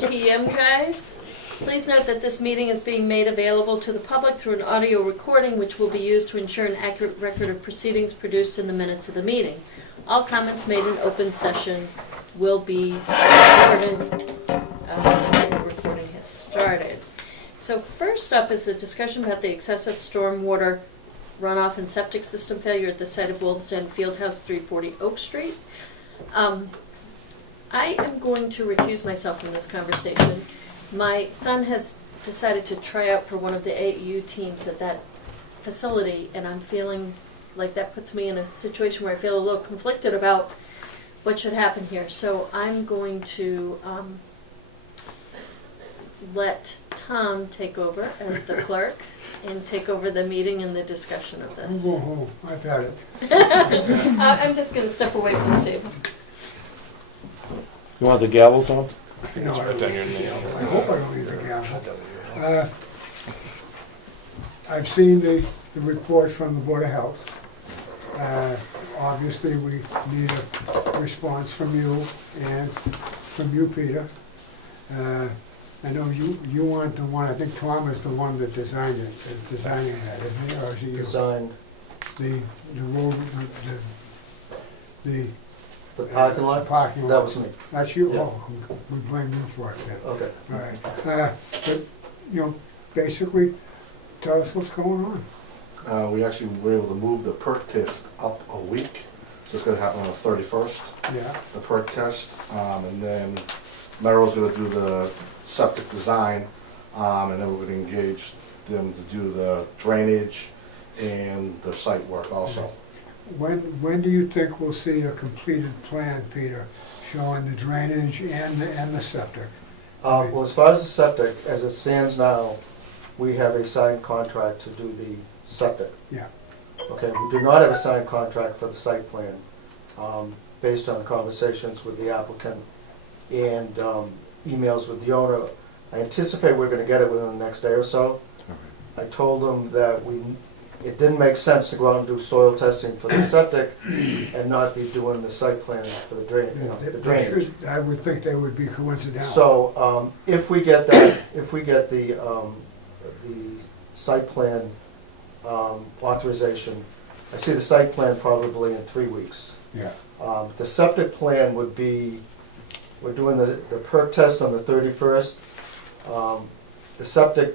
TM, guys. Please note that this meeting is being made available to the public through an audio recording, which will be used to ensure an accurate record of proceedings produced in the minutes of the meeting. All comments made in open session will be recorded. The recording has started. So first up is a discussion about the excessive stormwater runoff and septic system failure at the site of Wolfsden Fieldhouse, 340 Oak Street. I am going to recuse myself from this conversation. My son has decided to try out for one of the AAU teams at that facility, and I'm feeling like that puts me in a situation where I feel a little conflicted about what should happen here. So I'm going to let Tom take over as the clerk and take over the meeting and the discussion of I'll this. go home, I've had it. I'm just going to step away from the table. You want the gavel, Tom? No, I hope I don't need the gavel. I've seen the report from the Board of Health. Obviously, we need a response from you and from you, Peter. I know you want the one, I think Tom is the one that designed it, is designing that, isn't he, or is it you? Designed The road, the the parking lot? parking lot. That was me. That's you? Yeah. Oh, we blame you for it then. Okay. All right. But, you know, basically, tell us what's going on. We actually were able to move the perk test up a week. So it's gonna happen on the 31st, Yeah, the perk test. And then Merrill's gonna do the septic design. And then we're gonna engage them to do the drainage and the site work also. when do you think we'll see a completed plan, Peter, showing the drainage and the septic? Well, as far as the septic, as it stands now, we have a signed contract to do the septic. Yeah, Okay, we do not have a signed contract for the site plan, based on conversations with the applicant and emails with the owner. I anticipate we're gonna get it within the next day or so. I told them that it didn't make sense to go out and do soil testing for the septic and not be doing the site plan for the drain, the drainage. I would think they would be coincidental. So, if we get that, if we get the site plan authorization, I see the site plan probably in 3 weeks. Yeah, The septic plan would be, we're doing the perk test on the 31st. The septic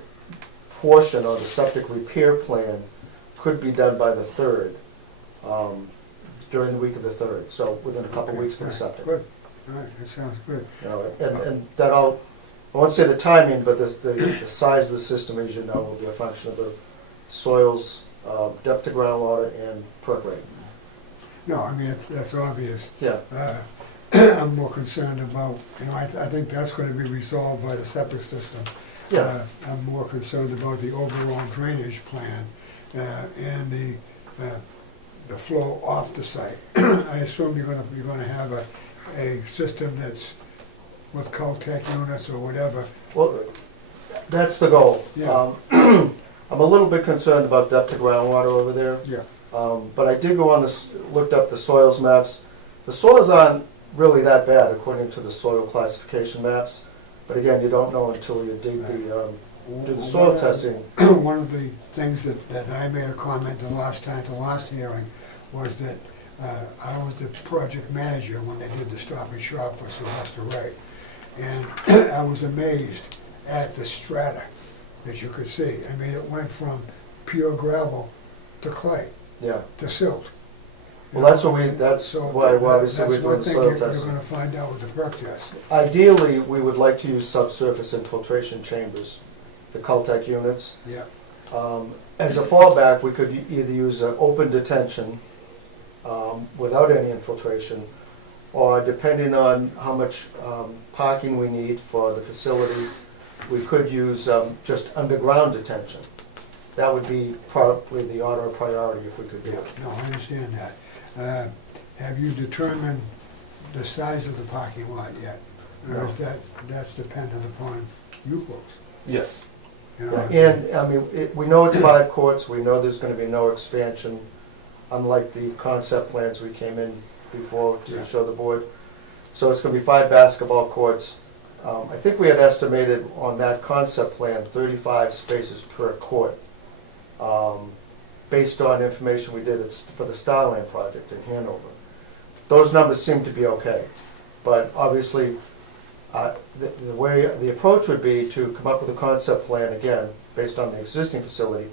portion or the septic repair plan could be done by the 3rd, during the week of the 3rd, so within a couple Okay, weeks for the all right, septic. good. All right, that sounds good. You know, and that all, I won't say the timing, but the size of the system, as you know, will be a function of the soils, depth of groundwater, and perk rate. No, I mean, that's obvious. Yeah, I'm more concerned about, you know, I think that's gonna be resolved by the septic system. yeah. I'm more concerned about the overall drainage plan and the flow off the site. I assume you're gonna have a system that's with Caltech units or whatever. Well, that's the goal. Yeah. I'm a little bit concerned about depth of groundwater over there, Yeah, but I did go on this, looked up the soils maps. The soils aren't really that bad according to the soil classification maps, but again, you don't know until you dig do the soil testing. One of the things that I made a comment the last hearing was that I was the project manager when they did the Stop and Shop for Sylvester Ray. And I was amazed at the strata that you could see. I mean, it went from pure gravel to clay, Yeah. to silt. Well, that's So why obviously we're doing the soil That's one thing testing. you're gonna find out with the perk test. Ideally, we would like to use subsurface infiltration chambers, the Caltech units. Yeah, As a fallback, we could either use an open detention without any infiltration, or depending on how much parking we need for the facility, we could use just underground detention. That would be probably the order of priority if we could do yeah, it. no, I understand that. Have you determined the size of the parking lot yet? Or is that's dependent upon you folks? Yes. You know, And, I mean, we know it's 5 courts, we know there's gonna be no expansion, unlike the concept plans we came in before Yeah. to show the board. So it's gonna be 5 basketball courts, I think we had estimated on that concept plan 35 spaces per court, based on information we did for the Starland project in Hanover. Those numbers seem to be okay, but obviously, the approach would be to come up with a concept plan, again, based on the existing facility.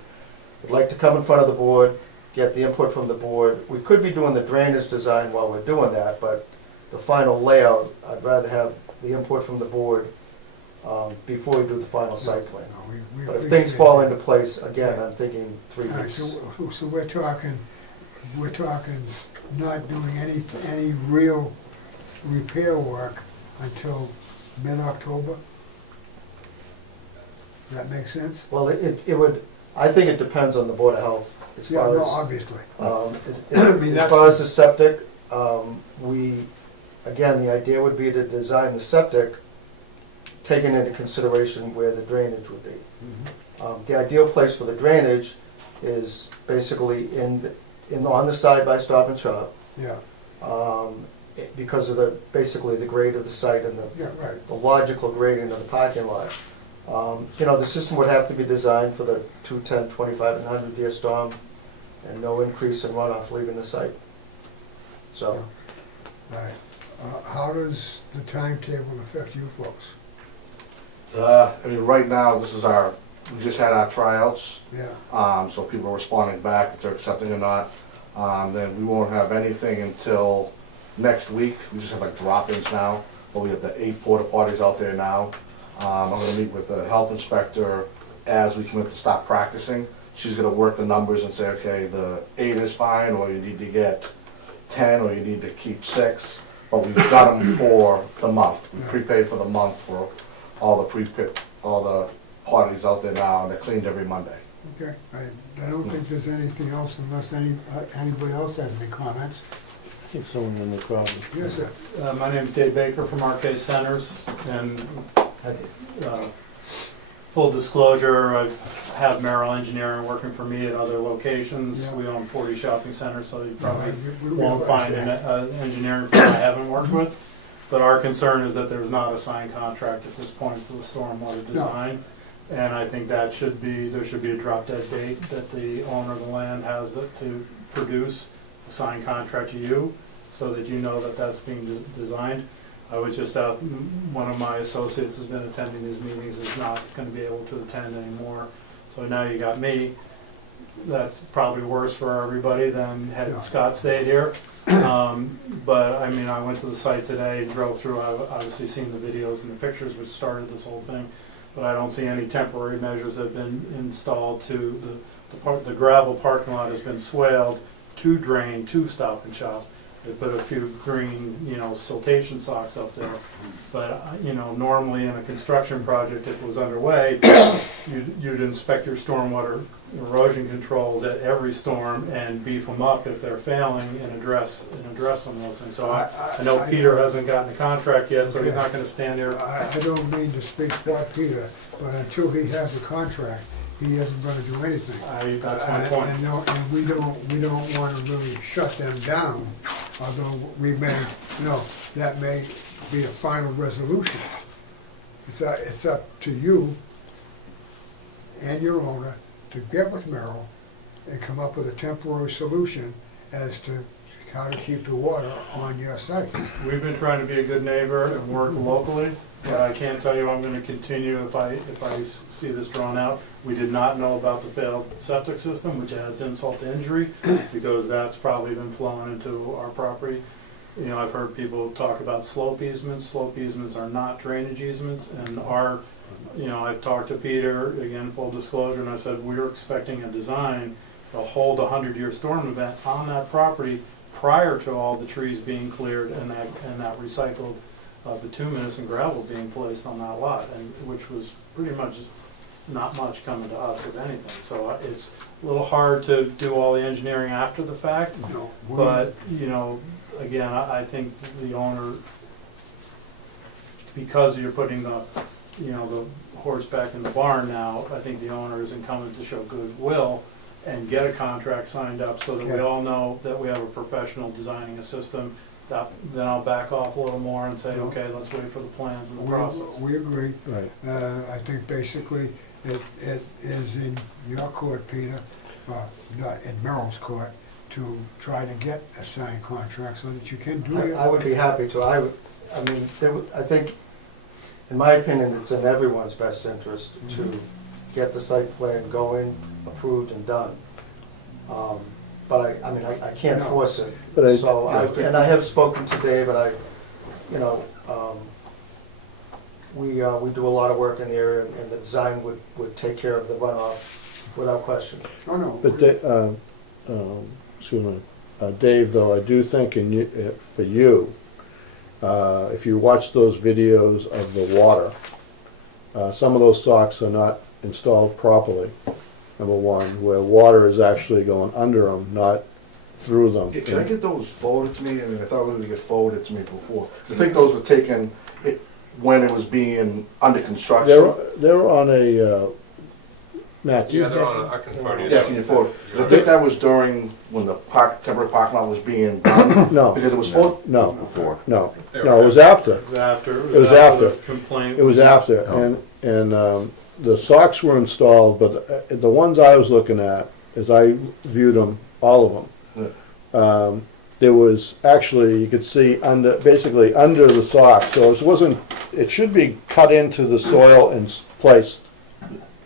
We'd like to come in front of the board, get the input from the board. We could be doing the drainage design while we're doing that, but the final layout, I'd rather have the input from the board before we do the final site plan. No, we But if appreciate things fall that. into place, again, I'm thinking 3 All right, weeks. so we're talking not doing any real repair work until mid-October? Does that make sense? Well, it would, I think it depends on the Board of Health as Yeah, far no, as, obviously. as mean, as that's- far as the septic, again, the idea would be to design the septic, taking into consideration where the drainage would be. The ideal place for the drainage is basically on the side by Stop and Shop, Yeah, because of basically the grade of the site and yeah, right. the logical grading of the parking lot. The system would have to be designed for the 210, 25, and 100-year storm, and no increase in runoff leaving the site. So, All right. How does the timetable affect you folks? Right now, we just had our tryouts, Yeah, so people are responding back if they're accepting or not. Then we won't have anything until next week. We just have like drop-ins now, but we have the 8 porta potties out there now. I'm gonna meet with the health inspector as we commit to stop practicing. She's gonna work the numbers and say, okay, the 8 is fine, or you need to get 10, or you need to keep 6. But we've got them for the month. We prepaid for the month for all the potties out there now, and they're cleaned every Monday. okay. I don't think there's anything else unless anybody else has any comments. I think someone in the crowd. Yes, sir. My name is Dave Baker from Arcade Centers, and full disclosure, I have Merrill Engineering working for me at other locations. Yeah. We own 40 shopping centers, so you probably We won't realize find an that. engineering firm I haven't worked with. But our concern is that there's not a signed contract at this point for the stormwater design. And I think there should be a drop dead date that the owner of the land has to produce a signed contract to you, so that you know that that's being designed. I was just out, one of my associates has been attending these meetings, is not gonna be able to attend anymore. So now you got me. That's probably worse for everybody than Yeah. had Scott stayed here. But I mean, I went to the site today, drove through, I've obviously seen the videos and the pictures which started this whole thing. But I don't see any temporary measures that have been installed to, the gravel parking lot has been swaled to drain to Stop and Shop. They put a few green, siltation socks up there. But, normally in a construction project, if it was underway, you'd inspect your stormwater erosion controls at every storm and beef them up if they're failing and address some of those things. So I know Peter hasn't gotten a contract yet, so he's not gonna stand here. I don't mean to speak for Peter, but until he has a contract, he isn't gonna do anything. That's my point. And we don't wanna really shut them down, although we may, that may be a final resolution. It's up to you and your owner to get with Merrill and come up with a temporary solution as to how to keep the water on your site. We've been trying to be a good neighbor and work locally, but I can't tell you I'm gonna continue if I see this drawn out. We did not know about the failed septic system, which adds insult to injury, because that's probably been flowing into our property. I've heard people talk about slope easements. Slope easements are not drainage easements, and I've talked to Peter, again, full disclosure, and I've said we're expecting a design to hold a 100-year storm event on that property prior to all the trees being cleared and that recycled bituminous and gravel being placed on that lot, and which was pretty much not much coming to us, if anything. So it's a little hard to do all the engineering after the fact, No, but, again, I think the owner, because you're putting the horse back in the barn now, I think the owner is incumbent to show goodwill and get a contract signed up so that we Okay. all know that we have a professional designing a system then I'll back off a little more and say, No. okay, let's wait for the plans and the process. We agree. Right. I think basically it is in your court, Peter, not in Merrill's court, to try to get a signed contract so that you can do I it. would be happy to. I mean, I think, in my opinion, it's in everyone's best interest to get the site plan going, approved and done. But I mean, I can't No. force it. But I- So, and I have spoken to Dave, and we do a lot of work in the area, and the design would take care of the runoff without question. Oh, no. But, excuse me, Dave, though, I do think for you, if you watch those videos of the water, some of those socks are not installed properly, number one, where water is actually going under them, not through them. Yeah, can I get those forwarded to me? I mean, I thought we would get forwarded to me before. 'Cause I think those were taken when it was being under construction. They're on a, Matt, do you Yeah, they're have? on, I can forward you. Yeah, can you forward? Because I think that was during when the temporary parking lot was being done. No, Because it was supposed, no, Before. no, it was after. It was after. It was after. the complaint. It was after, and the socks were installed, but the ones I was looking at, as I viewed them, all of them, there was actually, you could see basically under the socks, so it should be cut into the soil and placed,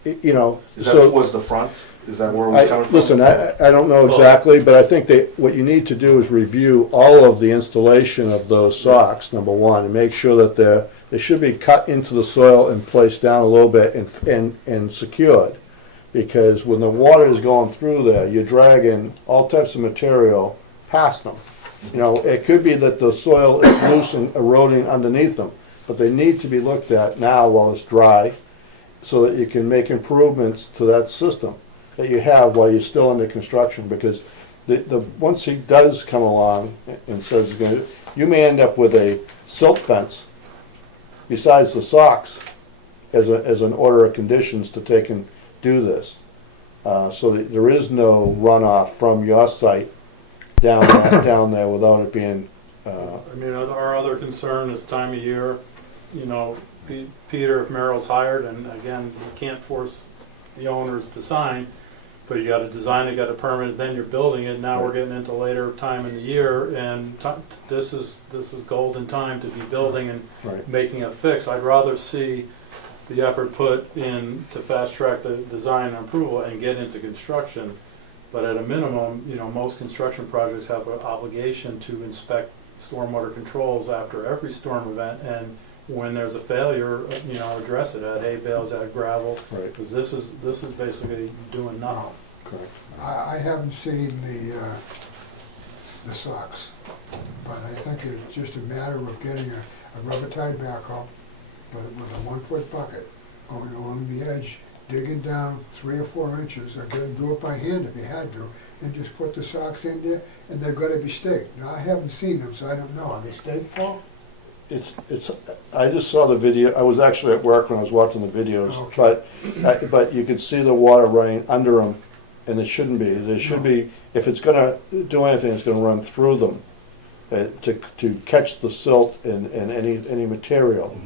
you know. is that So towards the front? Is that where it was coming from? listen, I don't know exactly, but I think that what you need to do is review all of the installation of those socks, number one, and make sure that they should be cut into the soil and placed down a little bit and secured. Because when the water is going through there, you're dragging all types of material past them. You know, it could be that the soil is loose and eroding underneath them, but they need to be looked at now while it's dry, so that you can make improvements to that system that you have while you're still under construction, because once he does come along and says he's gonna, you may end up with a silt fence besides the socks as an order of conditions to take and do this. So that there is no runoff from your site down there without it being, I mean, our other concern is time of year, you know, Peter, if Merrill's hired, and again, you can't force the owners to sign, but you gotta design it, gotta permit it, then you're building it, now we're getting into later time in the year, and this is golden time to be building and right. making a fix. I'd rather see the effort put in to fast track the design and approval and get into construction. But at a minimum, you know, most construction projects have an obligation to inspect stormwater controls after every storm event, and when there's a failure, you know, address it, add hay bales, add gravel, Right. because this is basically doing nothing. Correct. I haven't seen the socks, but I think it's just a matter of getting a rubber-tied backhoe, but with a 1-foot bucket, going along the edge, digging down 3 or 4 inches, or do it by hand if you had to, and just put the socks in there, and they're gonna be staked. Now, I haven't seen them, so I don't know. Are they staked, Paul? I just saw the video, I was actually at work when I was watching the videos, Okay. but you could see the water running under them, and it shouldn't be. There should be, if it's gonna do anything, it's gonna run through them to catch the silt and any material.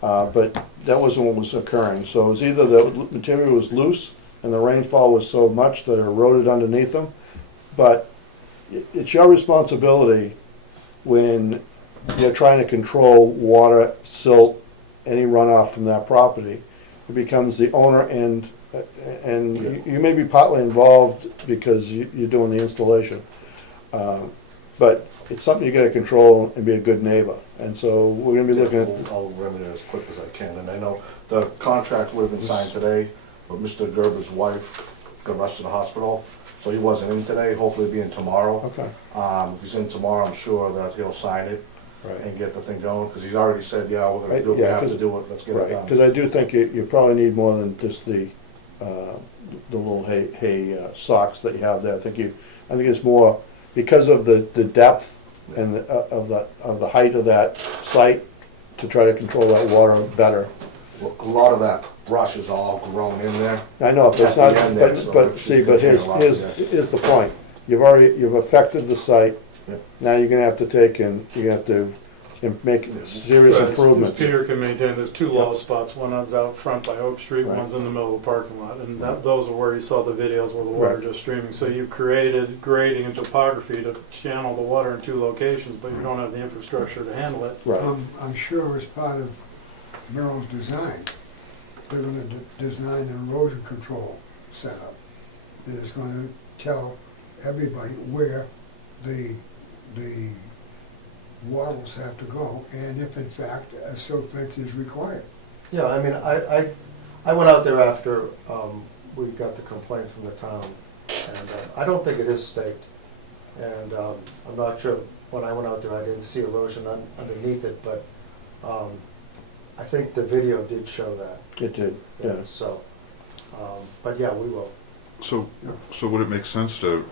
But that wasn't what was occurring. So it was either the material was loose and the rainfall was so much that it eroded underneath them. But it's your responsibility when you're trying to control water, silt, any runoff from that property. It becomes the owner and you may be partly involved because you're doing the installation. But it's something you gotta control and be a good neighbor. And so we're gonna be looking at, I'll remedy it as quick as I can, and I know the contract would have been signed today, but Mr. Gerber's wife got rushed to the hospital, so he wasn't in today, hopefully he'll be in tomorrow. okay, If he's in tomorrow, I'm sure that he'll sign it right. and get the thing going, because he's already said, yeah, we're gonna Right, do it, we yeah, have to 'cause- do it, let's get it Right, done. because I do think you probably need more than just the little hay socks that you have there. I think it's more, because of the depth and of the height of that site, to try to control that water better. Well, a lot of that brush is all grown in there. I know, but it's At not, the end there, so but it see, should but continue along, yeah. here's the point. You've affected the site Yep. Now you're gonna have to take and, you're gonna have to make serious Right, as improvements. Peter can maintain, there's two low spots, one is out front by Oak Street, Right. one's in the middle of the parking lot, and those are where you saw the videos where the water Right. just streaming. So you created grading and topography to channel the water in two locations, but you don't have the infrastructure to handle it. Right, I'm sure as part of Merrill's design, they're gonna design an erosion control setup that is gonna tell everybody where the wattles have to go, and if in fact a silt fence is required. Yeah, I mean, I went out there after we got the complaint from the town, and I don't think it is staked. And I'm not sure, when I went out there, I didn't see erosion underneath it, but I think the video did show that. it did, yeah. So, but yeah, we will. So would it make sense to,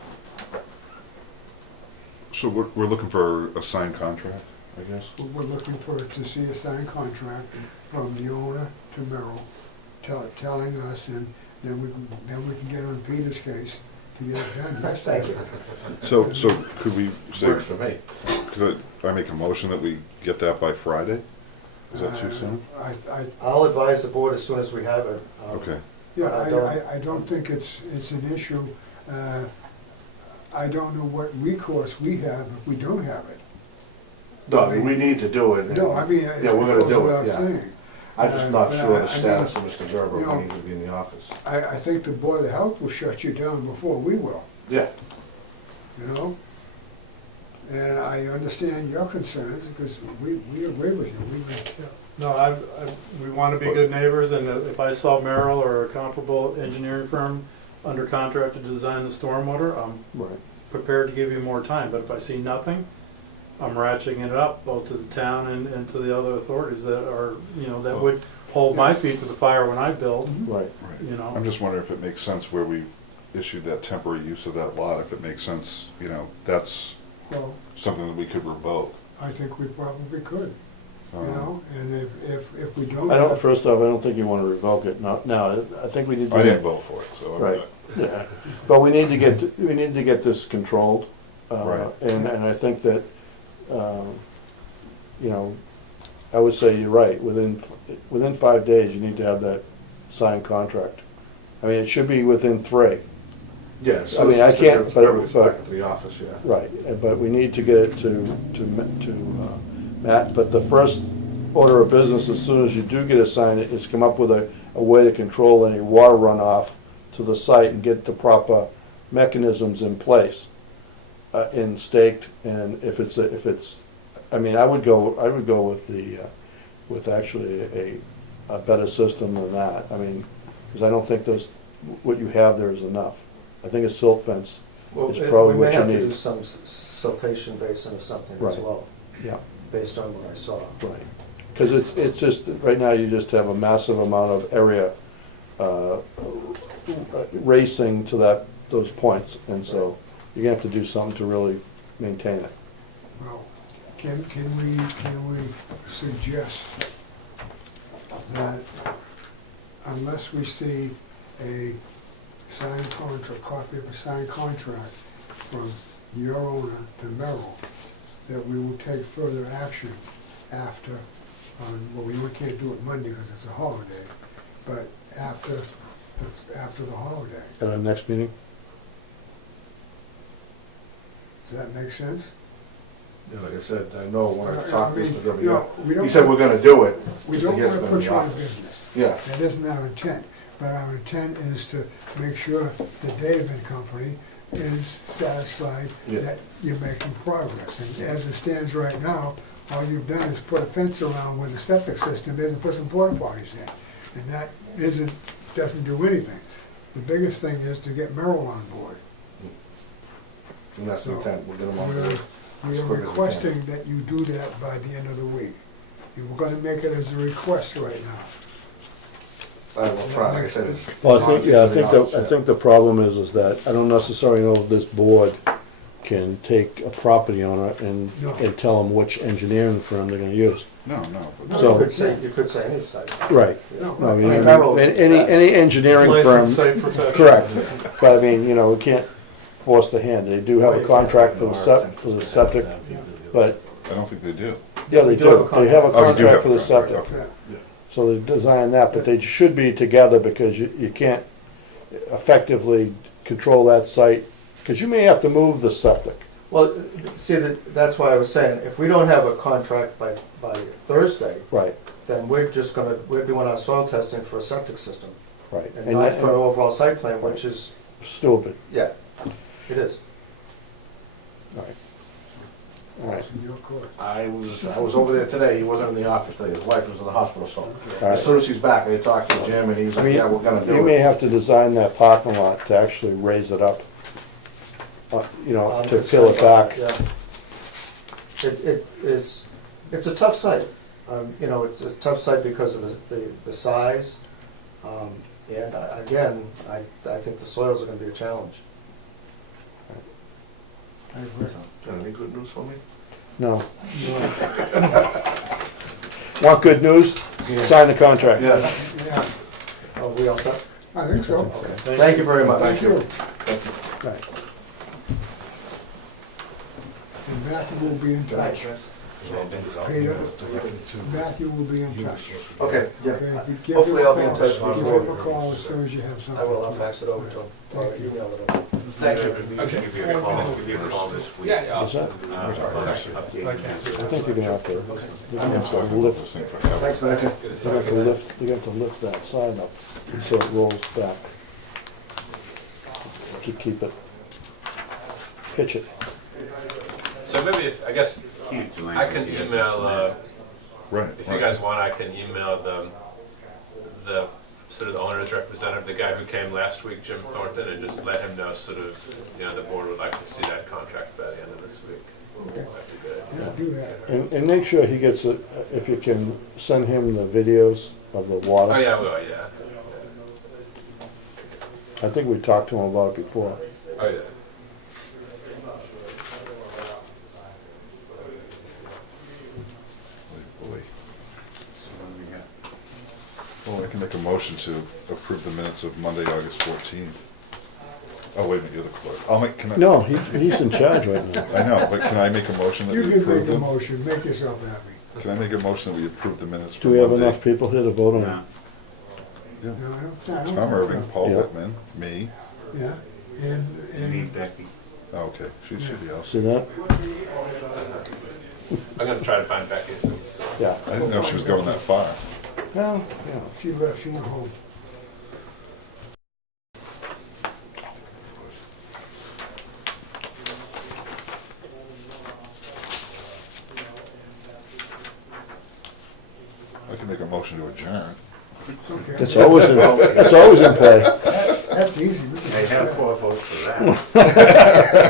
so we're looking for a signed contract, I guess? We're looking to see a signed contract from the owner to Merrill, telling us, and then we can get on Peter's case to get it done. Yes, Thank you. So could we say, Works for me. could I make a motion that we get that by Friday? Is that too soon? I'll advise the board as soon as we have it. Okay. Yeah, I I don't think it's an issue. I don't know what recourse we have if we don't have it. No, I mean, we need to do it. and- No, I mean, Yeah, we're gonna goes do without it, yeah. saying. I'm just not but sure I the status of Mr. Gerber you know- when he would be in the office. I think the Board of Health will shut you down before we will, Yeah, you know? And I understand your concerns, because we agree with you. No, we want to be good neighbors, and if I saw Merrill or a comparable engineering firm under contract to design the stormwater, I'm Right. prepared to give you more time. But if I see nothing, I'm ratcheting it up both to the town and to the other authorities that are, that would hold my feet to the fire when I build, Right. Right. I'm just wondering if it makes sense where we issued that temporary use of that lot, if it makes sense, that's Well, something that we could revoke. I think we probably could, you Um, know? And if we don't. I don't, have- first off, I don't think you wanna revoke it, no, I think we need to. I didn't vote for it, so. I'm Right. not- Yeah, but we need to get this controlled. Right. And I think that, I would say you're right, within 5 days, you need to have that signed contract. I mean, it should be within 3, yeah. I mean, I can't- Mr. Gerber gets back into the office, yeah. right, but we need to get it to Matt, but the first order of business, as soon as you do get it signed, is come up with a way to control any water runoff to the site and get the proper mechanisms in place, and staked, and if it's, I mean, I would go with actually a better system than that, I mean, because I don't think what you have there is enough. I think a silt fence Well, is probably we what may you have to do need. some siltation basin or something as Right. well, Yeah, based on what I saw. right, because it's just, right now, you just have a massive amount of area racing to those points, and so you're gonna have to do something to really maintain it. Well, can we suggest that unless we see a signed contract, copy of a signed contract from your owner to Merrill, that we will take further action after, well, we can't do it Monday because it's a holiday, but after the holiday. At our next meeting? Does that make sense? Yeah, like I said, I know when I I talked to mean, Mr. Gerber, no, we don't he said want- we're gonna do it. We just to don't get want them to in put the you out of office. business. Yeah, That isn't our intent, but our intent is to make sure the David Company is satisfied Yeah. that you're making progress. And as it stands right now, all you've done is put a fence around where the septic system is and put some porta potties in. And that doesn't do anything. The biggest thing is to get Merrill on board. and that's the So, intent, we'll get them on We're board. we as are quick as we can. requesting that you do that by the end of the week. And we're gonna make it as a request right now. I will try, like I said. it's- Well, I think, honestly, yeah, I it's in think the office, the problem is that I don't necessarily know if this board can take a property owner and No. tell them which engineering firm they're gonna use. No, No, So- you could say any site. Right. No, I mean, Merrill- any engineering firm, Licensed site professional. correct, but I mean, we can't, force the hand. They do have a contract for the septic, but, I don't think they do. yeah, they do. They have a Oh, you do contract have for a the contract, septic. okay. Yeah. So they designed that, but they should be together because you can't effectively control that site, because you may have to move the septic. Well, see, that's why I was saying, if we don't have a contract by Thursday, Right, then we're doing our soil testing for a septic system, right. and not for an overall site plan, which is, Stupid. yeah, it is. All right. In your court. I was over there today, he wasn't in the office today, his wife was in the hospital, so. All As right. soon as he's back, I talked to Jim and he was I like, mean, yeah, we're gonna You do may it. have to design that parking lot to actually raise it up, to peel it back. Yeah. It is, it's a tough site. It's a tough site because of the size. And again, I think the soils are gonna be a challenge. I agree. Got any good news for me? No. Want good news? Sign the contract. Yeah. Yeah, Are we all set? I think so. Okay. Thank you very much. Thank you. Right. And Matthew will be in touch. Peter, Matthew will be in touch. Okay, yeah. Okay, if you give Hopefully him a I'll be in call, touch give before. him a call as soon as you have something. I will, I'll fax it over to him, or Thank you. email it over. Thank you. I can give you a call, this week. Is that? I think you're gonna have to, you're gonna have to lift, Thanks, Matthew. you're gonna have to lift that sign up so it rolls back. To keep it, pitch it. So maybe if, I guess, I can email, Right. if you guys want, I can email the sort of the owner's representative, the guy who came last week, Jim Thornton, and just let him know sort of, the board would like to see that contract by the end of this week. That'd be good. Yeah, do that. And make sure he gets it, if you can send him the videos of the Oh, water. yeah, well, yeah. I think we talked to him about it before. Oh, yeah. Boy. Well, I can make a motion to approve the minutes of Monday, August 14th. Oh, wait a minute, you're the clerk. Can I? No, he's in charge right now. I know, but can I make a motion that You we can approve make a them? motion, make yourself happy. Can I make a motion that we approve the minutes for Do we have Monday? enough people here to vote on it? Yeah. No, I don't Tom think Irving, so. Paul Yeah. Whitman, me. Yeah, and Becky. Oh, okay, she should be out. See that? I'm gonna try to find Becky. So. Yeah. I didn't know she was going that far. Well, yeah. she left, she went home. I can make a motion to adjourn. Okay, It's always in play. that's easy. We can- I have 4 votes for that.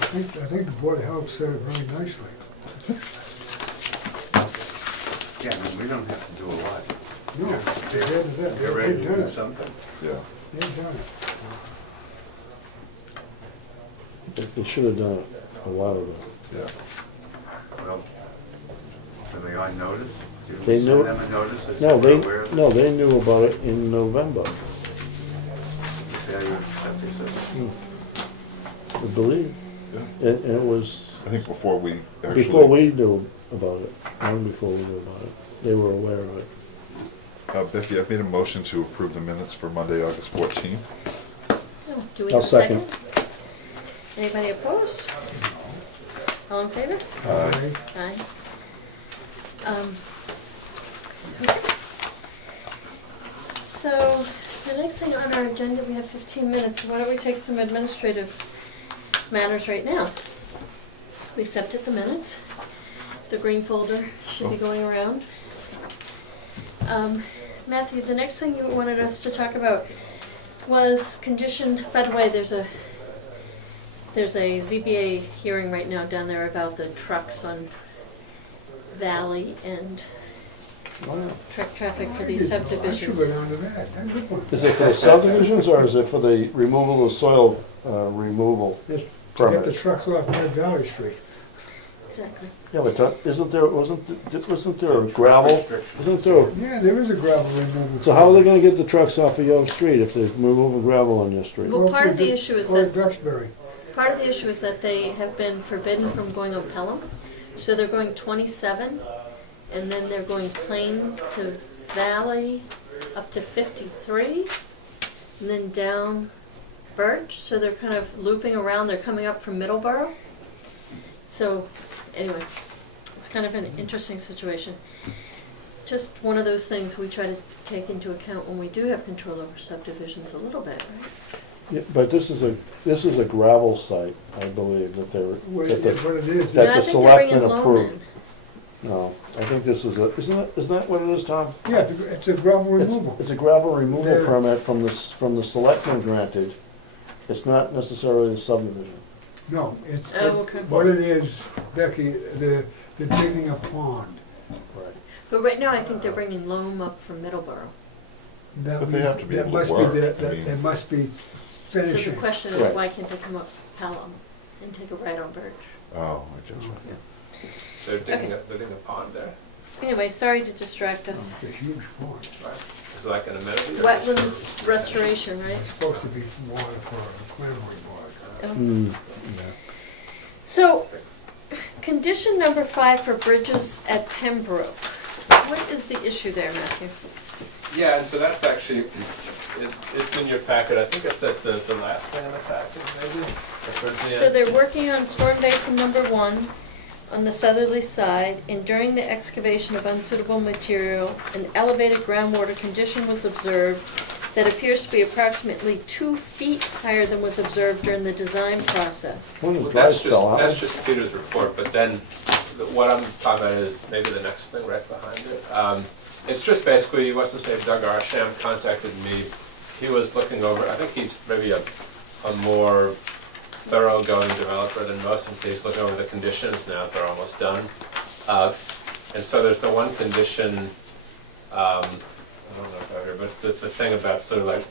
I think the Board of Health said it very nicely. Yeah, I mean, we don't have to do a lot. No, compared to that, They're ready they've to done do it. something. Yeah. They've done it. They should have done it a while ago. Yeah. Well, are they on notice? Do we They knew- send them a notice? as No, to they, where- no, they knew about it in November, Failure of septic system. I believe. Yeah. And it was I think before we actually. before we knew about it, long before we knew about it. They were aware of it. Becky, I've made a motion to approve the minutes for Monday, August 14th. Oh, do we I'll have a second? second. Anybody opposed? All in favor? Aye. Aye. Okay. So, the next thing on our agenda, we have 15 minutes, why don't we take some administrative matters right now? We accepted the minutes. The green folder should be going around. Matthew, the next thing you wanted us to talk about was condition, by the way, there's a ZBA hearing right now down there about the trucks on Valley and Wow. truck traffic for I these should go subdivisions. down to that. That's a good one. Is it for the subdivisions or is it for the removal of soil removal? Just to get the permit? trucks off Mid Valley Street. Exactly. Yeah, but wasn't there a gravel, isn't there, Yeah, there is a gravel removal. so how are they gonna get the trucks off of Yellow Street if they're removing gravel on your street? Well, part of the issue is Or that Duxbury. Part of the issue is that they have been forbidden from going on Pelham, so they're going 27, and then they're going Plain to Valley up to 53, and then down Birch, so they're kind of looping around, they're coming up from Middleborough. So, anyway, it's kind of an interesting situation. Just one of those things we try to take into account when we do have control over subdivisions a little bit, right? Yeah, but this is a gravel site, I believe, that they're, What that the, it is, that No, I the think they're bringing selectmen loam approved. in. No, I think this is isn't that what it is, Tom? yeah, it's a gravel It's- removal. It's a gravel removal There. permit from the selectmen granted. It's not necessarily a subdivision. No, it's, Oh, okay. what it is, Becky, they're digging a pond. Right. But right now, I think they're bringing loam up from Middleborough. That But they means- have to be that able to must work, that- I that mean- They must be So the finishing. question is, Right. why can't they come up Pelham and take a right on Birch? Oh, I get you. They're digging, Okay. they're digging a pond there. Anyway, sorry to distract us. It's a huge pond. Right. Is it like an amenity? or just- Wetlands restoration, right? It's supposed to be water for a clambering bog. Hmm. So, condition number 5 for bridges at Pembroke. What is the issue there, Matthew? Yeah, and so that's actually, it's in your packet, I think it's at the last thing in the packet, maybe? Or towards the So end? they're working on storm basin number 1 on the southerly side, and during the excavation of unsuitable material, an elevated groundwater condition was observed that appears to be approximately 2 feet higher than was observed during the design process. When the Well, dry that's spell out. just Peter's report, but then what I'm talking about is maybe the next thing right behind it. It's just basically, what's his name, Doug Arsham contacted me. He was looking over, I think he's maybe a more thoroughgoing developer than most, and so he's looking over the conditions now that they're almost done. And so there's the one condition, I don't know if I heard, but the thing about sort of like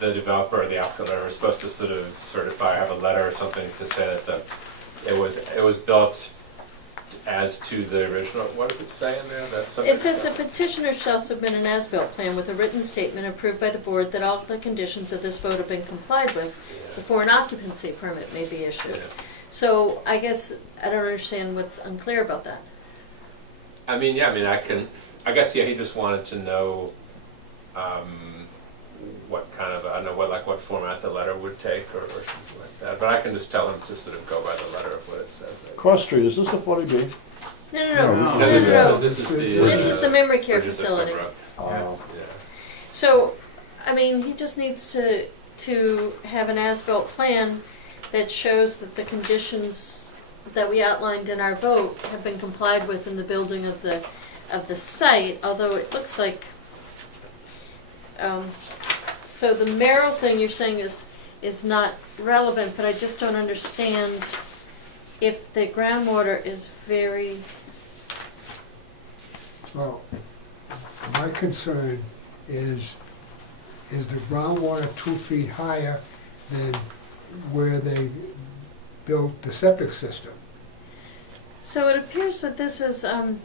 the developer or the applicant are supposed to sort of certify, have a letter or something to say that it was built as to the original, what does it say in there? That something- It says the petitioner shall submit an as-built plan with a written statement approved by the board that all the conditions of this vote have been complied with before an occupancy permit may be issued. Yeah. So I guess I don't understand what's unclear about that. I mean, I guess, yeah, he just wanted to know, what kind of, I don't know, what format the letter would take or something like that. But I can just tell him to sort of go by the letter of what it says. Cross Street, is this the 40B? No, No, this This is is the memory care Bridges at facility. Pembroke. Uh, Yeah. So, I mean, he just needs to have an as-built plan that shows that the conditions that we outlined in our vote have been complied with in the building of the site, although it looks like, so the Merrill thing you're saying is not relevant, but I just don't understand if the groundwater is very, Well, my concern is the groundwater 2 feet higher than where they built the septic system? so it appears that this is, If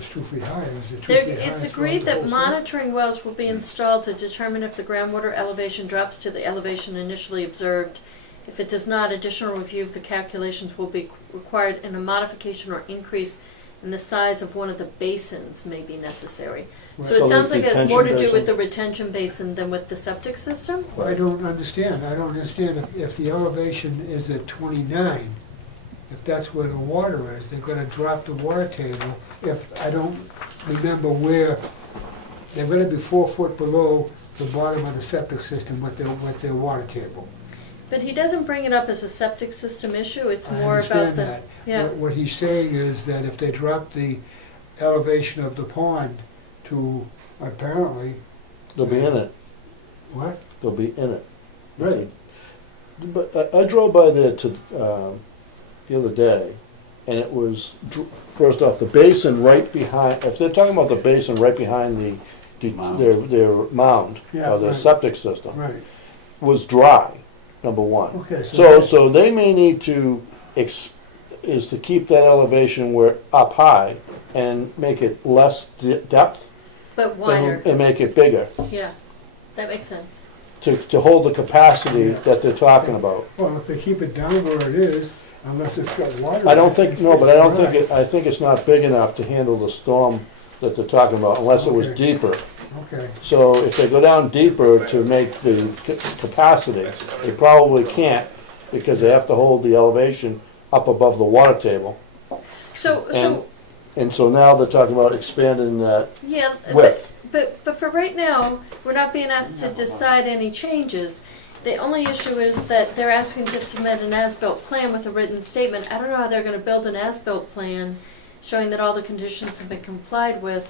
it's 2 feet higher, is it 2 There, feet higher? it's throughout agreed the that whole monitoring wells will be installed to determine if the groundwater elevation drops to the elevation initially observed. If it does not, additional review of the calculations will be required and a modification or increase in the size of one of the basins may be necessary. So Right. it sounds the like it has more to do retention with the basin? retention basin than with the septic system? I don't understand if the elevation is at 29, if that's where the water is, they're gonna drop the water table. If, I don't remember where, they're gonna be 4 foot below the bottom of the septic system with their water table. But he doesn't bring it up as a septic system issue, it's I more about understand the, that. yeah. What he's saying is that if they drop the elevation of the pond to, apparently, They'll be in it, what? they'll be in it. Right. But I drove by there the other day, and it was, first off, the basin right behind, if they're talking about the basin right behind their mound, Yeah, or their right. septic system, Right. was dry. number one. Okay, So they may need to, is to keep that elevation where, up high, and make it less depth, But wider, and make it bigger, yeah, that makes sense. to hold the capacity that they're talking about. Well, if they keep it down where it is, unless it's got water. I don't in it, think, no, but I don't think it's I think it's not big enough to handle the storm that they're talking about, unless it was Okay. deeper. dry. Okay, So if they go down deeper to make the capacity, they probably can't, because they have to hold the elevation up above the water table. So, And so now they're talking about expanding that yeah, width. but for right now, we're not being asked to decide any changes. The only issue is that they're asking to submit an as-built plan with a written statement. I don't know how they're gonna build an as-built plan showing that all the conditions have been complied with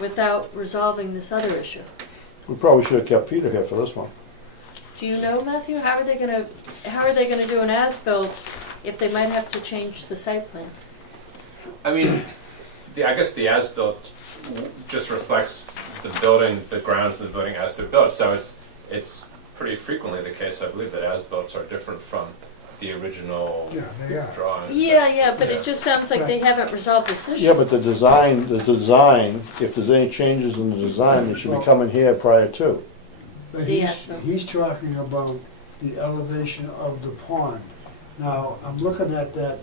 without resolving this other issue. We probably should have kept Peter here for this one. Do you know, Matthew, how are they gonna do an as-built if they might have to change the site plan? I mean, I guess the as-built just reflects the building, the grounds of the building as they're built. So it's pretty frequently the case, I believe, that as-builts are different from the original yeah, they are. drawings. Yeah, but it just sounds like they haven't resolved this issue. Yeah, but the design, if there's any changes in the design, they should be coming here prior to. But The he's, asphalt. he's talking about the elevation of the pond. Now, I'm looking at that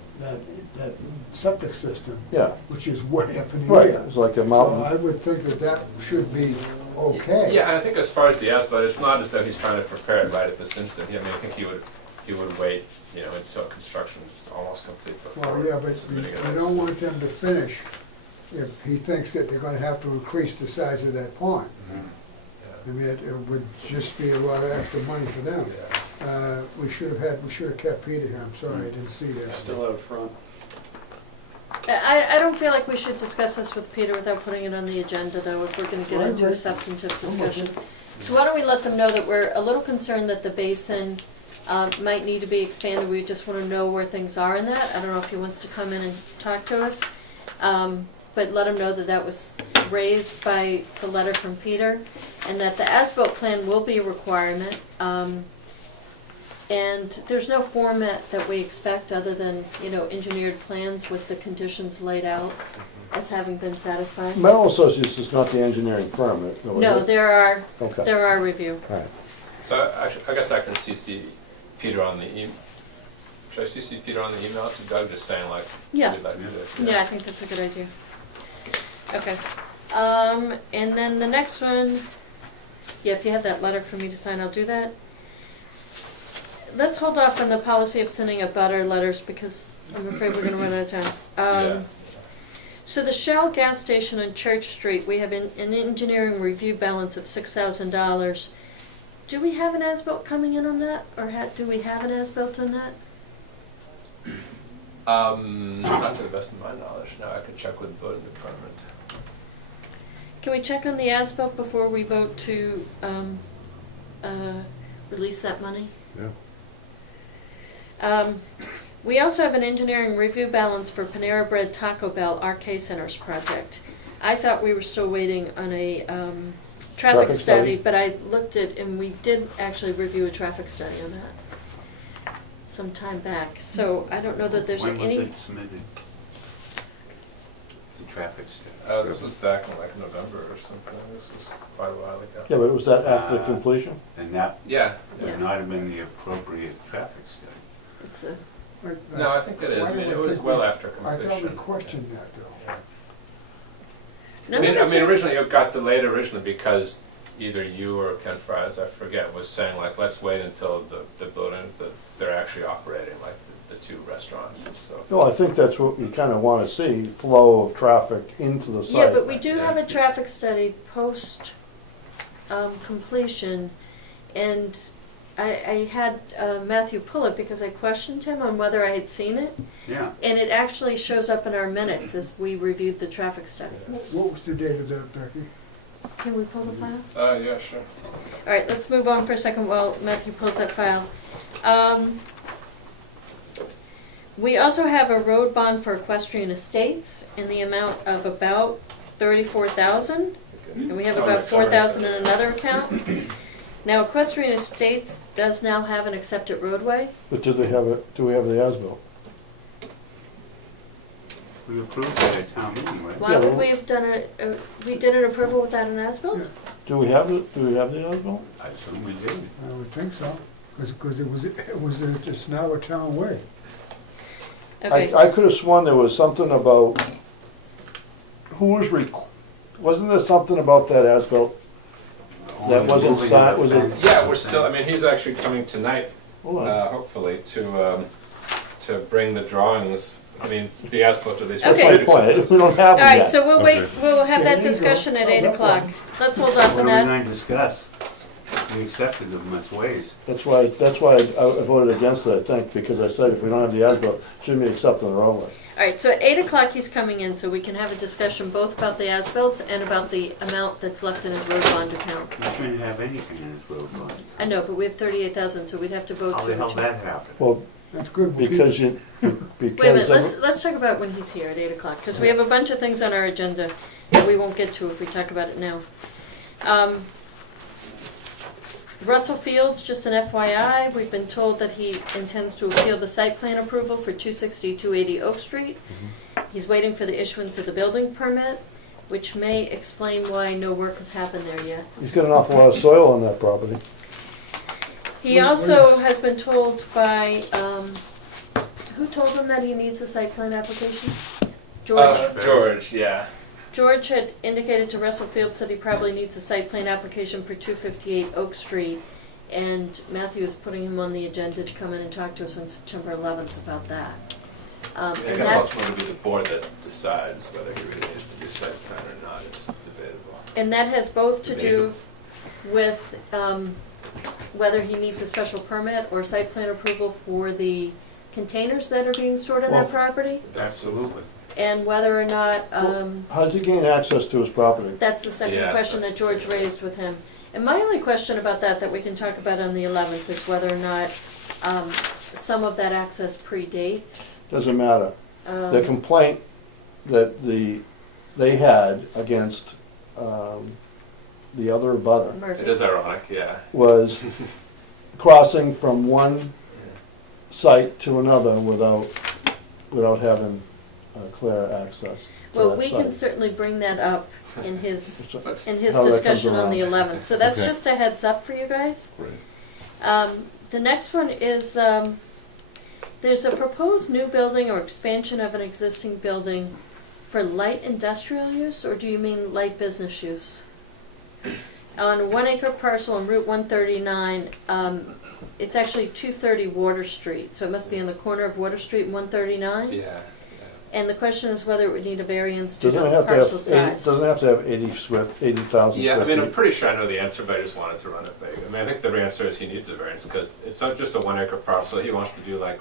septic system, Yeah, which is way up in the right, air. it's like a So mountain. I would think that that should be okay. Yeah, and I think as far as the as-built, it's not as though he's trying to prepare it right at this instant. I mean, I think he would wait, until construction's almost complete before Well, yeah, but submitting it. you don't want them to finish if he thinks that they're gonna have to increase the size of that pond. I mean, it would just be a lot of extra money for them. We should have kept Peter here, I'm sorry, I didn't see that. Still out front. I don't feel like we should discuss this with Peter without putting it on the agenda, though, if we're gonna get into a substantive discussion. So why don't we let them know that we're a little concerned that the basin might need to be expanded. We just wanna know where things are in that. I don't know if he wants to come in and talk to us. But let him know that that was raised by the letter from Peter, and that the as-built plan will be a requirement. And there's no format that we expect other than, engineered plans with the conditions laid out as having been satisfied. Metal Associates is not the engineering firm, is No, it? Okay, there are review. all right. So I guess I can CC Peter on the email. Should I CC Peter on the email to Doug, just saying like, Yeah. we'd like to do this? Yeah, I think that's a good idea. Okay. And then the next one, if you have that letter for me to sign, I'll do that. Let's hold off on the policy of sending out butter letters because I'm afraid we're gonna run out of time. Yeah. So the Shell gas station on Church Street, we have an engineering review balance of $6,000. Do we have an as-built coming in on that, or do we have an as-built on that? Not to the best of my knowledge. No, I could check with the building department. Can we check on the as-built before we vote to release that money? Yeah. We also have an engineering review balance for Panera Bread Taco Bell Arcade Centers project. I thought we were still waiting on a traffic Traffic study, study? but I looked at, and we did actually review a traffic study on that some time back. So I don't know that there's When was any. it submitted? The traffic study? This was back in like November or something. This was quite a while ago. Yeah, but was that after the completion? And that Yeah. Yeah. would not have been the appropriate traffic study. It's a. No, I think it is. Why I mean, do it I was think well we- after I thought completion. we questioned that, though. None of this- Originally it got delayed because either you or Ken Fries, I forget, was saying like, let's wait until the building, they're actually operating, like the two restaurants and so. No, I think that's what we kind of want to see, flow of traffic into the site. Yeah, but we do have a traffic study post completion, and I had Matthew pull it because I questioned him on whether I had seen it, Yeah. and it actually shows up in our minutes as we reviewed the traffic study. What was the date of that, Becky? Can we pull the file? Yeah, sure. All right, let's move on for a second while Matthew pulls that file. We also have a road bond for Equestrian Estates in the amount of about $34,000. And we have about $4,000 in another account. Now, Equestrian Estates does now have an accepted roadway. But do we have the as-built? We approved that at town meeting, right? Why Yeah, would well- we have done we did an approval without an as-built? Yeah. Do we have the as-built? I assume we did. I would think so, because it's now a town way. Okay, I could have sworn there was something about, wasn't there something about that as-built? That Only wasn't moving signed, the was it? fence. Yeah, we're still, I mean, he's actually coming tonight, Hold on. hopefully, to bring the drawings, I mean, the as-built at least. That's Okay. my point, if we don't have all them right, yet. so we'll wait, Okay. we'll have Yeah, that there you go. discussion at Oh, 8 that o'clock. one. Let's hold off What on are we that. going to discuss? We accepted them as ways. That's why I voted against it, I think, because I said if we don't have the as-built, it shouldn't be accepted in the roadway. All right, so at 8 o'clock he's coming in, so we can have a discussion both about the as-built and about the amount that's left in his road bond account. We shouldn't have anything in this road bond. I know, but we have 38,000, so we'd have to vote How to. the hell that happened? Well, That's good. We'll keep- because you, Wait a minute, because, let's talk about when he's here at 8 o'clock, because we have a bunch of things on our agenda that we won't get to if we talk about it now. Russell Fields, just an FYI, we've been told that he intends to appeal the site plan approval for 260, 280 Oak Street. He's waiting for the issuance of the building permit, which may explain why no work has happened there yet. he's got an awful lot of soil on that property. He also has been told by, who told him that he needs a site plan application? George? George, yeah. George had indicated to Russell Fields that he probably needs a site plan application for 258 Oak Street, and Matthew is putting him on the agenda to come in and talk to us on September 11th about that. I And guess that's, ultimately it'll be the board that decides whether he really needs to do site plan or not, it's debatable. and that has both to do with whether he needs a special permit or site plan approval for the containers that are being stored on that Well- property, Absolutely. and whether or not, How does he gain access to his property? that's the second Yeah, question that that's- George raised with him. And my only question about that we can talk about on the 11th is whether or not some of that access predates. Doesn't matter. The complaint that they had against, the other abutter Murphy. It is ironic, yeah. was crossing from one site to another without having clear access to Well, that we can site. certainly bring that up in his How that discussion comes on the around. 11th. So that's Okay. just a heads up for you guys. Great. The next one is, there's a proposed new building or expansion of an existing building for light industrial use, or do you mean light business use? On a 1 acre parcel on Route 139, it's actually 230 Water Street, so it must be on the corner of Water Street and 139. Yeah. And the question is whether it would need a variance due Doesn't to it have to parcel have, size. doesn't it have to have 80,000 Yeah, I square mean, I'm feet? pretty sure I know the answer, but I just wanted to run it by you. I mean, I think the answer is he needs a variance, because it's not just a 1 acre parcel, he wants to do like,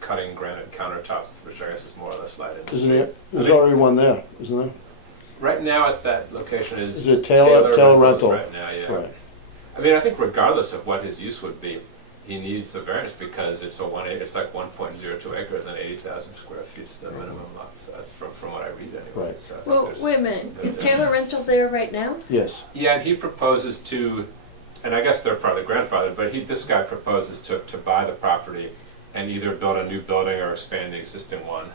cutting granite countertops, which I guess is more or less light industry. Isn't it, there's I mean- already one there, isn't there? Right now at that location is Is it Taylor Rentals Rental? right now, yeah. Right. I mean, I think regardless of what his use would be, he needs a variance because it's it's like 1.02 acres and 80,000 square feet is the minimum lot size from what I read anyway. Right. So I think Well, there's- wait a minute, is Taylor Rental there right now? Yes. Yeah, and he proposes to, and I guess they're probably grandfathered, but this guy proposes to buy the property and either build a new building or expand the existing one.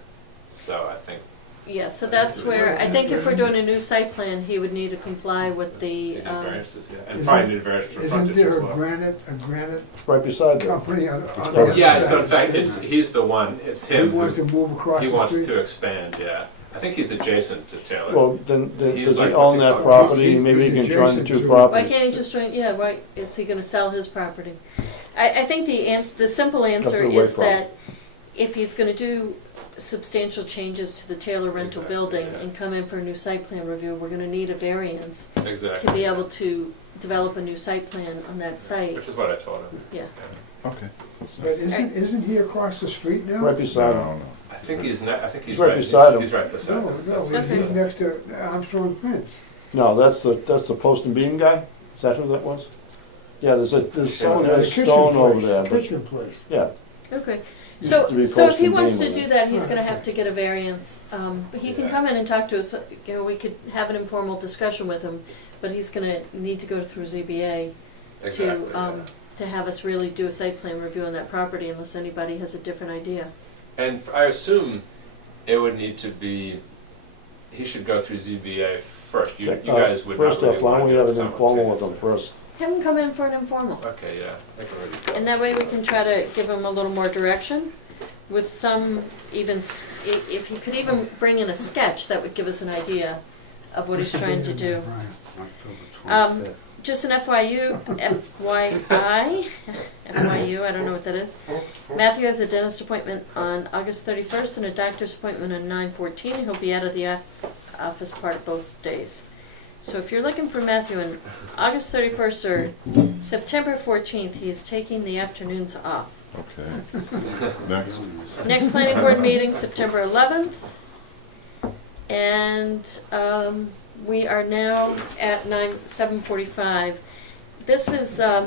So I think Yeah, so that's where, I think if we're doing a new site plan, he would need to comply with they the, need variances, yeah, and Isn't- probably need variance for Isn't frontage as there well. a granite Right beside there. company on the Yeah, other Yeah, side so in of the fact, street? he's the one, it's He him, wants to who, move across he the wants street? to expand, yeah. I think he's adjacent to Taylor. Well, then, He's does he like, what's own he that called? property? He's- Maybe he he's can join the adjacent two to- why properties. can't he just join, yeah, right, is he gonna sell his property? I think the simple answer the way is problem. that if he's gonna do substantial changes to the Taylor Rental Exactly, building yeah. and come in for a new site plan review, we're gonna need a variance Exactly. to be able to develop a new site plan on that site. Which is what I told him. Yeah. Okay. But isn't he across the street now? Right No, beside him. no. I think he's right He's right beside him. He's right beside No, him. no, That's what he he's said. next to Armstrong Fence. No, that's the post and beam guy? Is that who that was? Yeah, there's someone The has kitchen stone over place, there, but, Kitchen place. yeah. Okay, So, To be so if he posted wants to daily. do that, he's gonna have to get a variance. But he can Yeah. come in and talk to us, you know, we could have an informal discussion with him, but he's gonna need to go through ZBA Exactly, yeah. to have us really do a site plan review on that property unless anybody has a different idea. And I assume it would need to be, he should go through ZBA first. You guys would not First really off, why want don't to we have get an informal with them simultaneously. first? Have him come in for an informal. Okay, yeah, I can already go. And that way we can try to give him a little more direction with some even, if he could even bring in a sketch, that would give us an idea of what he's trying to do. Right. October 25th. Just an FYI, FYU, I don't know what that is. Matthew has a dentist appointment on August 31st and a doctor's appointment on 9/14. He'll be out of the office part of both days. So if you're looking for Matthew on August 31st or September 14th, he is taking the afternoons off. Okay. Next. Next planning board meeting, September 11th. And we are now at 7:45. This is a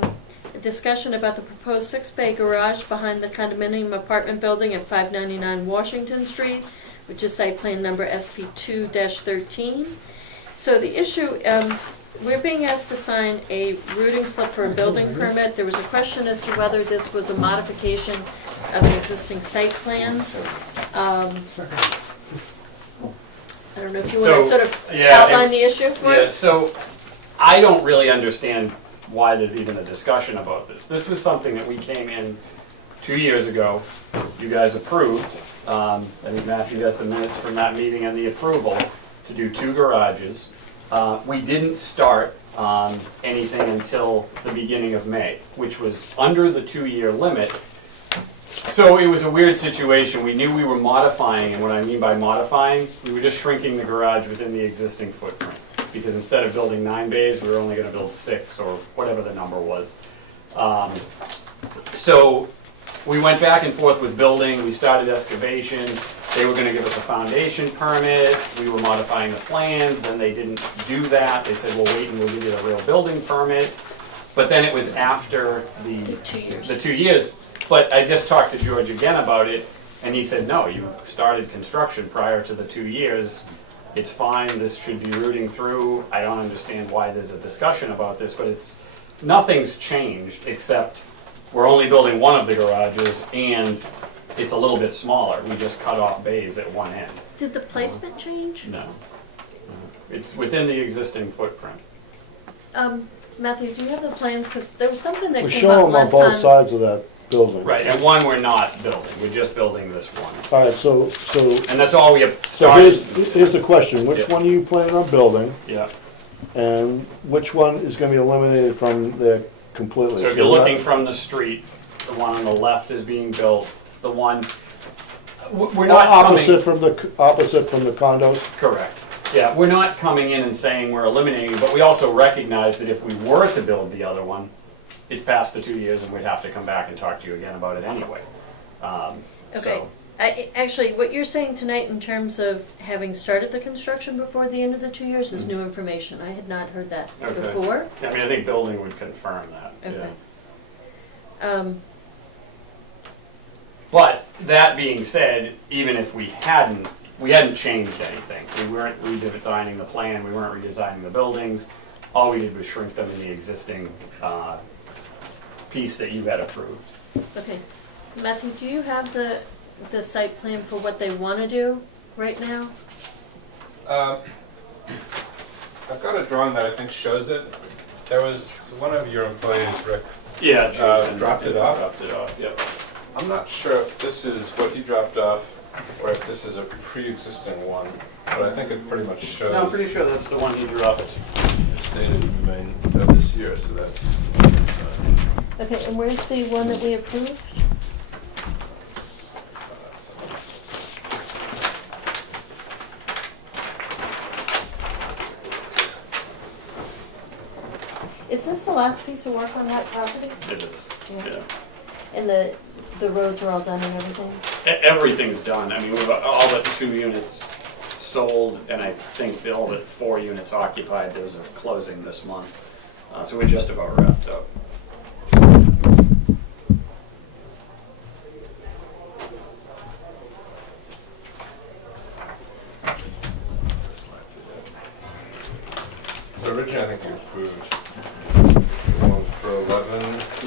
discussion about the proposed 6-bay garage behind the condominium apartment building at 599 Washington Street, which is site plan number SP2-13. So the issue, we're being asked to sign a routing slip for a building permit. There was a question as to whether this was a modification of an existing site plan. I don't know if you want to So, sort of yeah, outline the issue for Yeah, us? so I don't really understand why there's even a discussion about this. This was something that we came in 2 years ago, you guys approved. I think Matthew has the minutes from that meeting and the approval to do 2 garages. We didn't start anything until the beginning of May, which was under the 2-year limit. So it was a weird situation. We knew we were modifying, and what I mean by modifying, we were just shrinking the garage within the existing footprint. Because instead of building 9 bays, we were only gonna build 6, or whatever the number was. So we went back and forth with building, we started excavation, they were gonna give us a foundation permit, we were modifying the plans, then they didn't do that, they said, well, wait and we'll give you the real building permit. But then it was after the 2 years. the 2 years, but I just talked to George again about it, and he said, no, you started construction prior to the 2 years. It's fine, this should be rooting through. I don't understand why there's a discussion about this, but nothing's changed, except we're only building one of the garages, and it's a little bit smaller. We just cut off bays at one end. Did the placement change? No. It's within the existing footprint. Matthew, do you have the plans? Because there was something that We came show up them on last both time. sides of that building. Right, and one we're not building, we're just building this one. All right, so And that's all we have So started. here's the question, which Yeah. one are you planning on building, Yeah. and which one is gonna be eliminated from there completely? So if you're looking from the street, the one on the left is being built, the one, we're not Opposite coming, from the condos? correct. Yeah, we're not coming in and saying we're eliminating, but we also recognize that if we were to build the other one, it's past the 2 years and we'd have to come back and talk to you again about it anyway. Okay. So, Actually, what you're saying tonight in terms of having started the construction before the end of the 2 years is new information. I had not heard that Okay. before. I mean, I think building would confirm that, yeah. Okay. But that being said, even if we hadn't changed anything. We weren't redesigning the plan, we weren't redesigning the buildings. All we did was shrink them in the existing piece that you had approved. Okay. Matthew, do you have the site plan for what they want to do right now? I've got a drawing that I think shows it. There was one of your employees, Rick, Yeah, Jason. dropped it off? Dropped it off, yep. I'm not sure if this is what he dropped off or if this is a pre-existing one, but I think it pretty much shows. No, I'm pretty sure that's the one he dropped. It's dated in May of this year, so that's Okay, and where's the one that we approved? Is this the last piece of work on that property? It is, Yeah. yeah. And the roads are all done and everything? Everything's done. I mean, we've got all but 2 units sold, and I think all but 4 units occupied. Those are closing this month. So we're just about wrapped up. So originally, I think you approved one for 11.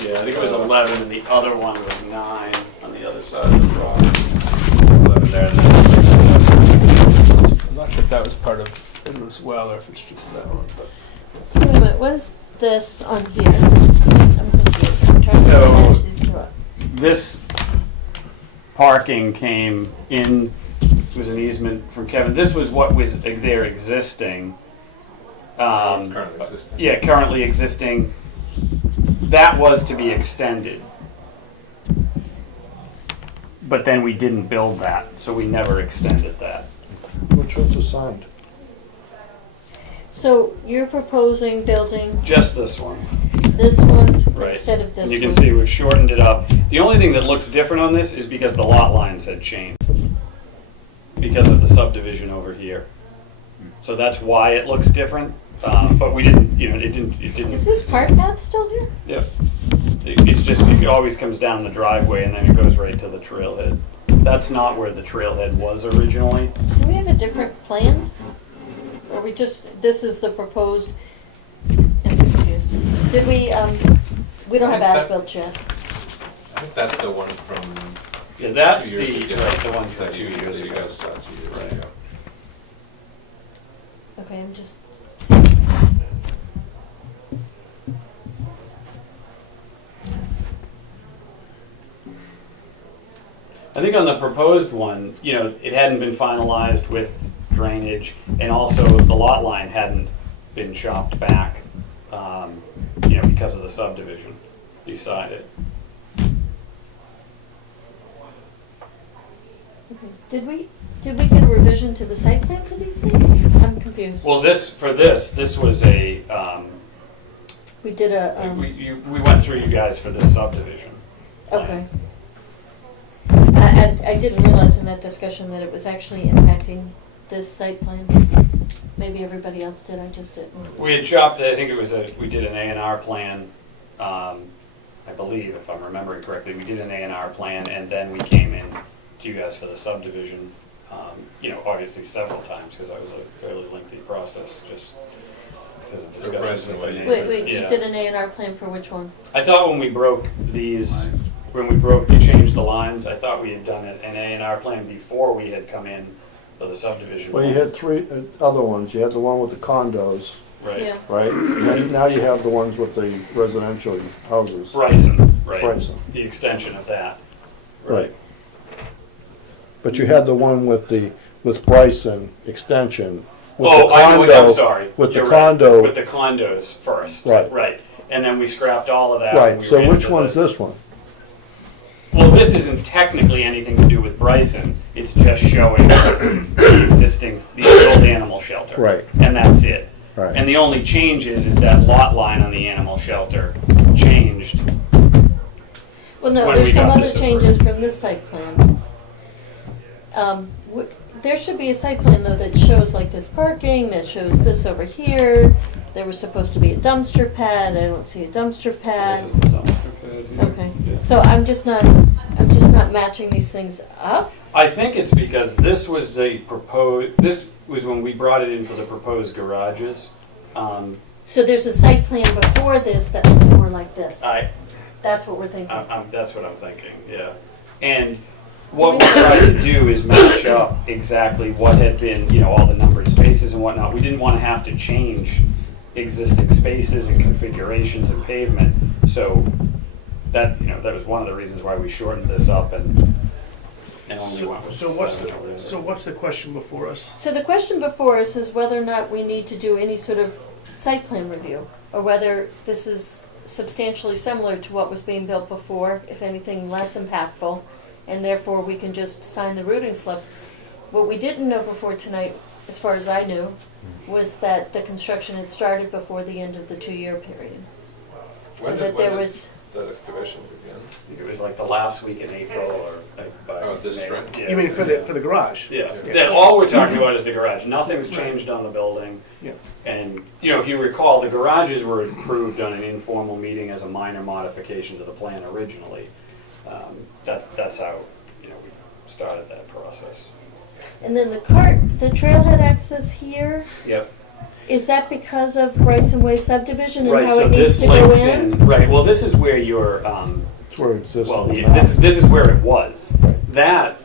Yeah, I think it was 11 and the other one was 9 on the other side of the road. 11 there, and then I'm not sure if that was part of it as well, or if it's just that one, but. So wait a minute, what is this on here? I'm confused. I'm trying to So- match these two up. This parking came in, it was an easement from Kevin. This was what was there existing. it's currently existing. Yeah, currently existing. That was to be extended. But then we didn't build that, so we never extended that. Which one's assigned? So you're proposing building Just this one. this one Right. instead of this And you can one? see we've shortened it up. The only thing that looks different on this is because the lot lines had changed. Because of the subdivision over here. So that's why it looks different. But we didn't, it didn't. Is this cart path still here? Yep. It's just, it always comes down the driveway and then it goes right to the trailhead. That's not where the trailhead was originally. Do we have a different plan? Or we just, this is the proposed, I'm confused. Did we don't have as-built yet. I think that's the one from Yeah, that's 2 years the, ago. right, the one from That 2 you years you ago. guys saw 2 years Right. ago. Okay, I'm just, I think on the proposed one, it hadn't been finalized with drainage, and also the lot line hadn't been chopped back, because of the subdivision beside it. okay. Did we get a revision to the site plan for these things? I'm confused. Well, this was a, We did a, we went through you guys for this subdivision. okay. I didn't realize in that discussion that it was actually impacting this site plan. Maybe everybody else did, I just didn't. We had chopped, I think we did an A&R plan, I believe, if I'm remembering correctly, we did an A&R plan, and then we came in to you guys for the subdivision, obviously several times, because that was a fairly lengthy process, just because of discussions with the neighbors. Wait, you Yeah. did an A&R plan for which one? I thought when we broke these, they changed the lines, I thought we had done an A&R plan before we had come in for the subdivision. Well, you had three other ones. You had the one with the condos, Right. Yeah. right? Now you have the ones with the residential houses. Bryson, right. Bryson. The extension of that. Right. But you had the one with Bryson extension. With the I'm sorry. With the You're right. condo. With the condos first. Right. Right. And then we scrapped all of that. when Right, we so ran which into one's the- this one? Well, this isn't technically anything to do with Bryson. It's just showing the existing, the old animal shelter. Right. And that's it. Right. And the only change is that lot line on the animal shelter changed. Well, no, When we there's some got other this changes from this site plan. There should be a site plan though that shows like this parking, that shows this over here. There was supposed to be a dumpster pad, I don't see a dumpster pad. This is a dumpster pad here. Okay, Yeah. so I'm just not matching these things up. I think it's because this was this was when we brought it in for the proposed garages. So there's a site plan before this that looks more like this. That's what we're thinking. That's what I'm thinking, yeah. And what we tried to do is match up exactly what had been, all the numbered spaces and whatnot. We didn't want to have to change existing spaces and configurations and pavement. So that, that was one of the reasons why we shortened this up and only went with So what's the question before us? So the question before us is whether or not we need to do any sort of site plan review, or whether this is substantially similar to what was being built before, if anything less impactful, and therefore we can just sign the routing slip. What we didn't know before tonight, as far as I knew, was that the construction had started before the end of the 2-year period. So that there was, that excavation begin? I think it was like the last week in April or by This May. spring? Yeah. You mean for the garage? Yeah. Yeah. Then all we're talking about is the garage. Nothing's changed on the building. Yeah. And, if you recall, the garages were approved on an informal meeting as a minor modification to the plan originally. That's how, we started that process. and then the trailhead access here, Yep. Is that because of Bryson Way subdivision and Right, how so it needs this to go links in? in, right, well, this is where your, It's where it exists well, on the this is where it was. Right. That,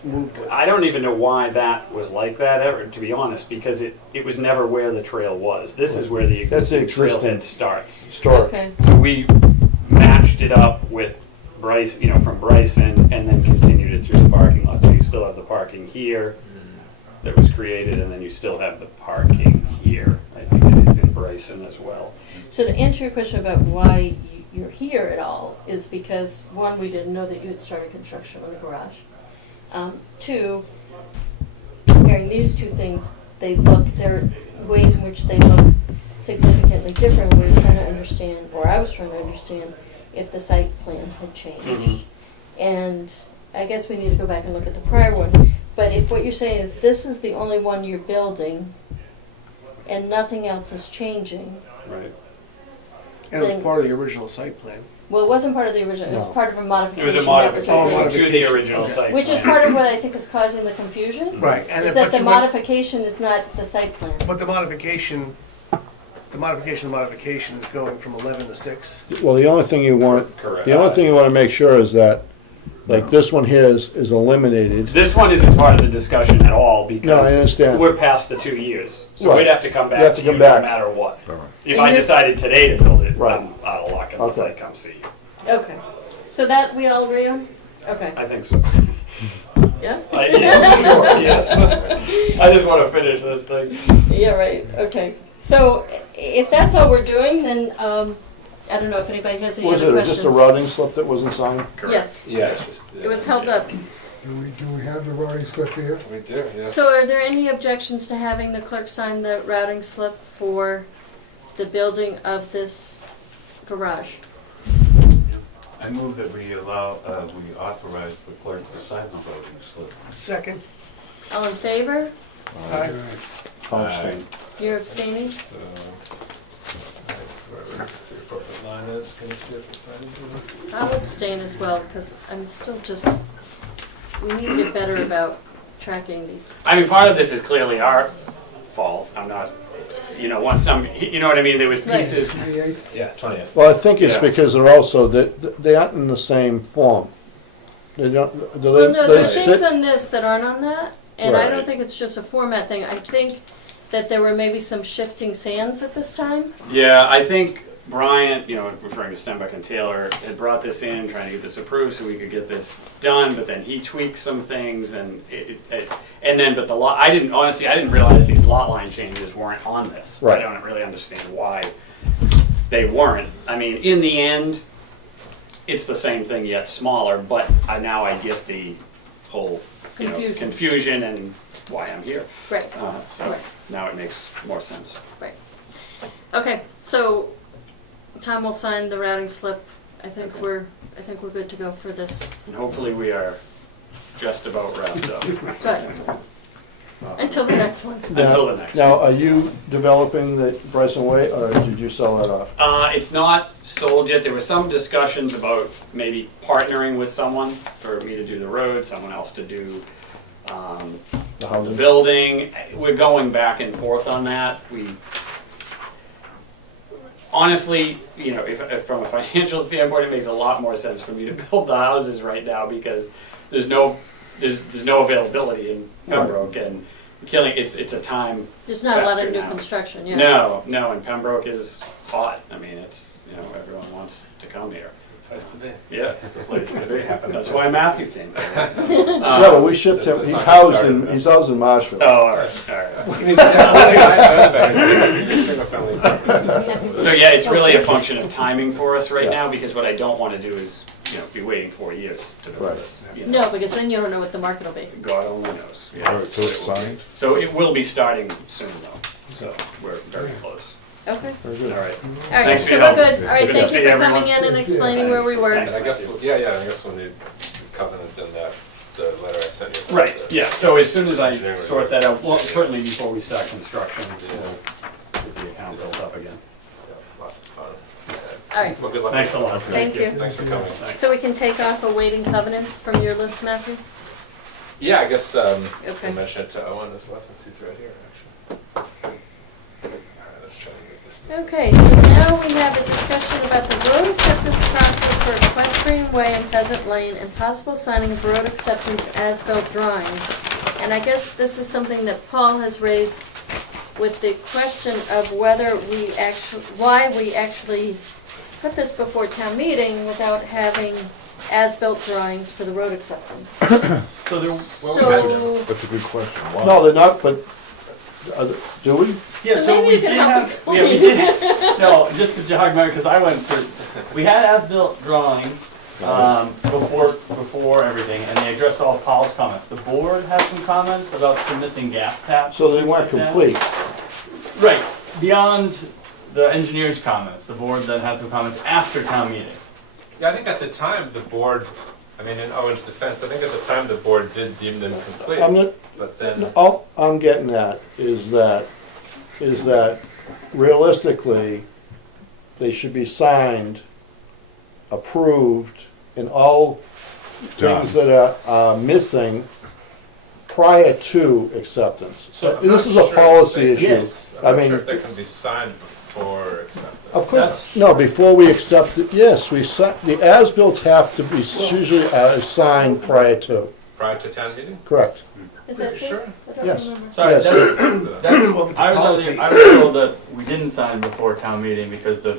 I don't even know why that was like that ever, to be honest, because it was never where the trail was. This is where the That's the existing trailhead existing- starts. Historic. Okay, So we matched it up with Bryce, from Bryson, and then continued it through the parking lot. So you still have the parking here that was created, and then you still have the parking here. I think it is in Bryson as well. so to answer your question about why you're here at all, is because, one, we didn't know that you had started construction on the garage. Two, comparing these two things, there are ways in which they look significantly different. We were trying to understand, or I was trying to understand, if the site plan had changed. Mhm. And I guess we need to go back and look at the prior one. But if what you're saying is this is the only one you're building and nothing else is changing, Right. And it was Then- part of the original site plan. well, it wasn't part of the original, it was No. part of a It modification. was a that was Oh, modification to the modification. original Okay. site Which is plan. part of what I think is causing the confusion, Right, and is then, that the but you went, modification is not the site plan. but the modification is going from 11 to 6. Well, the only thing you want, Correct. the only thing you want to make sure is that, like this one here is eliminated. This one isn't part of the discussion at all because No, I understand. we're past the 2 years. So Right. we'd have to come You have back to to come you no back. matter what. All right. If And I you're- decided today to build it, Right. I'm out of luck unless Okay. I come see you. Okay, so that we all agree on? Okay, I think so. yeah? Yeah, sure, yes. I just want to finish this thing. Yeah, right, okay. So if that's all we're doing, then, I don't know if anybody has any Was other it questions. just a routing slip that wasn't signed? Yes, Yeah, it's just. it was held up. Do we have the routing slip here? We do, yes. So are there any objections to having the clerk sign the routing slip for the building of this garage? I move that we authorize the clerk to sign the voting slip. Second. All in favor? Aye. I'll abstain. You're abstaining? Wherever the appropriate line is, can you see if it's I'll abstain as well, because I'm still just, we need to get better about tracking these. I mean, part of this is clearly our fault. I'm not, once you know what I mean? There was Right. pieces. 28? Yeah, 20th. Well, I think it's Yeah. because they're also, they aren't in the same form. They don't, do Well, no, they there are things sit? on this that aren't on that, and I don't Right. think it's just a format thing. I think that there were maybe some shifting sands at this time. Yeah, I think Brian, referring to Stenbeck and Taylor, had brought this in, trying to get this approved so we could get this done, but then he tweaked some things and but the lot, I didn't realize these lot line changes weren't on this. Right. I don't really understand why they weren't. I mean, in the end, it's the same thing yet smaller, but now I get the whole, confusion and why I'm here. Right, So Right. now it makes more sense. right. Okay, so Tom will sign the routing slip. I think we're good to go for this. And hopefully we are just about wrapped up. Good. Until the next one. Until the next. Now, are you developing the Bryson Way, or did you sell that off? It's not sold yet. There were some discussions about maybe partnering with someone for me to do the road, someone else to do The the housing? building. We're going back and forth on that. Honestly, if from a financial standpoint, it makes a lot more sense for me to build the houses right now because there's no availability in Pembroke and killing. It's a time. There's not a lot of factor new now. construction, yeah. No, and Pembroke is hot. I mean, it's everyone wants to come here. Place to be. Yeah, it's the place to be. That's why Matthew came back. Yeah, but we shipped him, he's housed in Marshfield. Oh, all right. So yeah, it's really a function of timing for us right Yeah. now because what I don't want to do is be waiting 4 years to build Right. this. No, because then you don't know what the market will be. God only knows. All right, so it's signed? So it will be starting soon though. So we're very close. Okay. Very All good. right. All right, Thanks for so your we're help. good. All right, Good to thank you see for everyone. coming in and explaining where we were. Thanks. And I guess, I guess we'll need covenant in the letter I sent you. Right, yeah, so as soon as I Engineering. sort that out, well, certainly before we start construction, we'll get the account built up again. Yeah, lots of fun. All right, Well, good luck. Thanks a lot. thank you. Thanks for coming. Thanks. So we can take off awaiting covenants from your list, Matthew? Yeah, I guess Okay. we'll mention it to Owen as well since he's right here, actually. All right, let's Okay, so now we have a discussion about the road acceptance process for Equestrian Way and Pheasant Lane and possible signing of road acceptance as-built drawings. And I guess this is something that Paul has raised with the question of whether we actually, why we actually put this before town meeting without having as-built drawings for the road acceptance. So, That's a good question. Why? No, they're not, but, do we? Yeah, So maybe we you can did help have- explain. Yeah, we did, no, just to jog memory, because I went through, we had as-built drawings, before everything, and they addressed all Paul's comments. The board had some comments about some missing gas taps. So they things weren't like that. complete. Right, beyond the engineer's comments, the board then had some comments after town meeting. Yeah, I think at the time, the board, I mean, in Owen's defense, I think at the time, the board did deem them complete, I'm not, but then, all I'm getting at is that realistically, they should be signed, approved, and all things that are missing prior to acceptance. so I'm This not is a sure policy if they- issue. Yes. I'm not I sure mean, if they can be signed before acceptance. of course, no, before we accept it, yes, the as-built have to be usually signed prior to, Prior to town meeting? correct? is that true? Sure. I don't Yes. remember. Sorry, Yes. that's, Well, if it's a I was policy- I was told that we didn't sign before town meeting because the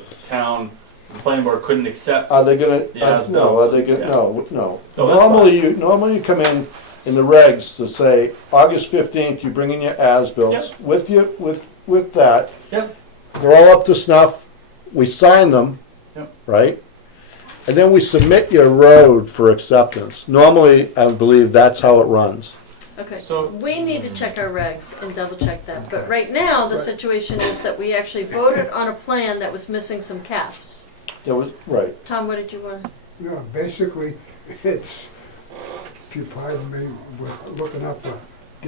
planning board couldn't accept. Are they gonna, The no, as-bills, are they yeah. gonna, no. Oh, that's Normally you come in the regs to say, August 15th, you bring in your as-bills with that. Yep. They're all up to snuff, we sign them, Yep. right? And then we submit your road for acceptance. Normally, I believe that's how it runs. Okay, So- we need to check our regs and double check that, but right now, the situation is that we actually voted on a plan that was missing some caps. That was, right. Tom, what did you want? No, basically, it's, if you pardon me, we're looking up a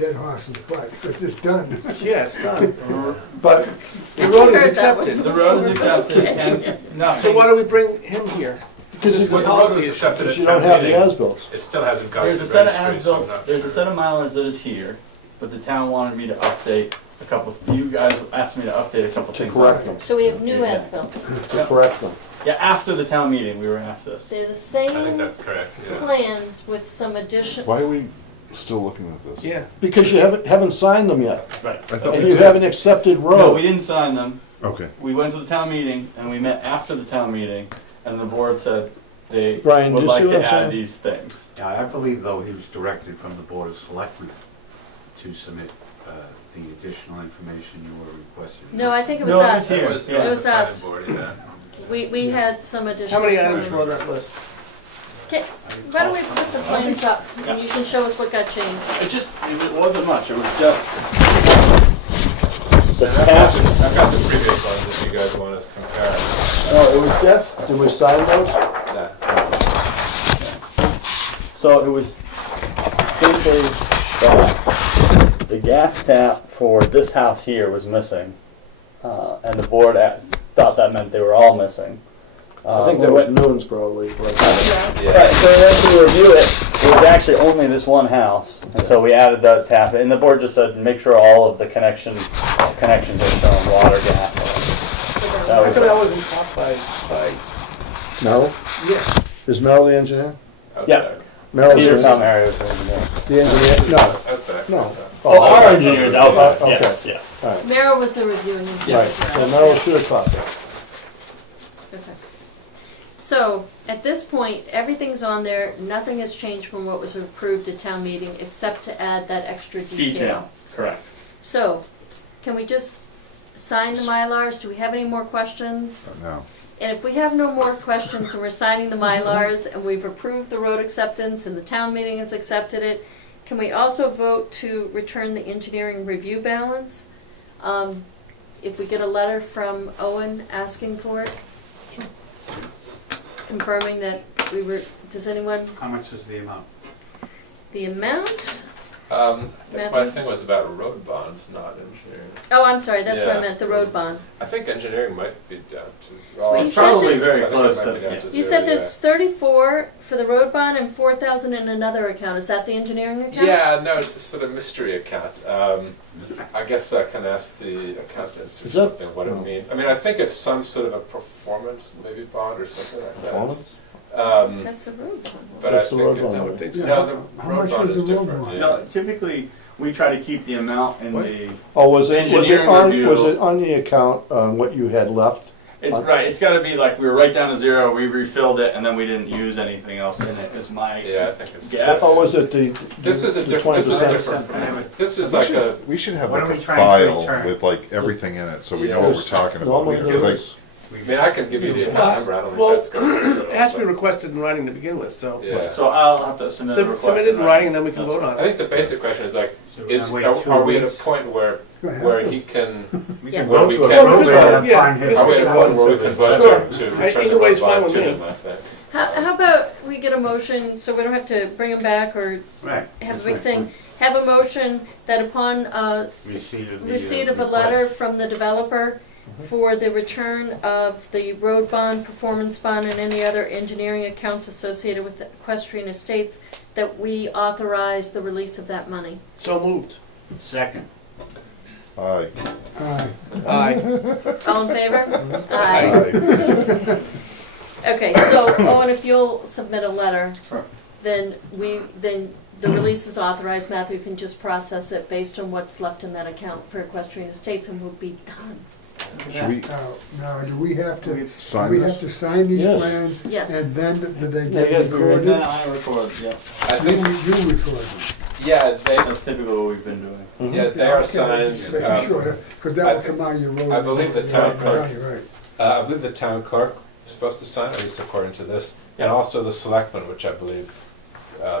dead horse's butt, because it's done. Yeah, it's done. But, The road is Heard that accepted. one The road is before. accepted Okay. and nothing. So why do we bring him here? because When the road was accepted because at you don't town have the meeting, as-bills. it still hasn't gone to There's the a set of registry, so I'm as-bills, not there's a sure. set of milers that is here, but the town wanted me to update a couple, you guys asked me to update a couple To things. correct them, So we have new Yeah. as-bills. to Yep. correct them. Yeah, after the town meeting, we were asked this. They're the I think same that's correct, yeah. plans with some addition. Why are we still looking at this? Yeah. Because you haven't signed them yet. Right. I thought And we you did. haven't accepted No, road. we didn't sign them. Okay. We went to the town meeting and we met after the town meeting and the board said they Brian, do would you like see what to I'm add saying? these things. Yeah, I believe though he was directed from the Board of Selectmen to submit the additional information you were requesting. No, I think it was No, it us. was here. It was, Yeah. it It was was the planning us. board, yeah. We had some additional. How many items plans. were on that list? Okay, why don't we put the plans up and you can show us what got changed? It wasn't much, it was just. The task, I've got the previous ones if you guys want to compare. no, it was just, did we sign those? Yeah. So it was simply that the gas tap for this house here was missing. And the board thought that meant they were all missing. I think that was Noon's probably. Yeah. Right, so then to review it, it was actually only this one house, and so we added that tap, and the board just said, make sure all of the connections are shown, water, gas. That How was come that it. wasn't caught by, Mel? yeah. Is Mel the engineer? Yeah. Mel's Peter the Palmieri was the engineer. the engineer, no, Outback. no. Oh, our engineer is out, Okay. yes, yes. All right, Merrill was the reviewing engineer. right, so Mel should have caught that. Okay. So, at this point, everything's on there, nothing has changed from what was approved at town meeting, except to add that extra detail. Correct. So, can we just sign the Mylars? Do we have any more questions? No. And if we have no more questions and we're signing the Mylars and we've approved the road acceptance and the town meeting has accepted it, can we also vote to return the engineering review balance? If we get a letter from Owen asking for it? Confirming that we were, does anyone, How much is the amount? the amount Matthew? My thing was about road bonds, not engineering. Oh, I'm sorry, that's what I Yeah. meant, the road bond. I think engineering might be down to. Well, you It's said probably that- very I think it close might to, be down yeah. to You zero, said there's 34 for the road bond and 4,000 in another account. Is that the engineering account? Yeah, no, it's a sort of mystery account. I guess I can ask the accountants or Is that- something what oh. it means. I mean, I think it's some sort of a performance, maybe bond or something like that. Performance? That's the road bond. But That's I the think road it's. bond. I would think Yeah. so. No, the How road much bond was is the road different. bond? Yeah. No, typically, we try to keep the amount in What? the, Oh, was it Engineering on, review. was it on the account, what you had left? it's right, it's gotta be like, we were right down to zero, we refilled it, and then we didn't use anything else in it, is my Yeah, I think it's. guess. Or was it the? This is a the different. This is 20%? different. From, this is like a. We should have What like are a we trying to file return? with like everything in it, so we Yeah. know what we're talking about. Normally Because there like, is. I mean, I can give you the account number. I don't think Well, that's going to. It has to be requested in writing to begin with, so. Yeah. So I'll have to submit a request. Submit it in writing, and then we can That's vote on I it. think the basic question is like, So we're is gonna wait 2 are we at a weeks? point where Go ahead. he can? We Yeah. can Where vote we to can approve it return- upon Yeah. his. Are we at a point where we can vote Sure. to I- return either the way road is fine bond with to me. him? I think. How about we get a motion, so we don't have to bring them back or Right. have a That's big my thing. point. Have a motion that upon receipt of a letter from the developer for the return of the road bond, performance bond, and any other engineering accounts associated with Equestrian Estates, that we authorize the release of that money. So moved. Second. aye. Aye. Aye. All in favor? Aye. Okay, so Owen, if you'll submit a letter, Sure. then the release is authorized. Matthew can just process it based on what's left in that account for Equestrian Estates, and we'll be done. Should we Now, do we have to, do sign we this? have to sign these Yes. plans? Yes. And then do they They get get to be And then recorded? I record, yeah. I You think. you record them. Yeah, they. That's typically what we've been doing. Yeah, they are Okay, signed. just making sure, because that I will think- come out of your road. I believe the town clerk- Right. I believe the town clerk is supposed to sign, at least according to this, and also the selectmen, which I believe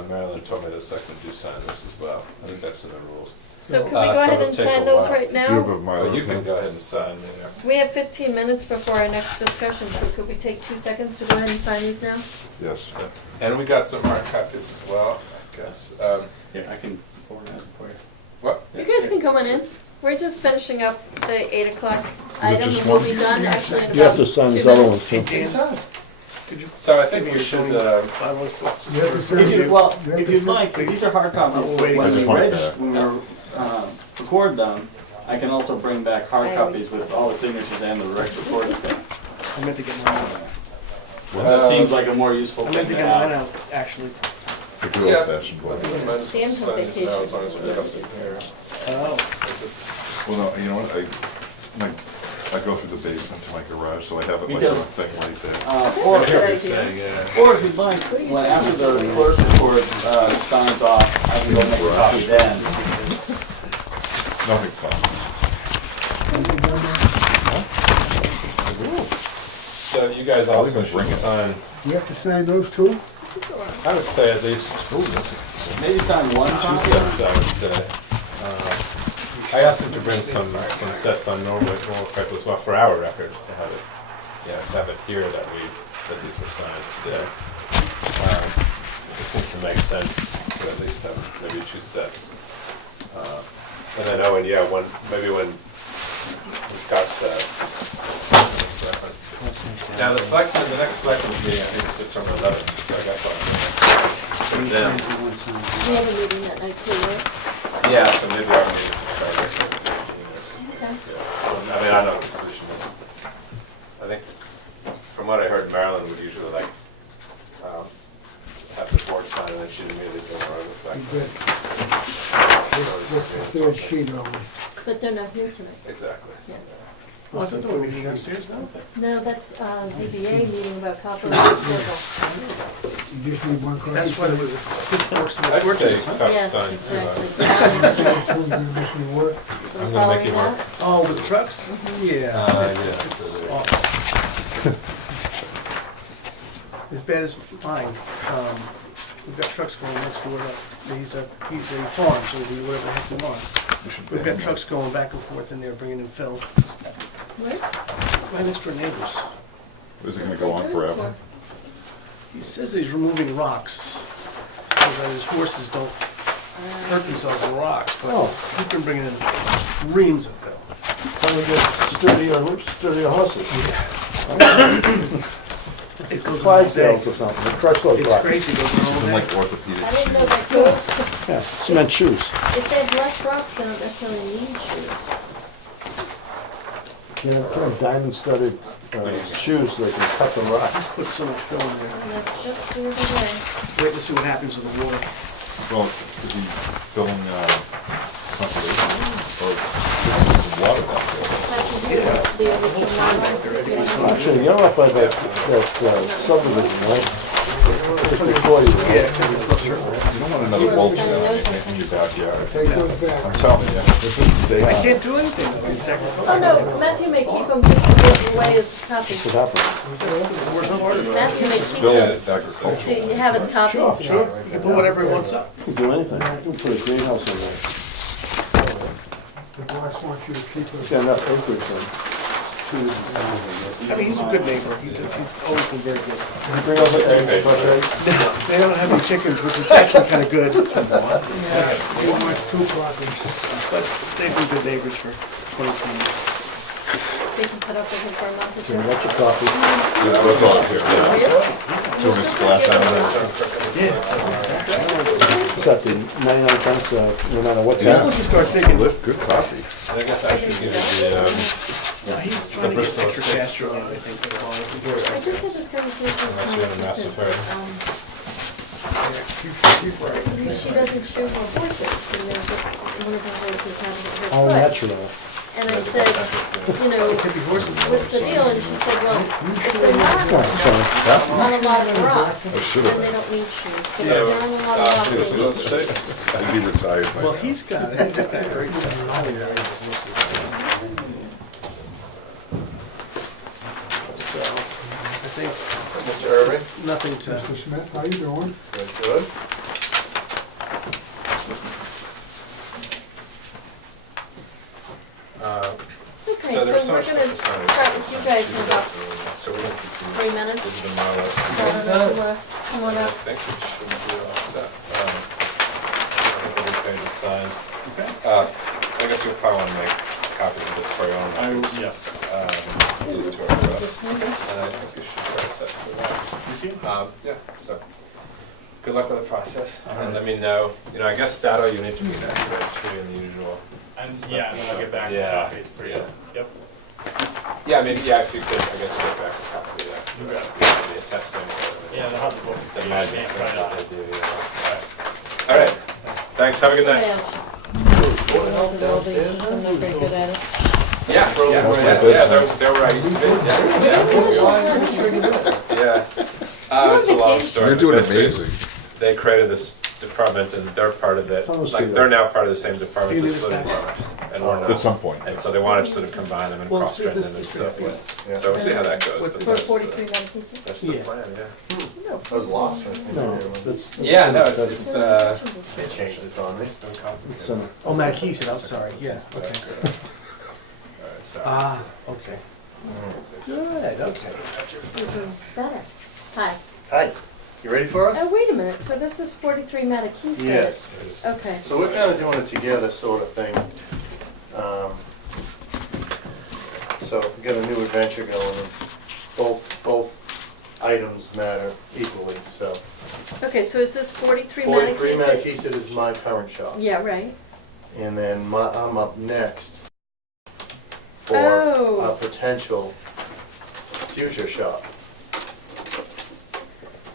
Marilyn told me the selectmen do sign this as well. I think that's in the rules. So can we So go ahead it'll and take sign a those while. right Do you have now? a Mylar? Well, you can go ahead and sign there. We have 15 minutes before our next discussion, so could we take 2 seconds to go ahead and sign these now? Yes. So, and we got some hard copies as well, I guess. Yeah, I can organize it for you. What? You guys can come on in. We're just finishing up the 8 o'clock item. just We'll one? be done actually in You have about to sign 2 these other minutes. ones too. Hey, Dan, could you So I think give me we a should, zoning bylaws book? You have to sign If you, it. well, You have if to you'd sign- like, these are hard copies. we're waiting. When I we just want register, that. when we record them, I can also bring back hard I always- copies with all the signatures and the direct record stamp. I meant to get mine out. That seems like a more useful I thing meant to to get mine have. out, actually. The girls fashion I book. think we might as well Dan's on sign these now, as vacation. long as we get up in here. Oh. Is this- Well, no, you know what, I go through the basement to my garage, so I have it like Because- a thing right there. Or, I hear what you're idea. saying, yeah. or if you'd like, when after the clerk report signs off, I can go make a copy then. Nothing fun. So you guys I'll also even bring should it. sign, You have to sign those too? I would say at least Maybe sign one two copy. sets, I would say. I asked him to bring some sets on normal paper as well for our records to have it, to have it here that these were signed today. It seems to make sense to at least have maybe 2 sets. And then Owen, maybe when we've got now the next selectmen's meeting, I think is September 11th, so I guess I'll. We have a meeting that night too, right? Yeah, so maybe our meeting will try this every 15 minutes. Okay. Yeah. I mean, I know what the solution is. I think, from what I heard, Marilyn would usually like, have the board sign and then she'd immediately go over the second. Good. What's the third sheet on? But they're not here tonight. Exactly. Yeah. Oh, I thought they were meeting downstairs now. No, that's ZBA meeting about copper approval. You just need one copy? That's what it was. Works in the I'd say torches, huh? copy Yes, sign too. exactly. You make me work? I'm gonna make you Following work. that? Oh, with the trucks? Yeah. Yeah, It's so there- awful. As bad as mine. We've got trucks going next door. He's a farm, so he'll do whatever the heck he wants. We should We've ban got them. trucks going back and forth in there, bringing in fill. Where? My next door neighbors. Is it gonna go on forever? He says that he's removing rocks so that his horses don't Perkins sells the rocks, but Oh. he's been bringing in reams of fill. How we get sturdier horses? It goes on all day. Clydesdales or something, they crush those It's rocks. crazy, it goes on all Something day. like orthopedic. I didn't know that goes, Yeah, cement shoes. if they have less rocks, they don't necessarily need shoes. Diamond studded shoes so they can cut the rocks. Put so much fill in there. And that's just the other way. Wait to see what happens with the water. Well, is he filling, conservation or some water back there? The original one. Actually, you're up by that subdivision, right? Just before you. Yeah. You don't want another bulge down in your backyard. Take those back. I'm telling you, if it's I staying. can't do anything in second. Oh, no, Matthew may keep them just a bit away as copies. What happened? Where's the water? Matthew may keep Building them, it's agricultural. so you have his copies. Sure, you can put whatever he wants up. You can do anything. You can put a greenhouse in there. The boss wants you to keep He's it. got enough acreage then. I mean, he's a good neighbor. He's always been very good. Can you bring over eggs, fresh eggs? They don't have any chickens, which is actually kind of good. He wants 2 copies. But they've been good neighbors for 22 years. They can put up with him for a month or Can you two. get your coffee? Yeah, that's all here, yeah. Really? Doing a splash out of that. Is that the 99 cents, no matter what Yeah. size? Once you start thinking, Good coffee. I guess I should give you the, no, he's trying to get Bristol extra Estates. cash on it, I think. I just had this conversation with Unless my you have a massive assistant. Keep right. She doesn't show her horses, and there's one of her horses having her All foot. natural. And I said, you know, what's the deal? And she said, well, if they're not Yeah, so, on a lot of rock, I should then they have. don't need shoes. But if they're on a lot of rock, they need shoes. I'd be retired by Well, now. he's got, I think he's got very good. So, I think Mr. Irving? nothing to, Mr. Smith, how you doing? Good. Okay, so so there's so we're much gonna stuff to sign. start with you guys in about So we're gonna continue. 3 minutes. This is the Mylar. So I don't know if you wanna come on I up. think we should be all set. Everything is signed. okay? I guess you'll probably wanna make copies of this for your own records. Yes. These two are for us. This one. And I think you should try to set for that. Yeah, so, good luck with the process, and let me know, I guess data you need to be next registry and the usual. And yeah, and then I'll get back some Yeah. copies for you. Yep. Yeah, I mean, yeah, if you could, I guess get back a copy of that. You got The attesting. Yeah, the hard book. The magic Yeah, thing right that on. they do, yeah. All right, thanks, have a good night. I'm not very good at it. Yeah, they're where I used to be, yeah. It's a long story. You're doing Basically, amazing. They created this department and they're part of it, Thomas like, did they're that. now part of the same department, You this need living this department, and we're At not. some point. And so they wanted to sort of combine them and Well, cross train this them and so district, forth. yeah. So we'll see how that goes, What but the- For that's 43 the, Metamucil? that's the Yeah. plan, yeah. I was lost, right? No, that's. Yeah, no, it's, that's- They changed this on me. it's been complicated. it's, Oh, Matt Keeson, I'm sorry, yes, okay. Alright, sorry. Ah, okay. Good, okay. Better. Hi. Hi, you ready for us? Oh, wait a minute, so this is 43 Metakeesit? Yes. Okay. So we're kind of doing it together sort of thing. So we got a new adventure going and both items matter equally, so. Okay, so is this 43 43 Metakeesit? Matakeesit is my current shop. Yeah, right. And then I'm up next for Oh. a potential future shop.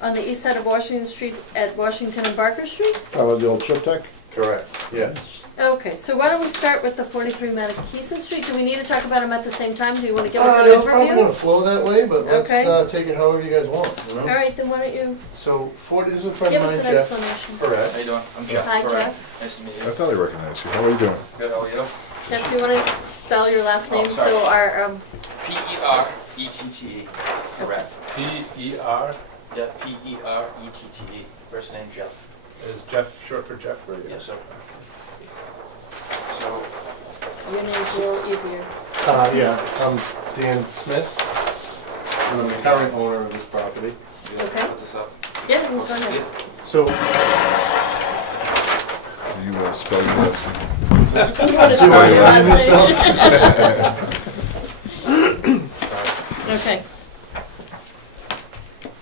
On the east side of Washington Street at Washington and Barker Street? Oh, the old chip tech? Correct, yes. Okay, so why don't we start with the 43 Metakeesit Street? Do we need to talk about them at the same time? Do you want to give us an It's probably gonna overview? flow that way, but let's Okay. take it however you guys want, you All know? right, then why don't you So this is a friend give of us mine, an Jeff explanation? Perret. How you doing? I'm Jeff. Hi, Perret. Jeff. Nice to meet I you. thought I recognized you. How are you doing? Good, how are you? Jeff, do you want to spell your last name sorry. so our, P-E-R-E-T-T-E. Correct. P-E-R, Yeah, P-E-R-E-T-T-E. First name Jeff. is Jeff short for Jeffrey? Yes, sir. So, your name's a little easier. Yeah, I'm Dan Smith, and I'm the current owner of this property. you want to Okay. put this up? Yeah, go ahead. So, You spell your last name. You want to spell your last name? Okay.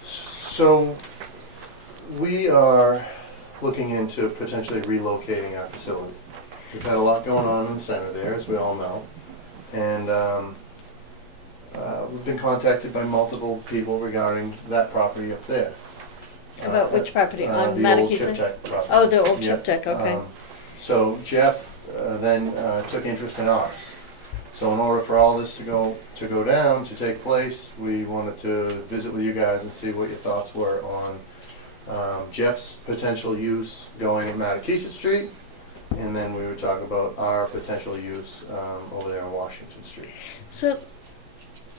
So, we are looking into potentially relocating our facility. We've had a lot going on in the center there, as we all know. And we've been contacted by multiple people regarding that property up there. About which property? On The old Matakesa? Chip Deck property. Oh, the old Yep. chip deck, okay. So Jeff then took interest in ours. So in order for all this to go down, to take place, we wanted to visit with you guys and see what your thoughts were on Jeff's potential use going at Matakesa Street, and then we would talk about our potential use over there on Washington Street. So,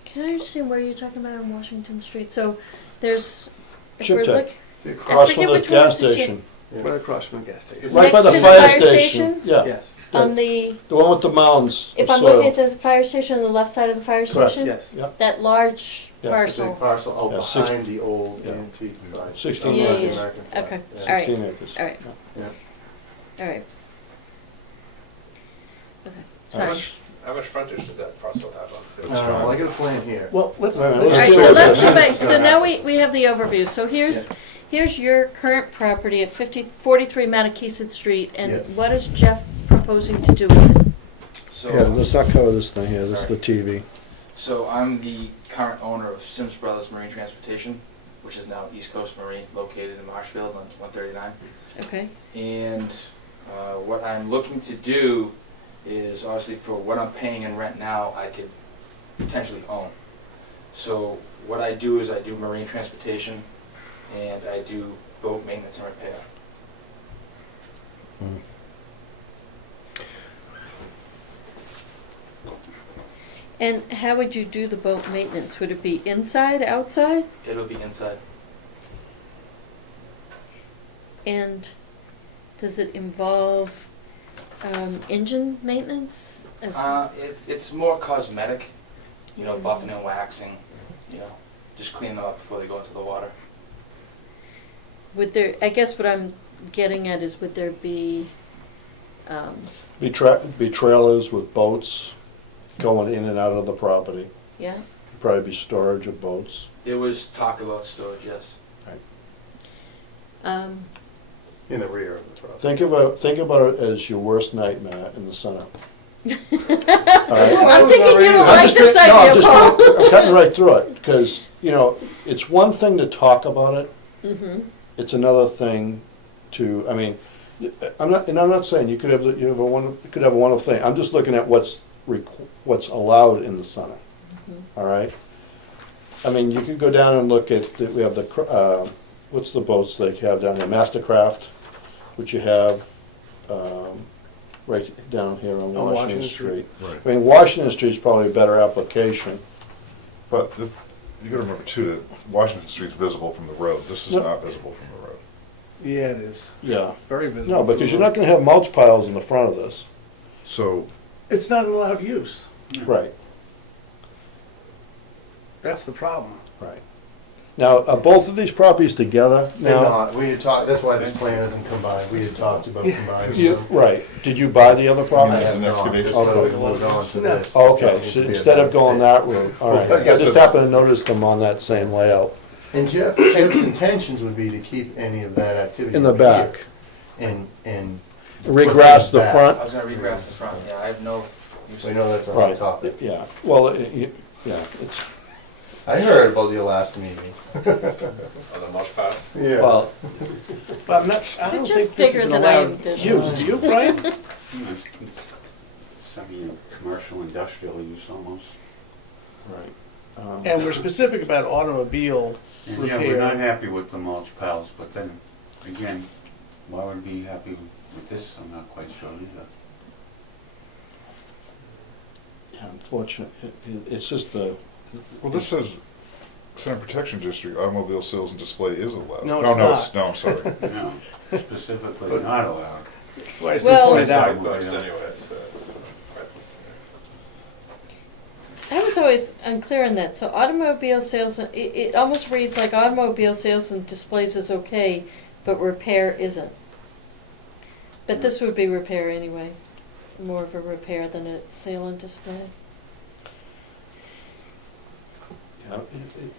can I understand where you're talking about on Washington Street? So, there's, if Chip we're Tech. look, Across forget from the which one gas was the chip- station. Right across from the gas station. Right by Next the to the fire fire station. station? Yeah, Yes, on the, the one with the mounds if of I'm looking soil. at the fire station on the left side of the fire Correct. station? yes. That large Yeah. The parcel? big parcel out Yeah, behind the old yeah. antique flag. 16 Yeah, acres. yeah. American flag. Okay, Yeah. all right. 16 acres. All right. Yeah. All right. Okay, How sorry. much frontage does that parcel have on Field Well, I got a plan here. Well, let's, All right, All let's right, do so it. let's go Yeah. back, so now we have the overview, so here's your current property at 43 Matakesa Street, Yeah. and what is Jeff proposing to do with it? So, Yeah, let's not cover this thing here, this is the TV. so I'm the current owner of Sims Brothers Marine Transportation, which is now East Coast Marine, located in Marshfield on 139. Okay, And what I'm looking to do is, obviously, for what I'm paying in rent now, I could potentially own. So what I do is I do marine transportation, and I do boat maintenance and repair. and how would you do the boat maintenance? Would it be inside, outside? It'll be inside. And does it involve engine maintenance as well? It's more cosmetic, you know, buffing and waxing, you know, just cleaning them up before they go into the water. Would there, I guess what I'm getting at is would there be, Be trailers with boats going in and out of the property. yeah? Probably be storage of boats. There was talk about storage, yes. In the rear of the property. Think about it as your worst nightmare in the center. All right? I'm thinking you don't I'm like just this no, idea, Paul. I'm cutting right through it, because, you know, it's one thing to talk about it, Mm-hmm, it's another thing to, I mean, I'm not saying you could have a wonderful thing, I'm just looking at what's allowed in the center, all right? I mean, you could go down and look at, we have the, what's the boats they have down there, Mastercraft, which you have, right down here on On Washington Washington Street. Right. I mean, Washington Street's probably a better application. But you gotta remember too, that Washington Street's visible from the road. This is No. not visible from the road. Yeah, it is. Yeah. Very visible. No, because you're not gonna have mulch piles in the front of this. So, It's not allowed use. Right, That's the problem. right. Now, are both of these properties together They're now? not, we had talked, that's why this plan isn't combined, we had talked about combining You- them. Right. Did you buy the other I property? Yes. have an not, excavation. that's why we Okay. moved on to this. Oh, okay, That seems so to be a instead of better going fit. that route, all right. I I guess just that's- happened to notice them on that same layout. And Jeff's intentions would be to keep any of that activity In the over here back. And Regrass the Back. front? I was gonna regrass the front, yeah, I have no use. we know that's a hot Right, topic. yeah. Well, yeah, it's, I heard about your last meeting. On the mulch piles? Yeah. well, But I'm not, I don't just think this bigger is an than I allowed envisioned. use. Do you, Brian? You know, some commercial industrial use almost. right. And we're specific about automobile And yeah, we're not repair. happy with the mulch piles, but then, again, why would we be happy with this? I'm not quite sure either. Yeah, unfortunate, it's just the, well, this says Center Protection District, automobile sales and display is allowed. No, it's not. No, I'm sorry. No, specifically not allowed. That's why it's been Well- pointed out. Sidewalks anyway, so it's quite the same. I was always unclear on that. So automobile sales, it almost reads like automobile sales and displays is okay, but repair isn't. But this would be repair anyway, more of a repair than a sale and display. Yeah,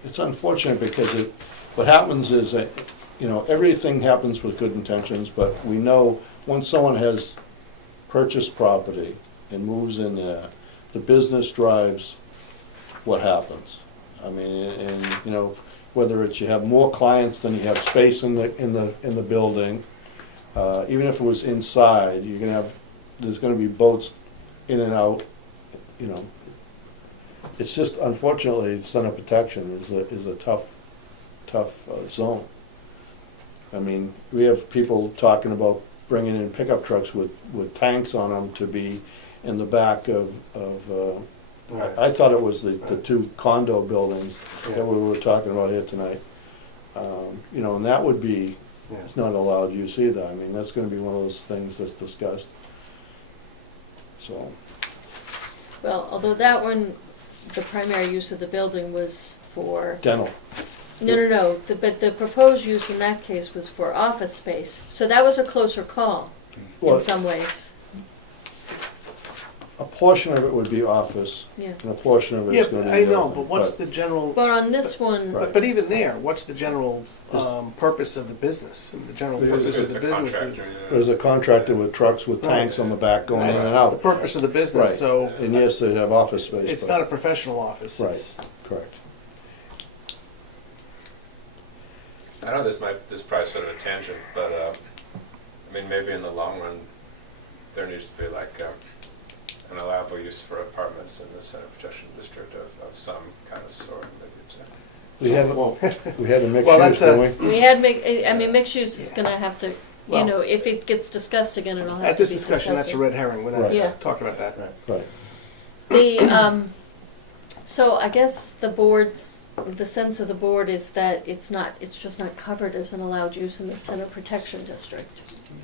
it's unfortunate because what happens is that, everything happens with good intentions, but we know once someone has purchased property and moves in there, the business drives what happens. I mean, and whether it's you have more clients than you have space in the building, even if it was inside, there's gonna be boats in and out, It's just, unfortunately, center protection is a tough zone. I mean, we have people talking about bringing in pickup trucks with tanks on them to be in the back of I thought it was the two condo buildings that we were talking about here tonight. And that would be, it's not allowed use either. I mean, that's gonna be one of those things that's discussed. So, Well, although that one, the primary use of the building was for, dental. no, but the proposed use in that case was for office space. So that was a closer call Well, in some ways, a portion of it would be office, yeah. and a portion of Yeah, it's gonna be. I know, building, but what's the general, But on this one, Right. but even there, what's the general purpose of the business? The general There's- purpose of It's the a business contractor, is, There's a contractor with trucks with tanks on the back going in that's and the out. purpose of the Right. business, so And yes, they have office space. it's but- not a professional office. Right. It's- Correct. I know this is probably sort of a tangent, but I mean, maybe in the long run, there needs to be like an allowable use for apartments in the center protection district of some kind of sort. Maybe We had a mixed Well, use, that's a- didn't we? we had mixed use is gonna have to, Well- if it gets discussed again, it'll have At to this be discussion, that's discussed. a red herring, we're Right. Yeah. not talking about that. Right. The, so I guess the sense of the board is that it's just not covered as an allowed use in the center protection district.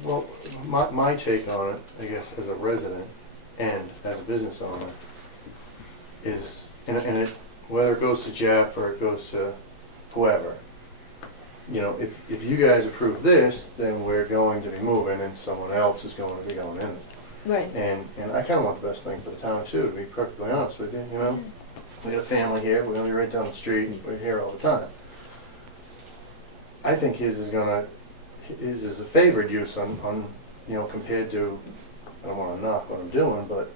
Well, my take on it, I guess, as a resident and as a business owner, is, and it, whether it goes to Jeff or it goes to whoever, if you guys approve this, then we're going to be moving and someone else is going to be going in. Right. And I kind of want the best thing for the town too, to be perfectly honest with you, We got a family here, we're gonna be right down the street, we're here all the time. I think his is a favored use on, compared to, I don't wanna knock what I'm doing, but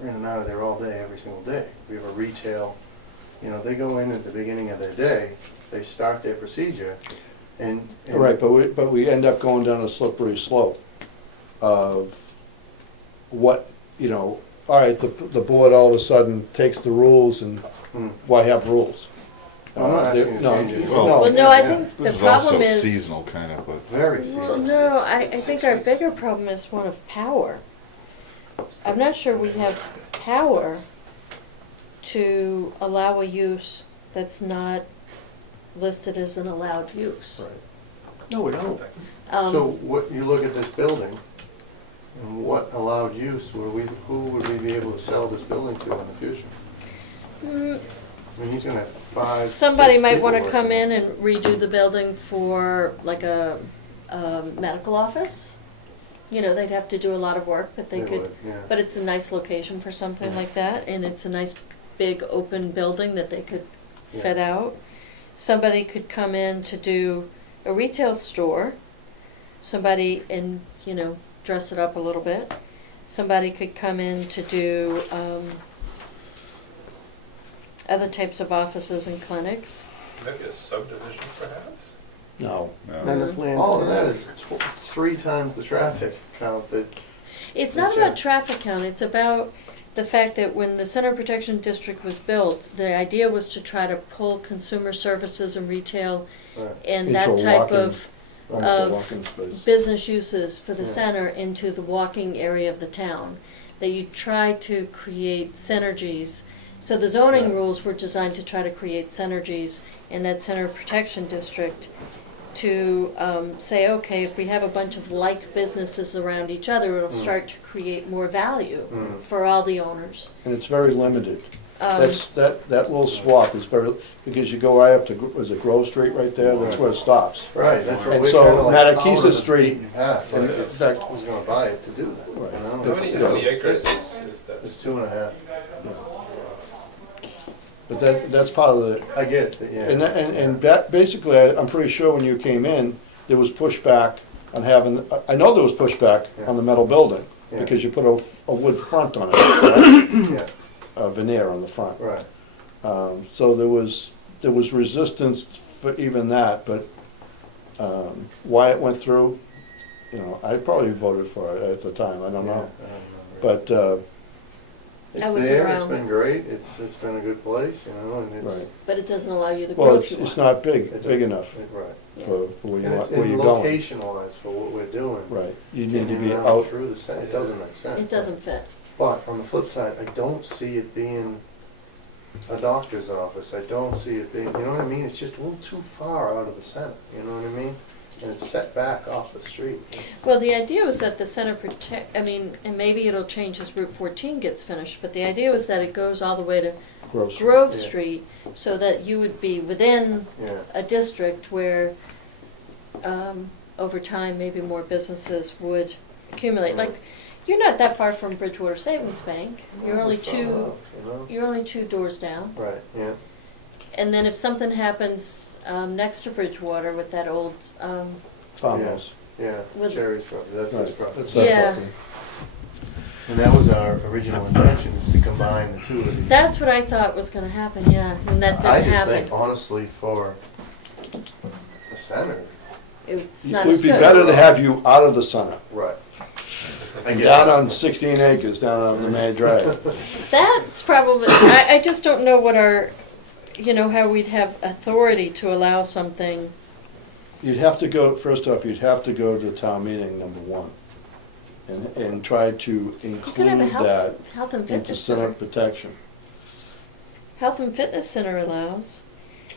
we're in and out of there all day, every single day. We have a retail, they go in at the beginning of their day, they start their procedure, and. Right, but we end up going down a slippery slope of what, all right, the board all of a sudden takes the rules and why have rules? I'm not asking you to No, change it. Well, no, I think the This is also problem is. seasonal kind of, but Very Well, serious. no, I think our bigger problem is one of power. I'm not sure we have power to allow a use that's not listed as an allowed use. Right. No, we don't. So what, you look at this building, and what allowed use, who would we be able to sell this building to in the future? mm, I mean, he's gonna have 5, Somebody 6 might people wanna come working. in and redo the building for like a medical office. They'd have to do a lot of work, but they could, would, yeah. but it's a nice location for something like that, and it's a nice big open building that they could Yeah. fit out. Somebody could come in to do a retail store, somebody and, dress it up a little bit. Somebody could come in to do other types of offices and clinics. Maybe a subdivision perhaps? No. Then no. the land. All of that is 3 times the traffic count that, It's Good not job. about traffic count, it's about the fact that when the Center Protection District was built, the idea was to try to pull consumer services and retail and that Into type walk-in- of almost a of walk-in space. business uses for the Yeah. center into the walking area of the town. That you try to create synergies. So the zoning Right. rules were designed to try to create synergies in that Center Protection District to say, okay, if we have a bunch of like businesses around each other, it'll start to create more value for all the owners. And it's very limited. that little swath is very, because you go right up to, was it Grove Street right there? That's where it stops. Right, that's what And we're so kinda like out of Matakeesa the Street, beaten path, and like, it's- that- who's gonna buy it to do that, you Right. know? How many acres is that? It's 2.5. but that's part of the, I get it, yeah. and basically, I'm pretty sure when you came in, there was pushback on having, I know there was pushback on the metal building, Yeah. because you put a wood front on it, right? Yeah, A veneer on the front. right. So there was resistance for even that, but why it went through, you know, I probably voted for it at the time, I don't Yeah, I know. don't But, It's I was there, it's around. been great, it's been a good place, you know, and it's. right, But it doesn't allow you the well, growth it's, you it's want. not big it big don't- enough Right. for where you And it's want, where in you're going. location wise for what we're doing. Right, you need to in be and out, through the center, it doesn't make sense. It doesn't fit. But on the flip side, I don't see it being a doctor's office, I don't see it being, you know what I mean? It's just a little too far out of the center, you know what I mean? And it's set back off the street. Well, the idea was that the center and maybe it'll change as Route 14 gets finished, but the idea was that it goes all the way to Grove Street. Grove Yeah. Street, so that you would be within Yeah, a district where, over time, maybe more businesses would accumulate. Like, you're not that far from Bridgewater Savings Bank. You're only Far two. enough, you know? You're only 2 doors down. Right, yeah. And then if something happens next to Bridgewater with that old, Farmhouse. Yeah, With- Cherry's property, that's his Right, property. that's that Yeah. property. And that was our original intention, is to combine the two of these. that's what I thought was going to happen. Yeah, and that I didn't just happen. think honestly for the center. It's It not would as be good. better to have you out of the center, Right. I and get down it. on 16 acres, down on the main drag. That's probably. I just don't know what our, how we'd have authority to allow something. You'd have to go, first off, you'd have to go to town meeting, number one, and try to You could include have a that health and into fitness center center. protection. Health and fitness center allows.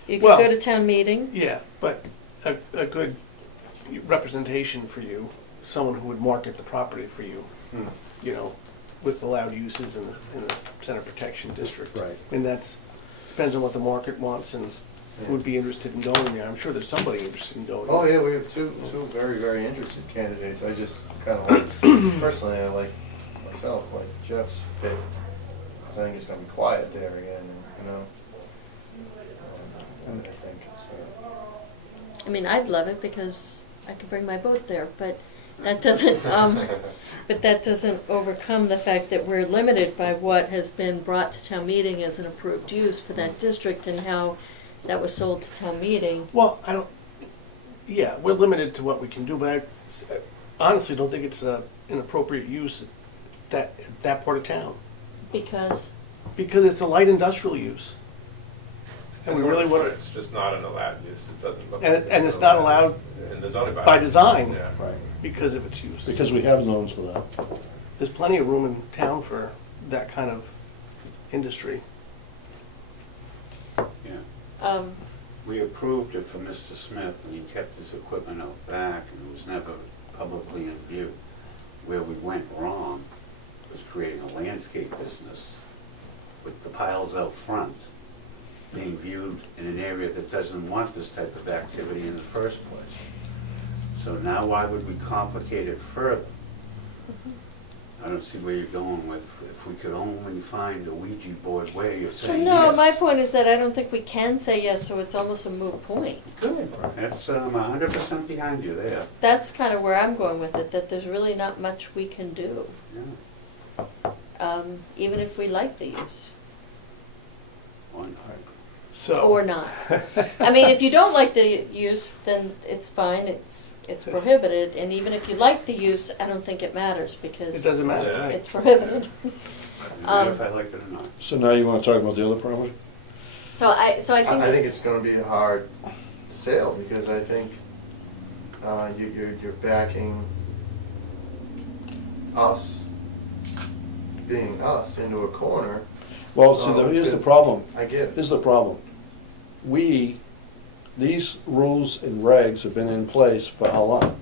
You could Well- go to town meeting. Yeah, but a good representation for you, someone who would market the property for you, Hmm. you know, with allowed uses in the center protection district. Right. And that's, depends on what the market wants and who would be interested in going there. I'm sure there's somebody interested in going. Oh, yeah, we have two very, very interested candidates. I just kind of like, personally, I like myself, like Jeff's fit. Because I think it's going to be quiet there again, you know? I think it's, I mean, I'd love it because I could bring my boat there, but that doesn't. But that doesn't overcome the fact that we're limited by what has been brought to town meeting as an approved use for that district and how that was sold to town meeting. Well, I don't, yeah, we're limited to what we can do, but I honestly don't think it's an appropriate use that part of town. Because Because it's a light industrial use. And we really want It's just not an allowed use, it doesn't look. And like it's not allowed in the zoning bylaw. by design. Yeah. Right. because of its use. Because we have zones for that. There's plenty of room in town for that kind of industry. Yeah. We approved it for Mr. Smith, and he kept his equipment out back, and it was never publicly in view. Where we went wrong was creating a landscape business with the piles out front being viewed in an area that doesn't want this type of activity in the first place. So now why would we complicate it further? I don't see where you're going with, if we could only find a Ouija board way of so saying no, yes. my point is that I don't think we can say yes, so it's almost a moot point. Good, that's, 100% behind you there. That's kind of where I'm going with it, that there's really not much we can do, Yeah. even if we like the use. One. So. Or not. I mean, if you don't like the use, then it's fine, it's prohibited, and even if you like the use, I don't think it matters, because It doesn't matter, Yeah. right? it's prohibited. Doesn't matter if I like it or not. So now you want to talk about the other property? So I think. I think it's gonna be a hard sale, because I think, you're backing us, being us, into a corner. Well, see, here's the problem. I get it. Here's the problem. These rules and regs have been in place for how long?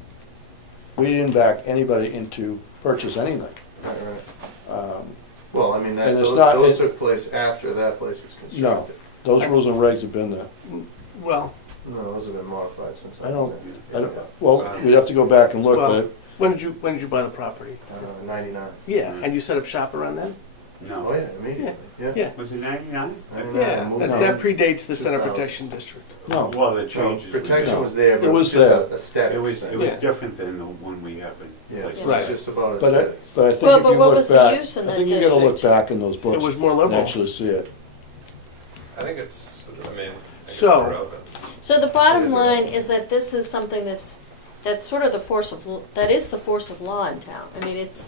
We didn't back anybody into purchase anything. Right, right. Well, I mean, And it's not- those it- took place after that place was constructed. Those rules and regs have been there. Well, No, those have been modified since. I don't, well, we'd have to go back and look, Well- but when did you buy the property? 99. Yeah, and you set up shop around then? Oh, No. yeah, immediately, yeah. Yeah. Was it 99? 99, Yeah, moved that, on. that predates the Center 2000. Protection District. no. Well, the No, changes. protection No. was there, It but it was was just there. a static It was thing. Yeah. different than the one we have in Yeah, place. it Right. was just about But I, aesthetics. but I think Well, if but you what look was the back, use in I that think you gotta look district? back in those It books was more and liberal. actually see it. I think it's, I mean, I guess So- irrelevant. So the bottom It is line irrelevant. is that this is something that's sort of the force of, that is the force of law in town. I mean, it's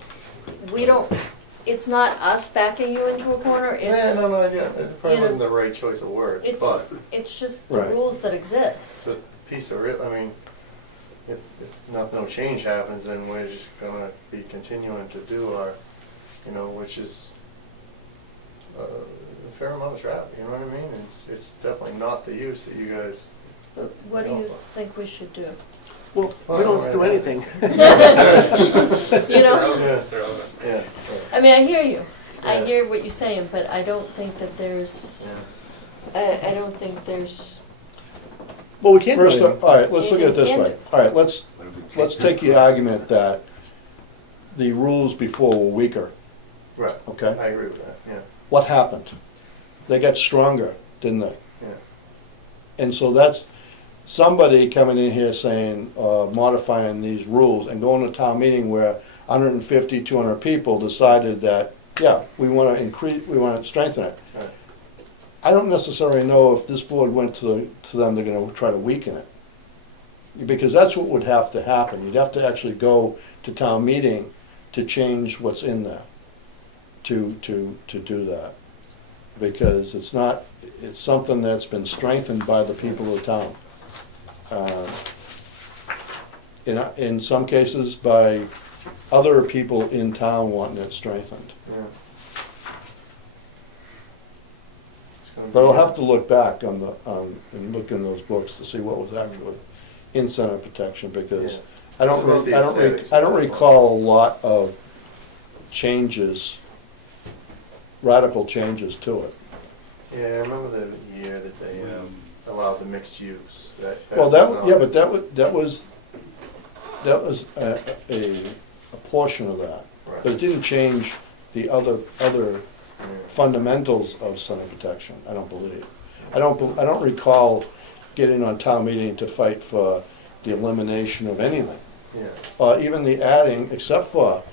not us backing you into a corner, Yeah, no, yeah, it probably you know, wasn't the right choice of words, it's, but it's just the Right. rules that it's exist. a piece of real, I mean, if no change happens, then we're just gonna be continuing to do our, which is a fair amount of traffic, you know what I mean? It's definitely not the use that you guys, But what do you think we should do? Well, we don't do anything. You know? It's irrelevant. yeah, right, I mean, I hear you. I Yeah. hear what you're saying, but I don't think that there's, yeah. I don't think there's, Well, we can't do First, anything. all right, let's look at it this way. All right, let's What if we take the argument that the rules before were weaker, Right, okay? I agree with that, yeah, What happened? They got stronger, didn't they? yeah. And so that's somebody coming in here saying, modifying these rules and going to a town meeting where 150, 200 people decided that, yeah, we want to strengthen it. Right. I don't necessarily know if this board went to them, they're gonna try to weaken it. Because that's what would have to happen. You'd have to actually go to town meeting to change what's in there, to do that. Because it's something that's been strengthened by the people of the town. In some cases by other people in town wanting it strengthened. Yeah. It's gonna But I'll be- have to look back and look in those books to see what was actually in center protection, because Yeah. I don't, It's about the aesthetics. I don't recall a lot of changes, radical changes to it. Yeah, I remember the year that they allowed the mixed use. Well, was not- that was a portion of that, Right. but it didn't change the other Yeah. fundamentals of center protection, I don't believe. I don't recall getting on town meeting to fight for the elimination of anything, Yeah, or even the adding, except for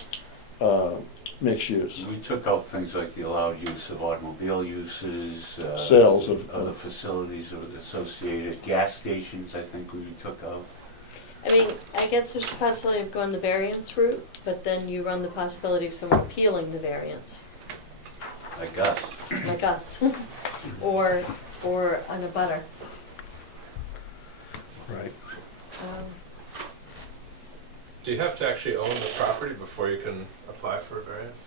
mixed use. We took out things like the allowed use of automobile uses. Sales of- Other facilities associated, gas stations, I think we took out. I mean, I guess there's the possibility of going the variance route, but then you run the possibility of someone appealing the variance, Like us. like us, or on a butter. Right. Do you have to actually own the property before you can apply for a variance?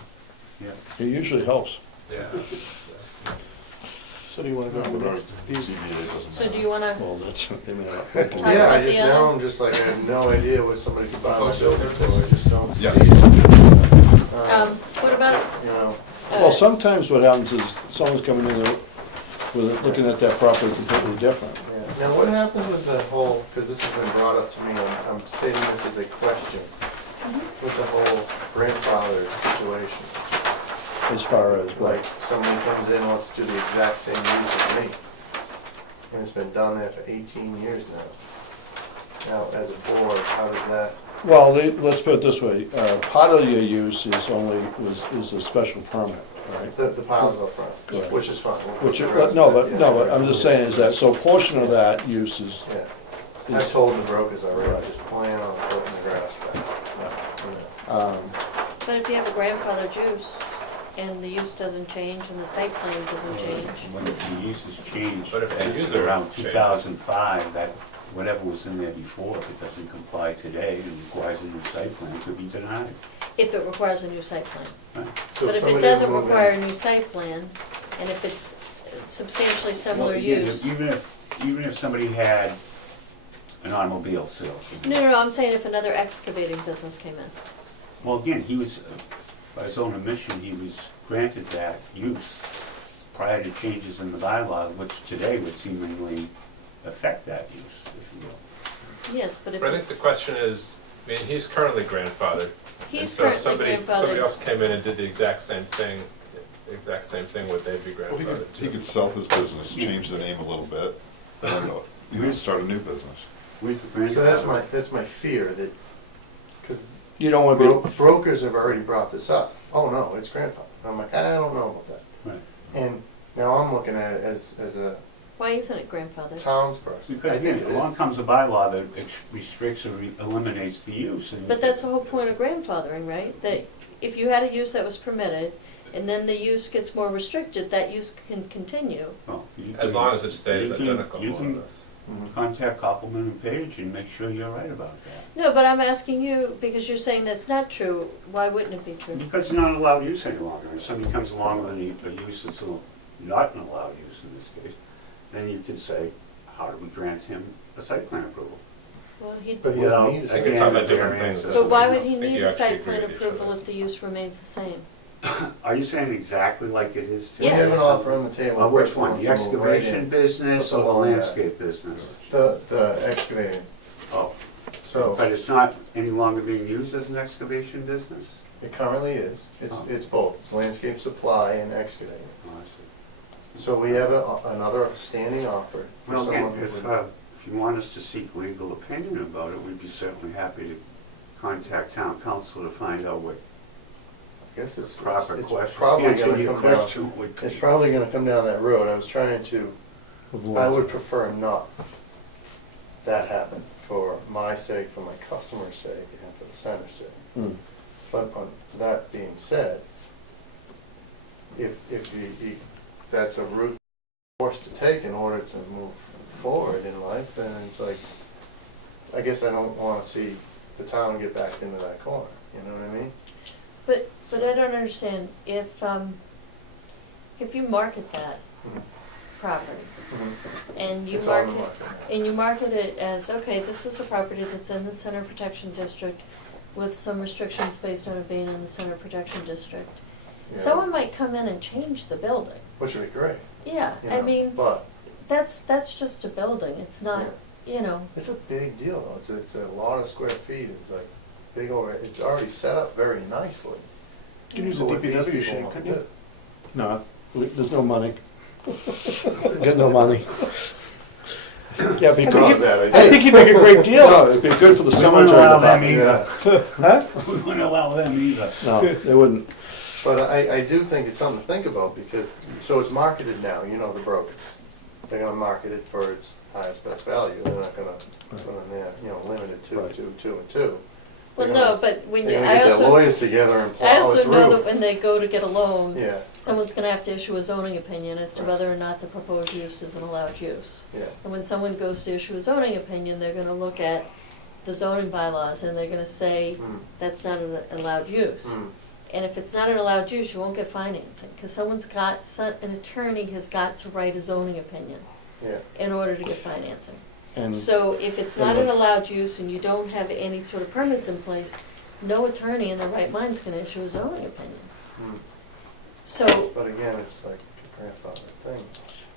Yeah. It usually helps. Yeah. So do you wanna go to the next? So do you wanna, Well, that's, Talk yeah, about I the just, other- now I'm just like, I have no idea what somebody could buy my Functional building for, I just don't see Yeah. it. what about, You know, well, sometimes what happens is someone's coming in with, looking at that property completely different. yeah. Now, what happens with the whole, because this has been brought up to me, I'm stating this as a question, with the whole grandfather situation. As far as what, Like, somebody comes in, wants to do the exact same use as me, and it's been done there for 18 years now. Now, as a board, how does that, well, let's put it this way, part of your use is a special permit, right? the piles up front, Correct. which is fine. We'll put Which, the rest no, back, but I'm just saying is that, so a portion of that use is, Yeah, I told the brokers already, Right. just plan on putting the grass back. You know. but if you have a grandfather's use, and the use doesn't change, and the site plan doesn't change, When the uses changed, But if the user around changes. 2005, that whatever was in there before, if it doesn't comply today and requires a new site plan, could be denied. if it requires a new site plan. So But if it somebody doesn't moved in- require a new site plan, and if it's substantially similar Well, again, use. Even if somebody had an automobile sales. No, I'm saying if another excavating business came in. Well, again, he was, by his own admission, he was granted that use prior to changes in the bylaw, which today would seemingly affect that use, if you will. Yes, but if But I think the it's, question is, I mean, he's currently grandfathered. And he's so if currently somebody grandfathered. else came in and did the exact same thing, would they be Well, grandfathered he too? could sell his business, change the name a little bit, and, start a new business. Where's the grandfather? So that's my fear, that, because You don't want to be, brokers have already brought this up. Oh, no, it's grandfather. I'm like, I don't know about that. Right. And now I'm looking at it as a Why isn't it grandfathered? townsperson. Because I think again, it along is. comes a bylaw that restricts or eliminates the use. And But that's the whole point of grandfathering, right? That if you had a use that was permitted, and then the use gets more restricted, that use can continue. Well, you As can- long as it stays you can- identical, you more or can less. contact Koppelman and Page and make sure you're right about that. No, but I'm asking you, because you're saying that's not true, why wouldn't it be true? Because it's not allowed use any longer. If somebody comes along with a use that's not an allowed use in this case, then you could say, how do we grant him a site plan approval? Well, he'd, But he Without doesn't need a I could talk about different variance. things. but why would I he think need you a actually site agree plan with each approval other. if the use remains the same? Are you saying exactly like it is We today? Yes. have an offer on the table. Which one, the Wants to move right excavation in. business or the Along that. landscape business? The excavating. Oh, So but it's not any longer being used as an excavation business? it currently is. Oh. It's both. It's landscape supply and excavating. Oh, I see. So we have another standing offer for Well, someone again, who if, would. if you want us to seek legal opinion about it, we'd be certainly happy to contact town council to find out what I guess it's proper it's question. probably answer gonna your come down. question would be. It's probably gonna come down that road. I was trying to, I would prefer not that happen for my sake, for my customer's sake, and for the center's sake. Hmm. But that being said, if that's a route forced to take in order to move forward in life, then it's like, I guess I don't wanna see the town get back into that corner, you know what I mean? But I don't understand, if you market that Mhm. property, and you It's on the market, market. and you market it as, okay, this is a property that's in the center protection district with some restrictions based on it being in the center protection district. Yeah. Someone might come in and change the building. Which would be great, Yeah, you I know, mean, but that's just a building, it's not, you know, it's a big deal though. It's a lot of square feet. It's like big over, it's already set up very nicely. You can use for the what these DPW people shed, want couldn't to you? do. no, there's no money. Get no money. Yeah, be I think good. it- Not a bad I idea. think you'd make a great deal. No, it'd be good for the We wouldn't allow cemetery them department. either. Yeah. We wouldn't allow them either. No, they wouldn't. But I do think it's something to think about because, so it's marketed now, you know, the brokers. They're gonna market it for its highest best value. They're not gonna put in there, you know, limit it to Right. two, and two. well, They're no, gonna- but when you, They're gonna I get their also, lawyers together and I plow it also know that through. when they go to get a loan, Yeah, someone's gonna have to issue a zoning opinion as to whether or not the proposed use is an allowed use. yeah. And when someone goes to issue a zoning opinion, they're gonna look at the zoning bylaws and they're gonna say, Mm, that's not an allowed use. mm. And if it's not an allowed use, you won't get financing, because an attorney has got to write a zoning opinion Yeah, in order to get financing. And So if it's not an allowed use and you don't have any sort of permits in place, no attorney in their right mind's gonna issue a zoning opinion. mm. So, But again, it's like a grandfather thing.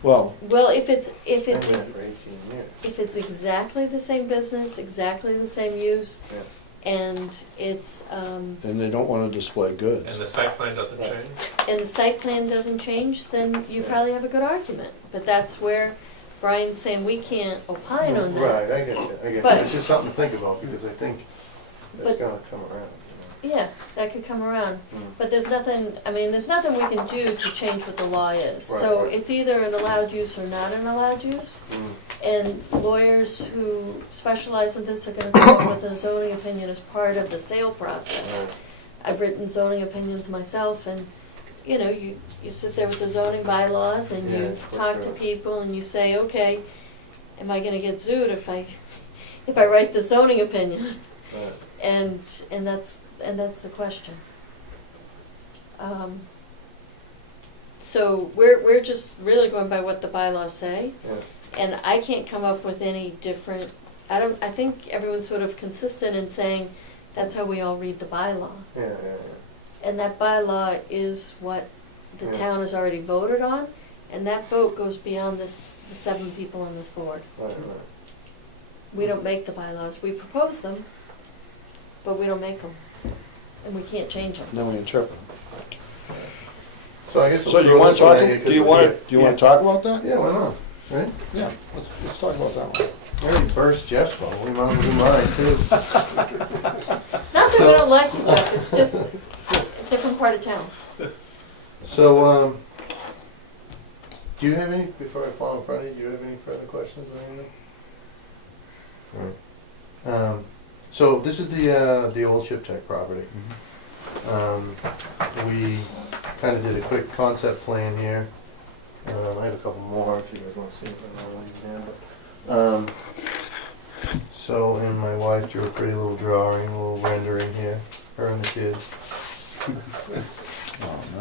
well, well, if it's, Been there for 18 years. if it's exactly the same business, exactly the same use, Yeah. and it's, and they don't want to display goods. And the site plan doesn't Right. change? and the site plan doesn't change, then you Yeah. probably have a good argument. But that's where Brian's saying we can't opine on that. Right, I get you, I get But- you. It's just something to think about because I think it's But- gonna come around, Yeah, that could come around. you know. But there's nothing, I mean, there's nothing we can do to change what the law is. So Right, right. it's either an allowed use or not an allowed use. Mm. And lawyers who specialize in this are gonna come up with a zoning opinion as part of the sale process. Right. I've written zoning opinions myself, and, you know, you sit there with the zoning bylaws and Yeah, you for talk to sure. people and you say, okay, am I gonna get sued if I write the zoning opinion? Right. And that's the question. So we're just really going by what the bylaws say, Yeah. and I can't come up with any different, I think everyone's sort of consistent in saying that's how we all read the bylaw. Yeah, yeah, And that bylaw is what the Yeah. town has already voted on, and that vote goes beyond the 7 people on this board. Right, right. We don't make the bylaws, we propose them, but we don't make them, and we can't change them. Then we interpret. So I guess. So do you want to talk, do you want to talk about that? Yeah, why not, right? Yeah, let's talk about that one. I already burst Jeff's bubble, we might as well do mine too. It's not that we don't like you, Jeff, it's just a different part of town. So, do you have any, before I fall in front of you, do you have any further questions or anything? All right. So this is the old Chip Tech property. We kind of did a quick concept plan here. I have a couple more if you guys want to see if I'm not leaving there. So, and my wife drew a pretty little drawing, a little rendering here, her and the kids.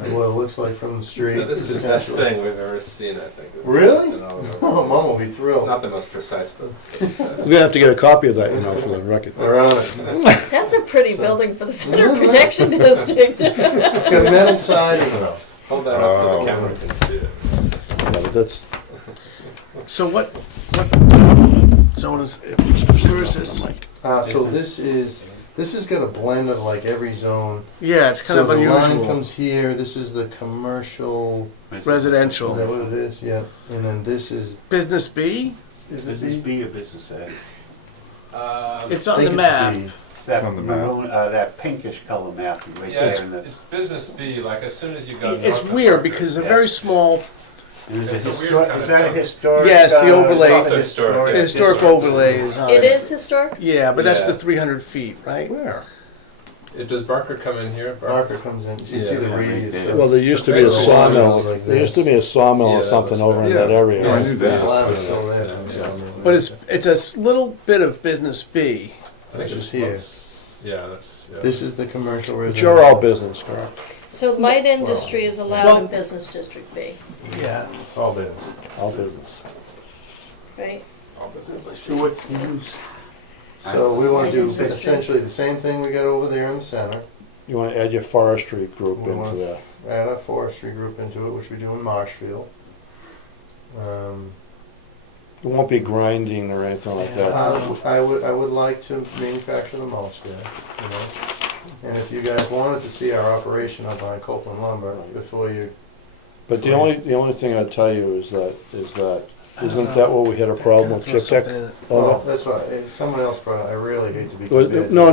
And what it looks like from the street. This is the best thing we've ever seen, I think. Really? In all of our Oh, Mom will be thrilled. Not the most precise, but. We're gonna have to get a copy of that, you know, for the record. We're on it. That's a pretty building for the Center Protection District. It's got metal siding though. Hold that up so the camera can see it. Yeah, but that's, So what zone is, where is this? So this has got a blend of like every zone. Yeah, it's kind of So the line unusual. comes here, this is the commercial, is that Residential. what it is? Yeah. And then this is, Business B? is it Business B? B or business A? It's I on think the it's map. B. It's that On the map. maroon, that pinkish color map right there in the. It's business B, like as soon as you go. It's north of weird Parker. because it's a very small And It's a weird is kind of that a town. historic? Yes, the overlay. It's also historic, yeah. historic overlay is on It is historic? Yeah, but that's Yeah. the 300 feet, right? where? Does Barker come in here? Barker comes in, so you see the Yeah. radius. Yeah. Well, there used to be a It's sawmill, like there used to be a sawmill Yeah, or that something was over in there. that area. Yeah, I knew The that. slab is still there. Yeah. But it's a little bit of business B. I think Which it's is here. Yeah, that's. Yeah. This is the commercial But residential. you're all business, correct? So light industry is allowed Well- in Business District B, Yeah. All business. All business. right? Let's see what use. So we want to do Light industry. essentially the same thing we got over there in the center. You wanna add your forestry group We into want- that. Add a forestry group into it, which we do in Marshfield. It won't be grinding or anything like that. I would like to manufacture the mulch there, you know. And if you guys wanted to see our operation up on Copeland Lumber before you, But the only thing I'd tell you is that, isn't that what we had a problem with Throw Chip Tech? something in it. Oh, well, no. that's why, if someone else brought it, I really hate to be. Well, committed. No,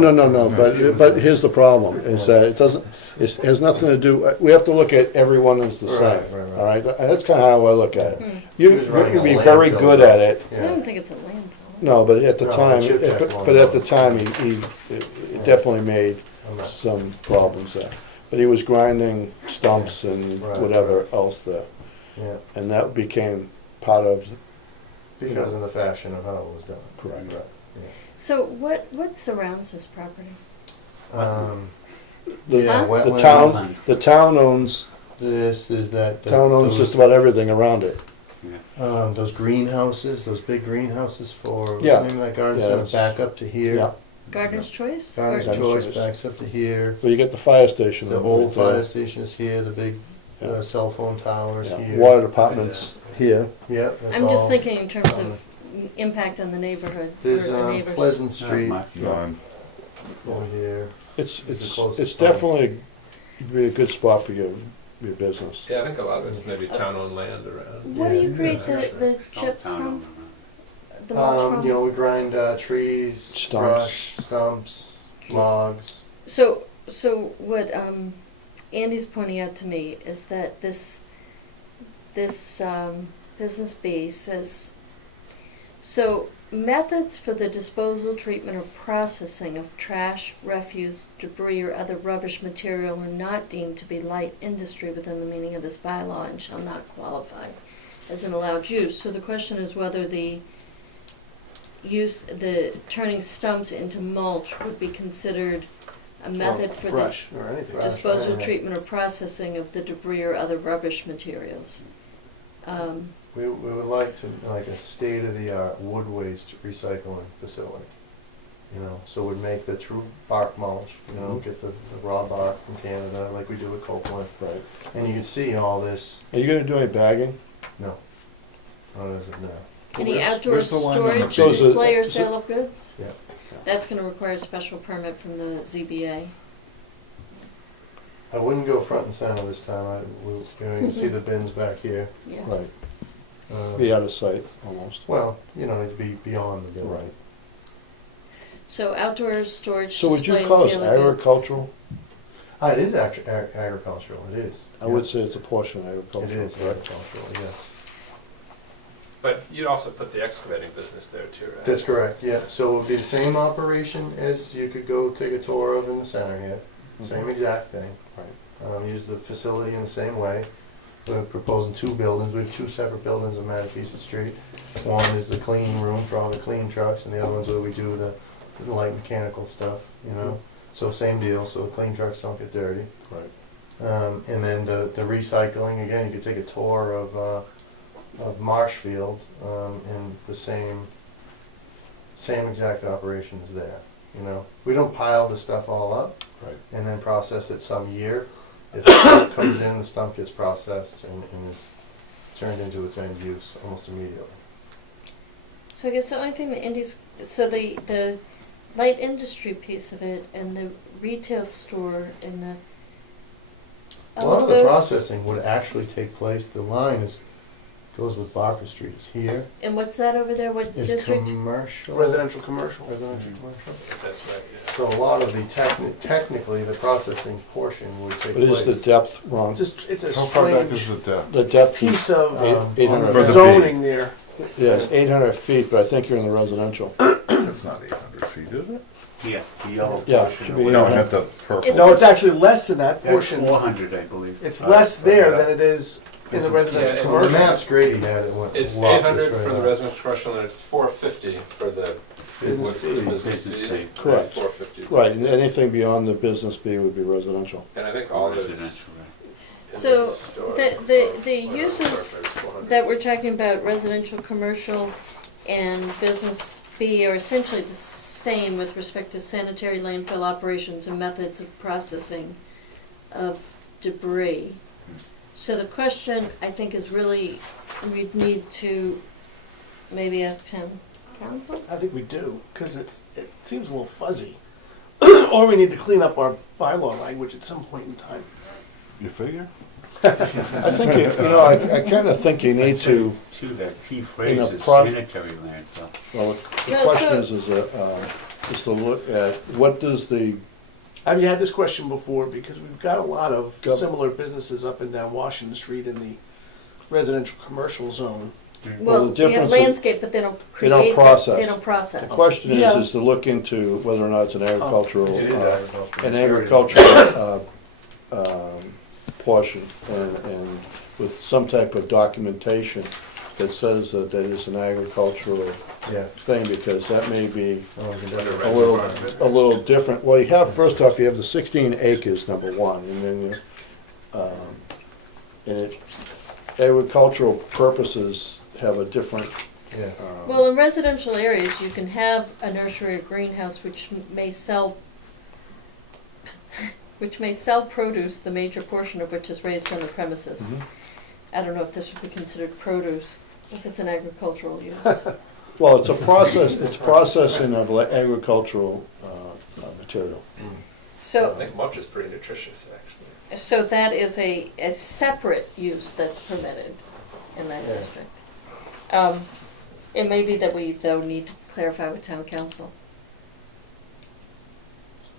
but here's the problem, is that it doesn't, it has nothing to do, we have to look at everyone as the same, Right. all right? That's kinda how I look at it. He was running You'd be a very landfill, good at it, I Yeah, don't think it's a landfill. no, but at the No, time, Chip Tech one but at the was. time, he definitely made I'm not- some problems there. But he was grinding stumps and Right, whatever else there, yeah, and that became part of, because of the fashion of how it was done. correct. So what surrounds this property? The- Huh? Wetlands. The town owns, This is that. town owns those- just about everything around it. Those greenhouses, those big greenhouses for, what's the Yeah. name of that garden Yeah, center, it's- back up to here. Yeah, Gardener's Choice? Garden's Or- Garden's Choice Choice. backs up to here. well, you get the fire station. The right old there. fire station is here, the big Yeah. cell phone towers Yeah. here. Water department's here. Yep, that's I'm just all. thinking in terms on of impact on the neighborhood, or There's the neighbors. Pleasant Not Street much. None. over here. It's This is the closest definitely be a good spot for your business. Yeah, I think a lot of it's maybe town-owned land around. What do you Yeah. create Yeah. the chips Downtown. from? The mulch from? You know, we grind trees, Stumps. brush, stumps, logs. So what Andy's pointing out to me is that this Business B says, so methods for the disposal, treatment, or processing of trash, refuse, debris, or other rubbish material are not deemed to be light industry within the meaning of this bylaw and shall not qualify as an allowed use. So the question is whether the turning stumps into mulch would be considered a method for the Brush or anything. disposal, Brush, treatment, or processing of the debris or other rubbish materials. We would like to, like a state-of-the-art wood waste recycling facility. you know, so we'd make the true bark mulch, you know, get the raw bark from Canada, like we do with Copeland. Right. And you can see all this, Are you gonna do any bagging? no, not as of now. Any Where's- outdoor where's the line on the storage, So is it- display, or so- sale of goods? Yeah. That's gonna require a special permit from the ZBA. I wouldn't go front and center this time, you can see the bins back here. Yeah. Right, Um, be out of sight, almost. Well, you know, it'd be beyond the building. Right. So outdoor storage, So would you display, call and this sale of goods. agricultural? It is agricultural, it is. I would say it's a portion of It agricultural. is correct? agricultural, yes. But you'd also put the excavating business there too, right? That's correct, yeah. So it would be the same operation as you could go take a tour of in the center here. Same exact thing. Right. Use the facility in the same way. We're proposing 2 buildings. We have 2 separate buildings on Mattapiece Street. One is the clean room for all the clean trucks, and the other one's where we do the light mechanical stuff, you know. So same deal, so clean trucks don't get dirty. Right. And then the recycling, again, you could take a tour of Marshfield, and the same exact operation is there, you know. We don't pile the stuff all up Right. and then process it some year. If the stump comes in, the stump gets processed and is turned into its end use almost immediately. So I guess the only thing the light industry piece of it and the retail store and the A lot of the processing would actually take place, the line goes with Barker Street, it's here. And what's that over there? What It's district? commercial. Residential, commercial. Residential commercial. That's right, yeah. So a lot of the technically the processing portion would take But place. is the depth wrong? It's a How far back is strange the depth? The depth is piece of 800 For the feet. zoning there. Yeah, it's 800 feet, but I think you're in the residential. It's not 800 feet, is it? Yeah, the yellow Yeah, portion. should of be, it. No, I meant the purple. It's- No, it's actually less than that That's portion. 400, I believe. It's less there than it is in the Yeah, residential it's- The commercial. maps Grady had it went. It's locked this 800 right for the out. residential commercial and it's 450 for the Business the B. business Business B. B. Correct. It's 450. Right, and anything beyond the business B would be residential. And I think all of it's Residential, right. in So, store. the Whatever uses square foot is 400. that we're talking about, residential, commercial, and business B, are essentially the same with respect to sanitary landfill operations and methods of processing of debris. So the question, I think, is really, we'd need to maybe ask town council? I think we do, because it seems a little fuzzy. Or we need to clean up our bylaw language at some point in time. You figure? I think, I kind of think you need to, Too, that key phrase a is pro- sanitary landfill. well, the Yeah, question so- is to look at, what does the, I've had this question before, because we've got a lot of Go. similar businesses up and down Washington Street in the residential commercial zone. Well, Well, the we have difference in- landscape, but they don't They don't create, process. they don't process. the question Yeah. is to look into whether or not it's an agricultural, It is agricultural. an agricultural portion, and with some type of documentation that says that that is an agricultural Yeah. thing, because that may be Oh, we can Under definitely- a little different. Well, you have, first off, you have the 16 acres, number one, and then you, and it, agricultural purposes have a different, Yeah. Well, in residential areas, you can have a nursery or greenhouse which may sell produce, the major portion of which is raised on the premises. Mhm. I don't know if this would be considered produce, if it's an agricultural use. well, it's a process, it's processing of agricultural material. I So, think mulch is pretty nutritious, actually. so that is a separate use that's permitted in that Yeah. district. It may be that we, though, need to clarify with town council.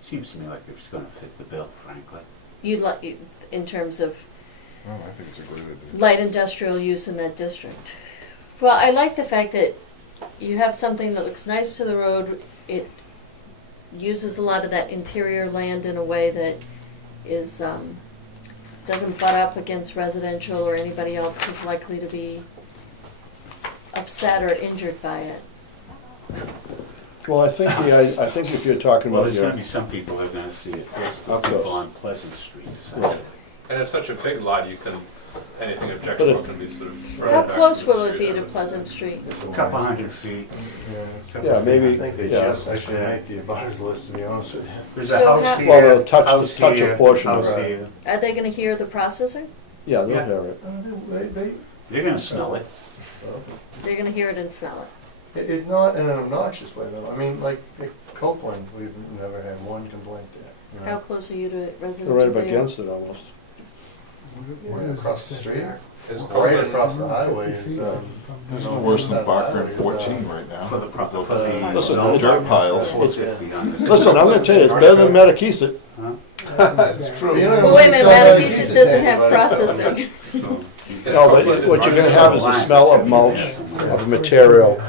Seems to me like it's gonna fit the bill, frankly. You'd like, in terms of Oh, I think it's a great idea. light industrial use in that district. Well, I like the fact that you have something that looks nice to the road. It uses a lot of that interior land in a way that is, doesn't butt up against residential or anybody else who's likely to be upset or injured by it. Well, I think if you're talking Well, about there's gonna your, be some people that are gonna see it. There's the Of course. people on Pleasant Street, essentially. And it's such a big lot, you can, anything objectionable can be sort of. How thrown back close to the will it street, be I to would Pleasant Street? A couple 100 feet. Yeah, maybe, I think they yeah. just actually make the abutters list, to be honest with you. There's So a house how- here. Well, they'll touch- house touch a here, portion of house it. here. Are they gonna hear the processing? Yeah, they'll Yeah. hear it. You're gonna smell it. They're gonna hear it and smell it. It not in an obnoxious way though. I mean, like at Copeland, we've never had one complaint there. you know. How close are you to They're residential? right up there? against it almost. What Yeah, is across the street. Is Right Copeland- across the highway is, There's no no worse than That Barker highway and is, 14 right now. For the, for the. Listen, zone dirt piles. It's 50 on this. Listen, I'm gonna tell you, it's better than Matakeesit. It's true. You know, Well, wait a minute, Somebody Matakeesit uses doesn't it, have but- processing. No, but what you're gonna have is the smell of mulch, of material.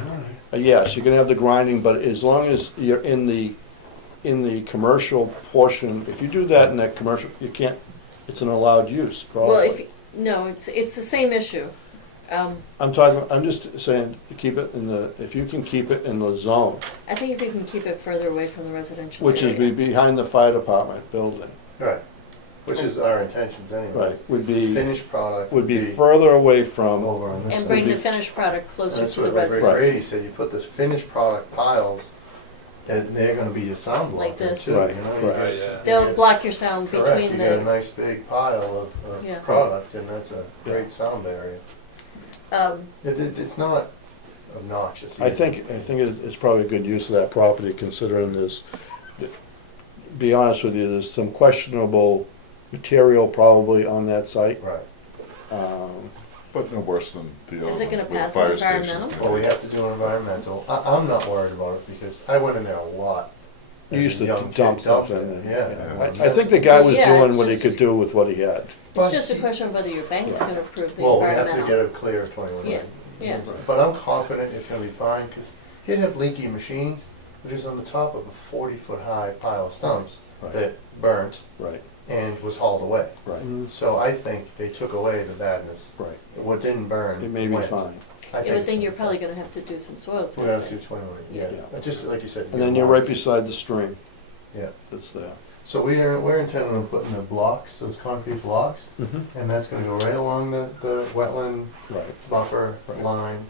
Yes, you're gonna have the grinding, but as long as you're in the commercial portion, if you do that in that commercial, you can't, it's an allowed use, Well, if, probably. no, it's the same issue. I'm just saying, keep it in the, if you can keep it in the zone, I think if you can keep it further away from the residential which is area. behind the fire department building, Right, which is our intentions anyways. right, would be, Finished product would be further away from, over on this And side. bring the would be- finished product closer That's to the what like Rick residential. Brady said, you put this finished product piles, and they're gonna be your sound Like blocker this. too, Right, you know? right. You Right, get- yeah. They'll block your sound Correct, between you got a the, nice big pile Yeah. of product, and that's a great sound barrier. It's not obnoxious. I think it's probably a good use of that property considering there's, be honest with you, there's some questionable material probably on that site. Right, But no worse than the Is other it gonna one where pass the fire an station's environmental? gonna well, we be. have to do environmental, I'm not worried about it, because I went in there a lot. You as used a to young dump kid, stuff dumpster, in there. Yeah. I think the guy was Yeah, it's doing what he just- could do with what he had. it's just a question of whether your bank's gonna approve the Well, we have to environmental. get it clear of 21 Yeah, days. yeah. But I'm confident it's gonna be fine, because he'd have leaky machines, but he's on the top of a 40-foot high pile of stumps Right. that burnt Right, and was hauled away. right, So I think they took away the badness. right. What didn't burn It may be went. fine. I Yeah, but then so. you're probably gonna have to do some soil We're gonna have testing. to do 21, yeah. Yeah. Just like you said. And then you're right beside the stream Yeah. that's there. So we're intending on putting the blocks, those concrete blocks, and that's gonna go right along the wetland Right. buffer Right. line,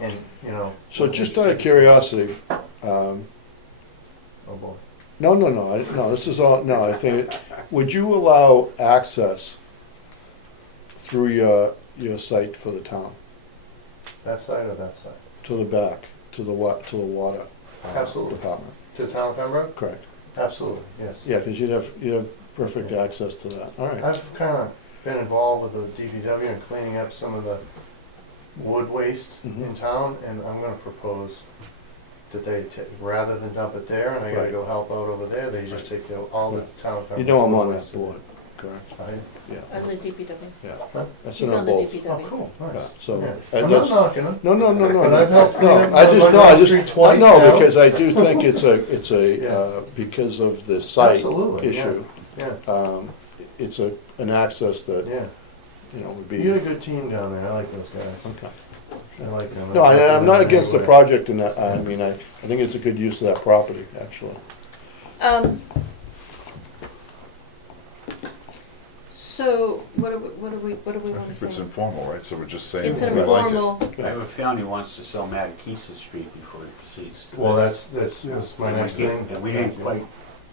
and, you know. So just out of curiosity, Oh, boy. no, this is all, no, I think, would you allow access through your site for the town, That side or that side? to the back, to the water? Absolutely. Department, To the town of Pembroke? correct. Absolutely, yes. Yeah, because you'd have perfect access to that, all right. I've kind of been involved with the DPW and cleaning up some of the wood waste in Mhm. town, and I'm gonna propose that they, rather than dump it there, and I gotta Right. go help out over there, they just take all the town of Pembroke. You know I'm on wood that waste. board, correct? Yeah, On the DPW. yeah. Huh? That's He's in on the both. Oh, DPW. cool, Yeah, nice. so, Yeah. and I'm not that's, knocking them. no, But I've helped clean up I my street twice no, now. because I do think it's Yeah. because of the site Absolutely, yeah. issue. Yeah, It's an access that, yeah. would You be, got a good team down there, I like those guys. okay. I like them. No, I'm not against the Anyway. project and that, I mean, I think it's a good use of that property, actually. So, what do we I wanna think it's say? informal, right? So we're just saying. It's an we like it. informal, I have a feeling he wants to sell Matakeesit Street before he proceeds. Well, that's my And we next didn't- thing. And we didn't quite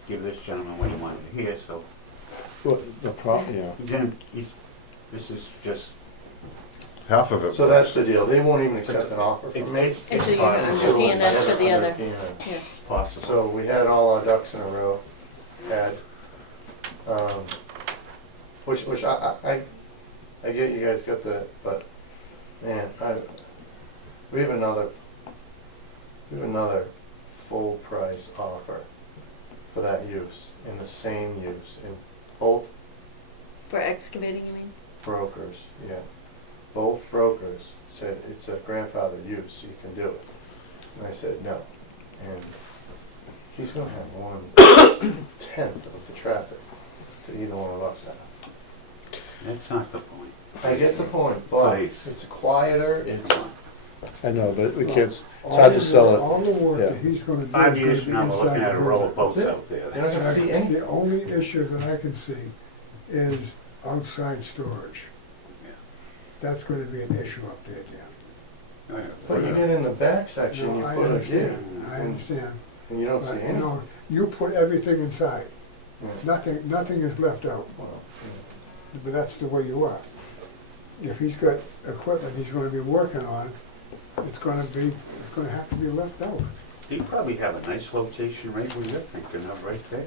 give this gentleman what he wanted to hear, so Well, yeah. this is just, Half of it. So that's the deal, they won't even accept an offer from me. until you're under P&S for the other, yeah. possible. So we had all our ducks in a row, which I get you guys got the, but, man, we have another full price offer for that use, in the same use, in both For excavating, you mean? brokers, yeah. Both brokers said it's a grandfather use, so you can do it. And I said no. And he's gonna have 1/10 of the traffic that either one of us have. That's not the point. I get the point, but Please. it's quieter, it's, I know, but we can't, it's hard to sell it. All the work Yeah. that he's gonna do. 5 is years gonna from be now, we're looking inside at a the row building. of boats That's it. out there. you're not gonna see any. The only issue that I can see is outside storage. Yeah. That's gonna be an issue up there, Dan. Oh, yeah. But you get in the back section, you No, I put a understand, view, I understand. and you don't see But, you anything. know, you put everything inside. Yeah. Nothing is left out, Well, but that's the way you are. If he's got equipment he's gonna be working on, it's gonna have to be left out. You probably have a nice location right where you're thinking of, right there.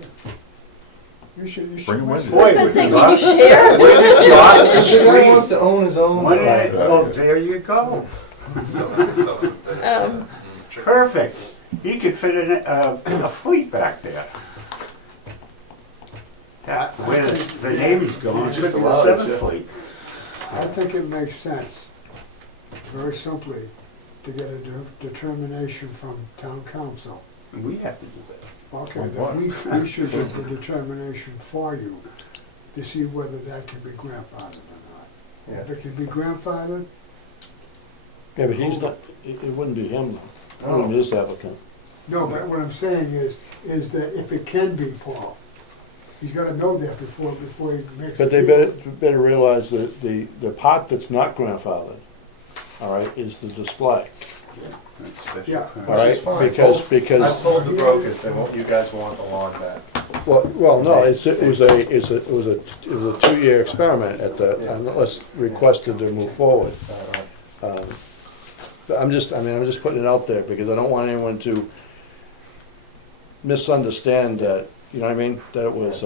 You should Bring him with you. I was gonna say, can you share? The guy wants to own his own. Well, there you go. Perfect. He could fit in a fleet back there. That, where the Navy's going, it could be the allowed it, 7th yeah. Fleet. I think it makes sense, very simply, to get a determination from town council. And we have to do that. Okay, On then we should get the determination for you to see whether that can be grandfathered or not. Yeah. If it can be grandfathered, Yeah, but he's not, it wouldn't be him though. It wouldn't be No, this applicant. no, but what I'm saying is that if it can be, Paul, he's gotta know that before he makes. But they better realize that the part that's not grandfathered, all right, is the display, That's special Yeah. permit. all Which is right? fine. Because, I've because, told the brokers, you guys want the lawn back. well, no, it was a 2-year experiment at the, unless requested to move forward. But I'm just putting it out there because I don't want anyone to misunderstand that, you know what I mean? That it was,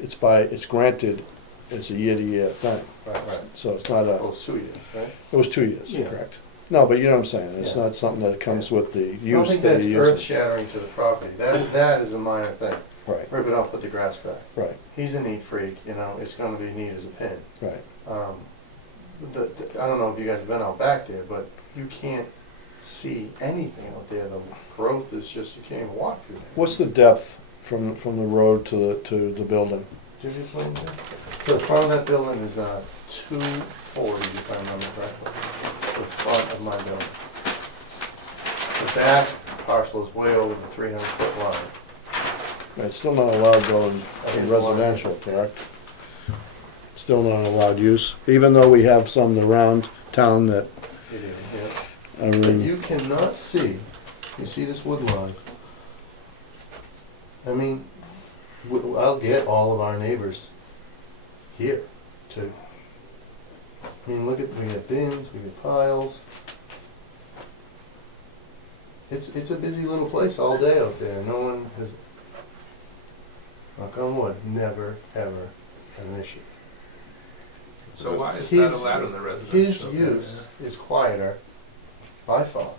it's granted, it's a year-to-year thing. Right, right. So it's not Well, a, it's 2 years, right? it was 2 years, Yeah. correct? No, but you know what I'm saying, it's Yeah. not something that comes with the I don't use think that that's you use. earth-shattering to the property. That is a minor thing. Right, Rip it off, put the grass back. right, He's a neat freak, you know, it's gonna be neat as a pin. right. I don't know if you guys have been out back there, but you can't see anything out there. The growth is just, you can't even walk through there. What's the depth from the road to the building? Did you play there? So the front of that building is 240, if I remember correctly. The front of my building. The back parcel is way over the 300-foot line. It's still not allowed though in That is allowed. residential, correct? Still not allowed use, even though we have some around town that, It is, yeah. I But mean, you cannot see, you see this wood line? I mean, I'll get all of our neighbors here too. I mean, look at, we got bins, we got piles. It's a busy little place all day out there. No one has, knock on wood, never, ever had an issue. So why is His- that allowed in the His residential? use is quieter, by far,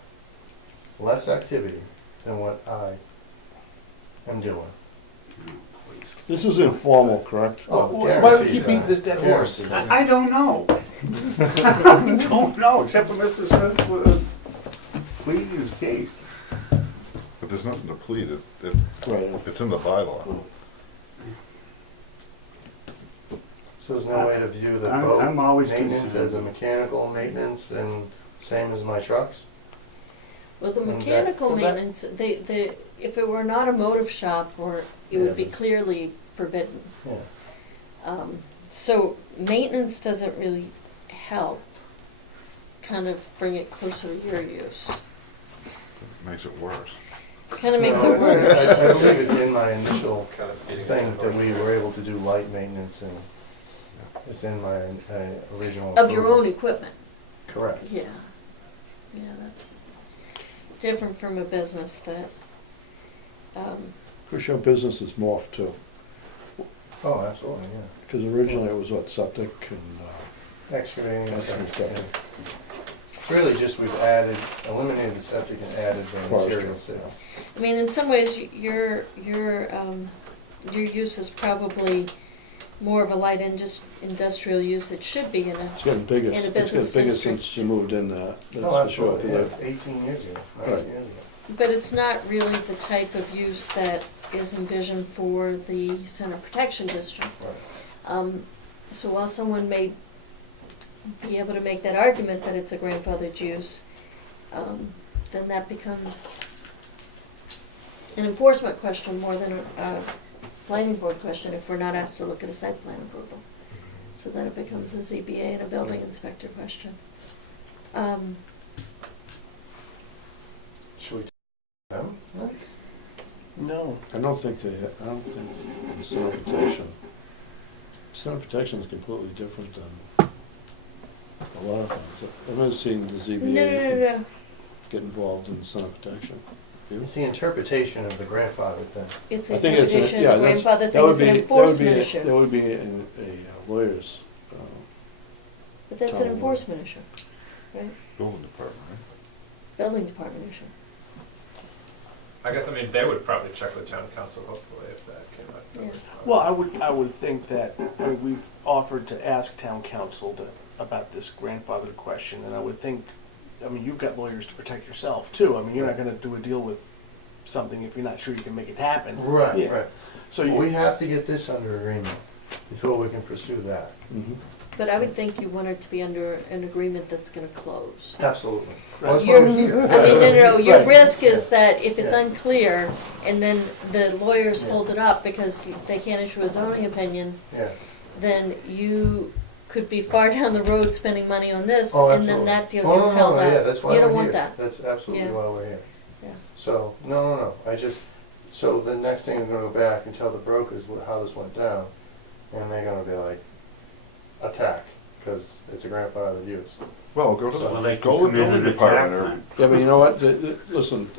less activity than what I am doing. this is informal, correct? Oh, Why do we guaranteed, keep beating this dead horse? Guaranteed. I don't know. I don't know, except for Mr. Smith pleading his case. But there's nothing to plead, Right. it's in the bylaw. So there's no way to view the I'm always boat maintenance concerned. as a mechanical maintenance and same as my trucks? Well, the And that- mechanical well, that- maintenance, if it were an automotive shop, it would be Yeah. clearly forbidden. Yeah. So maintenance doesn't really help kind of bring it closer to your use. Makes it worse. Kind of makes No, it worse. I believe it's in my initial Kind of beating thing around the that horse we there. were able to do light maintenance and it's in my original. Of your approval. own equipment, Correct. yeah. Yeah, that's different from a business that, Push your business is morphed too, Oh, absolutely, yeah. because originally it was what, septic and, Excavating and That's septic, septic. yeah. It's really just we've eliminated the septic and added the Forestry, material sales. I mean, in some ways, your use is probably more of a light industrial use that should be in a, it's getting bigger, In a it's getting business bigger district. since you moved in there, that's Oh, for sure. absolutely, yeah, it's 18 years ago, 19 Right. years ago. but it's not really the type of use that is envisioned for the Center Protection District. Right. So while someone may be able to make that argument that it's a grandfathered use, then that becomes an enforcement question more than a planning board question if we're not asked to look at a site plan approval. So then it becomes a ZBA and a building inspector question. Should we take them? No. I don't think center protection. Center protection is completely different than a lot of things. I've never seen the ZBA No. get involved in center protection. It's the interpretation of the grandfather thing. It's I a think it's an- interpretation yeah, of the that's- grandfather that thing, would it's an be- enforcement issue. That would be a lawyer's, But that's an Totally. enforcement issue, Building department, right? building department issue. I guess, I mean, they would probably check with town council hopefully if that came up. Yeah. Well, I would think that, I mean, we've offered to ask town council about this grandfather question, and I would think, I mean, you've got lawyers to protect yourself too. I mean, you're not gonna do a deal with something if you're not sure you can make it happen. Right, Yeah. right. So Well, we you, have to get this under agreement before we can pursue that. But I would think you want it to be under an agreement that's gonna close. Absolutely. Well, that's why Your- we're here. I mean, no, your Right. risk is that if it's Yeah. unclear, and then the lawyers Yeah. hold it up because they can't issue a zoning opinion, Yeah. then you could be far down the road spending money on this, Oh, and then absolutely. that deal Oh, gets no, held no, up. yeah, that's why You don't we're want here. that. That's absolutely Yeah. why we're here. Yeah. So, no, I just, so the next thing I'm gonna go back and tell the brokers how this went down, and they're gonna be like, attack, because it's a grandfathered use. Well, go to So- Well, they go can with come in building and attack department or them. Yeah, but you know what, listen,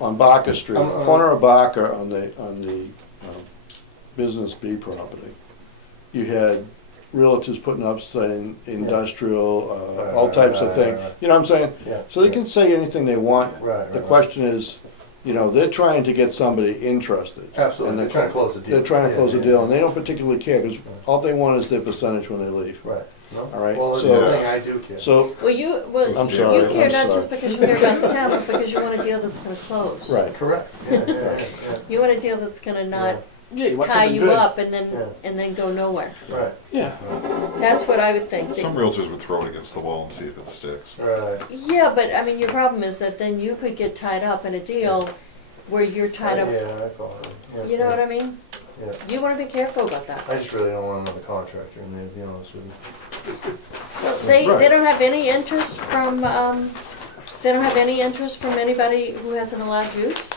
on Barker Street, corner of Barker on the Business B property, you had realtors putting up saying industrial, all types of things. Right. You know what I'm saying? Yeah. So they can say anything they want. Right, The right. question is, you know, they're trying to get somebody interested. Absolutely, And they're trying to close the deal. They're trying to Yeah, close the yeah, deal, yeah. and they don't particularly care, because all they want is their percentage when they leave. Right. No? All right, Well, that's so- the thing, I do care. So, Well, I'm you sorry, care I'm not sorry. just because you care about the town, but because you want a deal that's gonna close. right. Correct. Yeah. You want a deal that's gonna not yeah, you want tie something you good. up Yeah. and then go nowhere. Right, Yeah. That's what I would think. some realtors would throw it against the wall and see if it sticks. right. Yeah, but I mean, your problem is that then you could get tied up in a deal where you're tied up, Yeah, I follow. Yeah, you know what I mean? Yeah. You wanna be careful about that. I just really don't want another contractor in there, to be honest with you. Well, they Right. don't have any interest from, they don't have any interest from anybody who hasn't allowed use?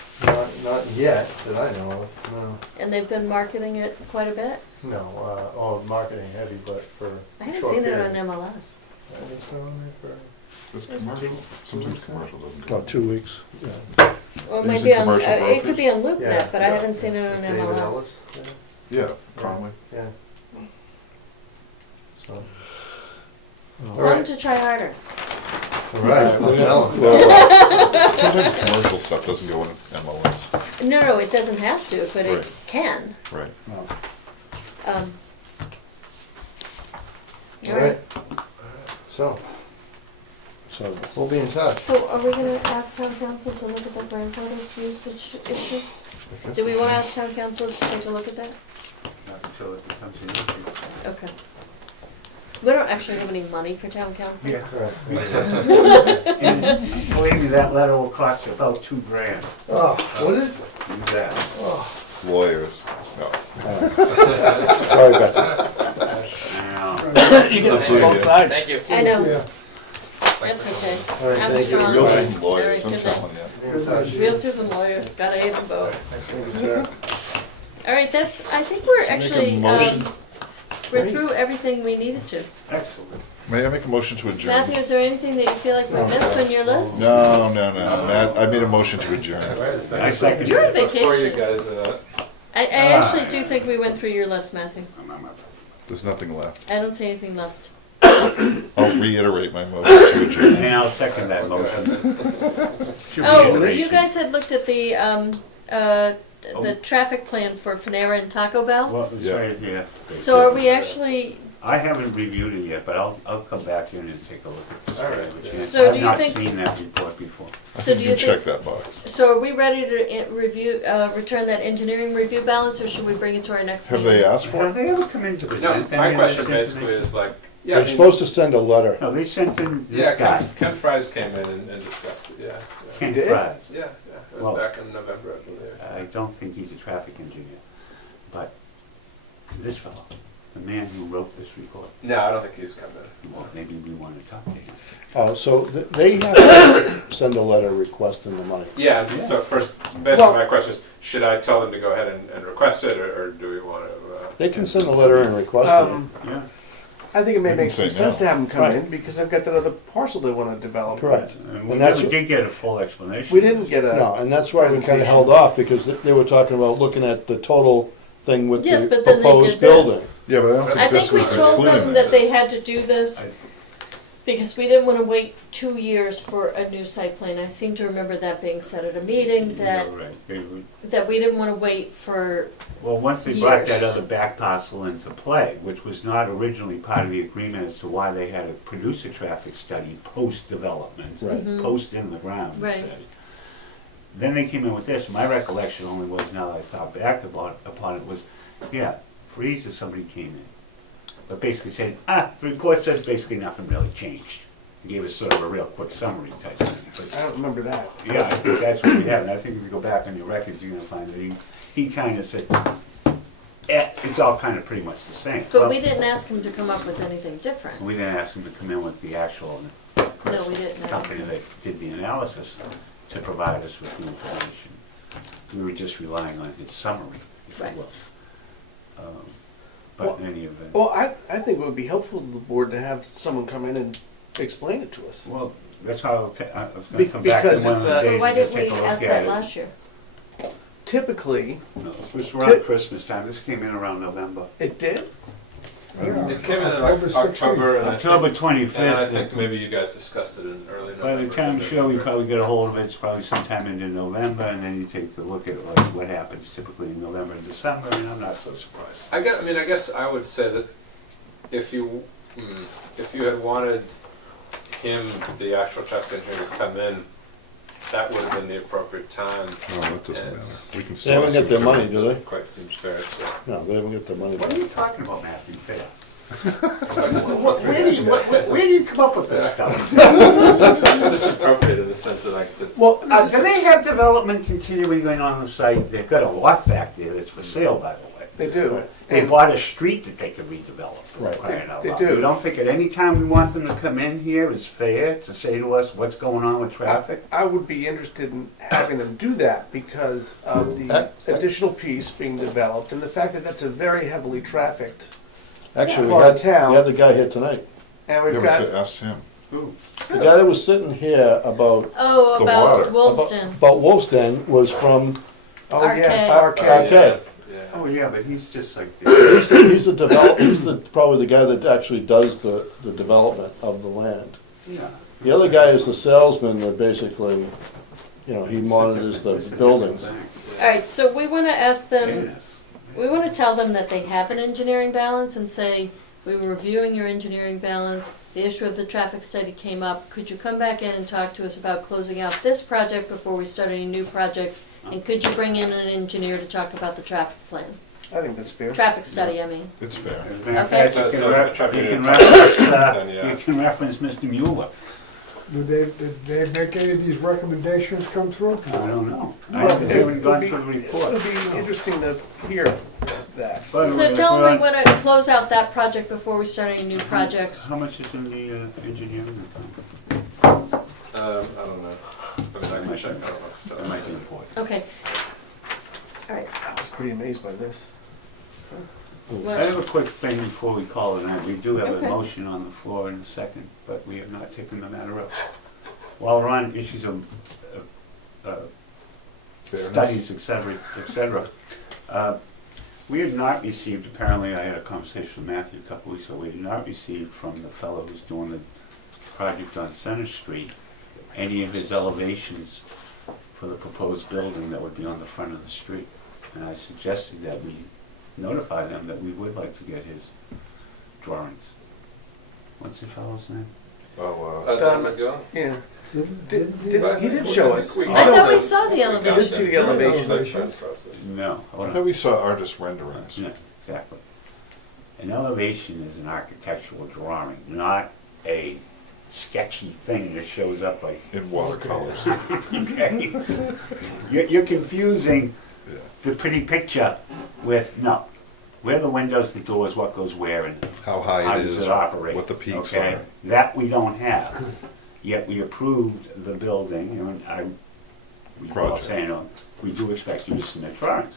Not yet, that I know of, no. And they've been marketing it quite a bit? No, marketing heavy, but for I haven't short seen it period. on MLS. It's been on there There's It's commercial, sometimes commercial doesn't. About 2 weeks, yeah. Well, it Using might be on, commercial it could brokers? be on Yeah, LoopNet, but I yeah. haven't seen it on for David MLS. Ellis. Yeah, Conway. Yeah. So, All Tell them to try harder. all right, I'll tell him. Well, Sometimes commercial stuff doesn't go in MLS. No, it doesn't have to, but it Right. can. Right. Um, All right. So, so, we'll be in touch. So are we gonna ask town council to look at that grandfather usage issue? Do we wanna ask town council to take a look at that? Not until it becomes an issue. Okay. We don't actually have any money for town council. Yeah. Correct. And believe me, that letter will cost about $2,000. Oh, would it? You bet. Lawyers. No. sorry about that. I know. You get That's what both it is. sides. Thank you. I know, Yeah. that's okay. All right, I'm thank you. strong. Realtors All and right, lawyers, I'm good night. telling you. Be in touch. Realtors and lawyers, gotta hate them both. Thank you, sir. All right, that's, I think we're Should I make a actually, motion? we're through everything we needed to. Excellent. May I make a motion to adjourn? Matthew, is there anything that you feel like we missed on your list? No. Matt, I made a motion to adjourn. I second You're on it. Before you vacation. guys, I actually do think we went through your list, Matthew. There's nothing left. I don't see anything left. I'll reiterate my motion to adjourn. And I'll second that motion. Should be Oh, erased. you guys had looked at the traffic plan for Panera and Taco Bell? Well, it's Yeah. right here. So are we actually, I haven't reviewed it yet, but I'll come back in and take a look at this. All right. So do you I've think- not seen that report before. so do you check think, that box. so are we ready to review, return that engineering review balance, or should we bring it to our next Have meeting? they asked for Have it? they ever come in to no, present any my of question this basically information? is like, yeah, I They're mean, supposed to send a letter. No, they sent in yeah, this guy, Ken Fries came in and discussed it, yeah. Ken did? Fries. Yeah, it was Well, back in November, I believe. I don't think he's a traffic engineer, but This fellow, the man who wrote this report. No, I don't think he's come in. Well, maybe we want to talk to him. So they have to send a letter requesting the money. Yeah, so first, basically Well- my question is, should I tell them to go ahead and request it, or do we want to? They can send a letter and request it. Yeah. I think it may We make can some say sense no. to have them come Right. in because they've got that other parcel they want to develop. Correct. And we And that's never what- did get a full explanation. We didn't get a. No, and that's why we kind of held off, because they were talking about looking at the total thing with Yes, the but then they proposed did this. building. Yeah, but I don't I think this think we was told included them in that they this. had to do this because we didn't want to wait 2 years for a new site plan. I seem to remember that being said at a meeting, that, You're right. They would- that we didn't want to wait for, Well, once they brought Years. that other back parcel into play, which was not originally part of the agreement as to why they had to produce a traffic study post-development, Right. Mhm. post in the ground, you Right. say. Then they came in with this. My recollection only was, now that I thought back upon it, was, yeah, Freeze or somebody came in. But basically said, the report says basically nothing really changed. He gave us sort of a real quick summary type thing. I don't remember that. But, yeah, I think that's what we have. And I think if you go back on your records, you're gonna find that he kind of said, it's all kind of pretty much the same. but Well, we didn't ask him to come up with anything different. we didn't ask him to come in with the actual No, we didn't. company that did the analysis to provide us with the information. We were just relying on his summary, if Right. you will. But in any event, Well, I think it would be helpful to the board to have someone come in and explain it to us. well, that's how I was gonna come back to Because one of it's, the uh, days Why and just didn't we take a look ask at that it. last year? Typically, No, this was around Christmas time. This came in around November. it did. I don't know. It came in October October, 16th. and October and I 25th. think maybe you guys discussed it in early November. By the time I'm sure we probably get a hold of it, it's probably sometime into November, and then you take a look at like what happens typically in November and December, and I'm not so surprised. I guess I would say that if you had wanted him, the actual traffic engineer, to come in, that would have been the appropriate time. No, that doesn't It's- matter. We can They still haven't ask got them their to- money, do they? Quite seems fair to. No, they haven't got their money What back. are you talking about, Matthew? Fair. Where do you come up with this stuff? Just appropriate in the sense that Well, Do they have development continuing on the site? They've got a lot back there that's for sale, by the way. they do. They bought a street that they could redevelop. for Right. crying out They loud. do. You don't think at any time we want them to come in here is fair to say to us what's going on with traffic? I would be interested in having them do that because of the additional piece being developed and the fact that that's a very heavily trafficked. Actually, we Part had, of town. we had the guy here tonight. And Yeah, we've we got, should ask him. Ooh. The guy that was sitting here about Oh, The about water. Wolfston. Wolf's Den was from, oh yeah, Arcade. arcade. okay. Oh, yeah, but he's just like, the- He's probably the guy that actually does the development of the land. yeah. The other guy is the salesman that basically, he monitors the buildings. All right, so we want to ask them, Yes. we want to tell them that they have an engineering balance and say, we were reviewing your engineering balance, the issue of the traffic study came up, could you come back in and talk to us about closing out this project before we start any new projects? And could you bring in an engineer to talk about the traffic plan? I think that's fair. Traffic study, I mean. It's fair. As a matter of Okay. fact, you So can the re- traffic you can engineer reference, then, yeah. you can reference Mr. Mueller. Did they make any of these recommendations come through? I don't know. I Well, haven't it even gone would through the be- report. It would be interesting to hear that. But So if tell we're them we on- want to close out that project before we start any new projects. How much is in the engineering? I don't know. I can check. I don't know. That might be important. Okay. All right. I was pretty amazed by this. I have a quick thing before we call it a night. We do have a Okay. motion on the floor in a second, but we have not taken the matter up. While we're on issues of Fairness. studies, et cetera, we had not received, apparently I had a conversation with Matthew a couple weeks ago, we had not received from the fellow who's doing the project on Center Street any of his elevations for the proposed building that would be on the front of the street. And I suggested that we notify them that we would like to get his drawings. What's the fellow's name? Oh, Don McGill? Yeah. But He did show us. we- He I showed thought we us. saw the We elevation. did see the elevation. That's fine for us. No, I hold thought on. we saw artist renderings. Yeah, exactly. An elevation is an architectural drawing, not a sketchy thing that shows up like, In watercolors. okay? You're confusing Yeah. the pretty picture with, no. where the windows, the doors, what goes where, and How how high it does is, it operate? what the peaks Okay, are. that we don't have. Yet we approved the building, and we were all Project. saying, oh, we do expect you to submit drawings.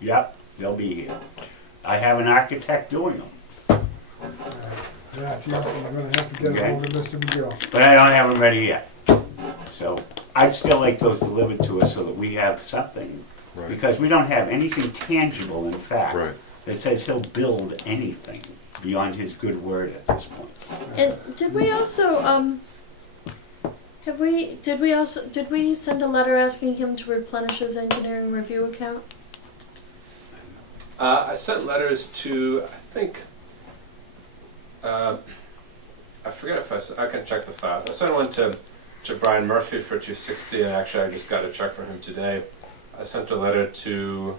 Yep, they'll be here. I have an architect doing them, Yeah, you're gonna have to get ahold of Mr. McGill. but I don't have them ready yet. So I'd still like those delivered to us so that we have something, Right, because we don't have anything tangible in fact right. that says he'll build anything beyond his good word at this point. And did we also, did we send a letter asking him to replenish his engineering review account? I sent letters to, I think, I forget if I can check the files. I sent one to Brian Murphy for 260, and actually I just got a check from him today. I sent a letter to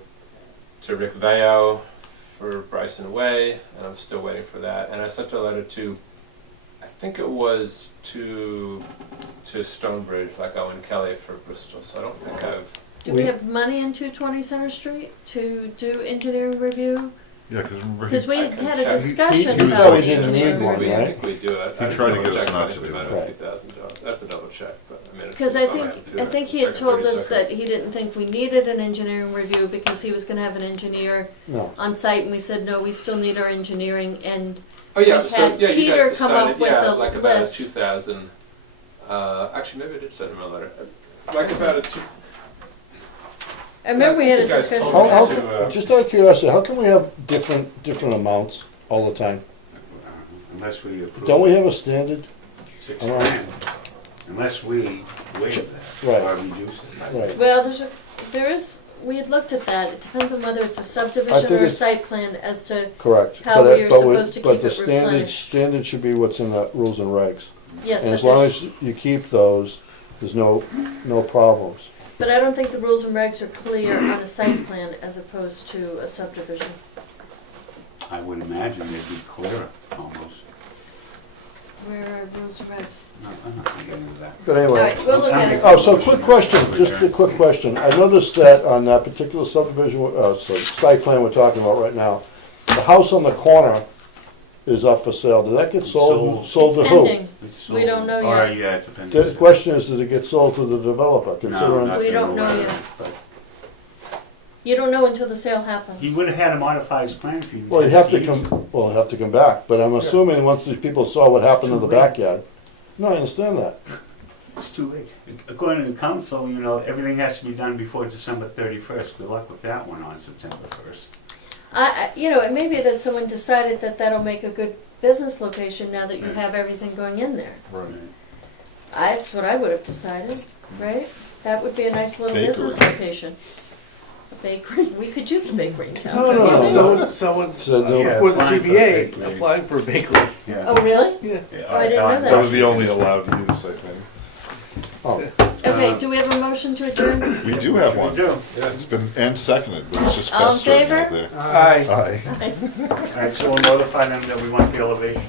Rick Veo for Bryson Way, and I'm still waiting for that. And I sent a letter to, I think it was to Stonebridge, like Owen Kelly for Bristol. So I don't think I've. Do we have money in 220 Center Street to do engineering review? Yeah, because remember, Because we I had can had a check. discussion he about probably didn't need engineering one, review. right? I think we do it. He tried to get us check, not I think to we do might it. have Right. $50,000. I have to double check, but I mean. Because it's I on my think computer. he had Check in told 30 us that seconds. he didn't think we needed an engineering review because he was gonna have an engineer No. on site, and we said, no, we still need our engineering, and Oh yeah, we so had yeah, you Peter guys come decided, up with yeah, a like about a list. 2,000. Actually, maybe I did send him a letter. Like about a two. I remember we had a You guys discussion. told me about to, it. Just out of curiosity, how can we have different amounts all the time? Unless we approve. Don't we have a standard? 6 All right. grand. Unless we waive that Right. or reduce it. Right. Well, we had looked at that, it depends on whether it's a I subdivision think or a it's- site plan as to, Correct. How But we are but supposed to but keep the it replenished. standard should be what's in the rules and regs. yes, And but as long there's, as you keep those, there's no problems. but I don't think the rules and regs are clear on a site plan as opposed to a subdivision. I would imagine they'd be clearer, almost. Where are rules and regs? No, I'm not gonna get into that. But All anyway. right, we'll look at it. Oh, so quick question, just a quick question. I noticed that on that particular subdivision, site plan we're talking about right now, the house on the corner is up for sale. Did that get sold? Sold to It's who? pending. It's We don't know Or, yet. yeah, it depends. The question is, did it get sold to the developer, No, considering? nothing We don't know aware of yet. it, but You don't know until the sale happens. he would have had to modify his plan if he. Well, you have to use it. come, well, you have to come back, but I'm assuming once these people saw what happened in the backyard. No, I understand that. It's too late. According to the council, you know, everything has to be done before December 31st. Good luck with that one on September 1st. It may be that someone decided that that'll make a good business location now that you Right. have everything going in there. Right. That's what I would have decided, right? That would be a nice little business Bakery. location. A bakery, we could use a bakery in town. No, couldn't no, we? no. Someone's So no- Yeah, before the applying for a CBA bakery. applying for a bakery. Yeah. Oh, really? Yeah. Oh, I didn't know that. That was the only allowed use, I think. Oh, Okay, do we have a motion to adjourn? We do have one. We do. Yeah, it's been, and seconded, but it's just All in festering favor? out there. Aye. Aye. Aye. All right, so we'll notify them that we want the elevation.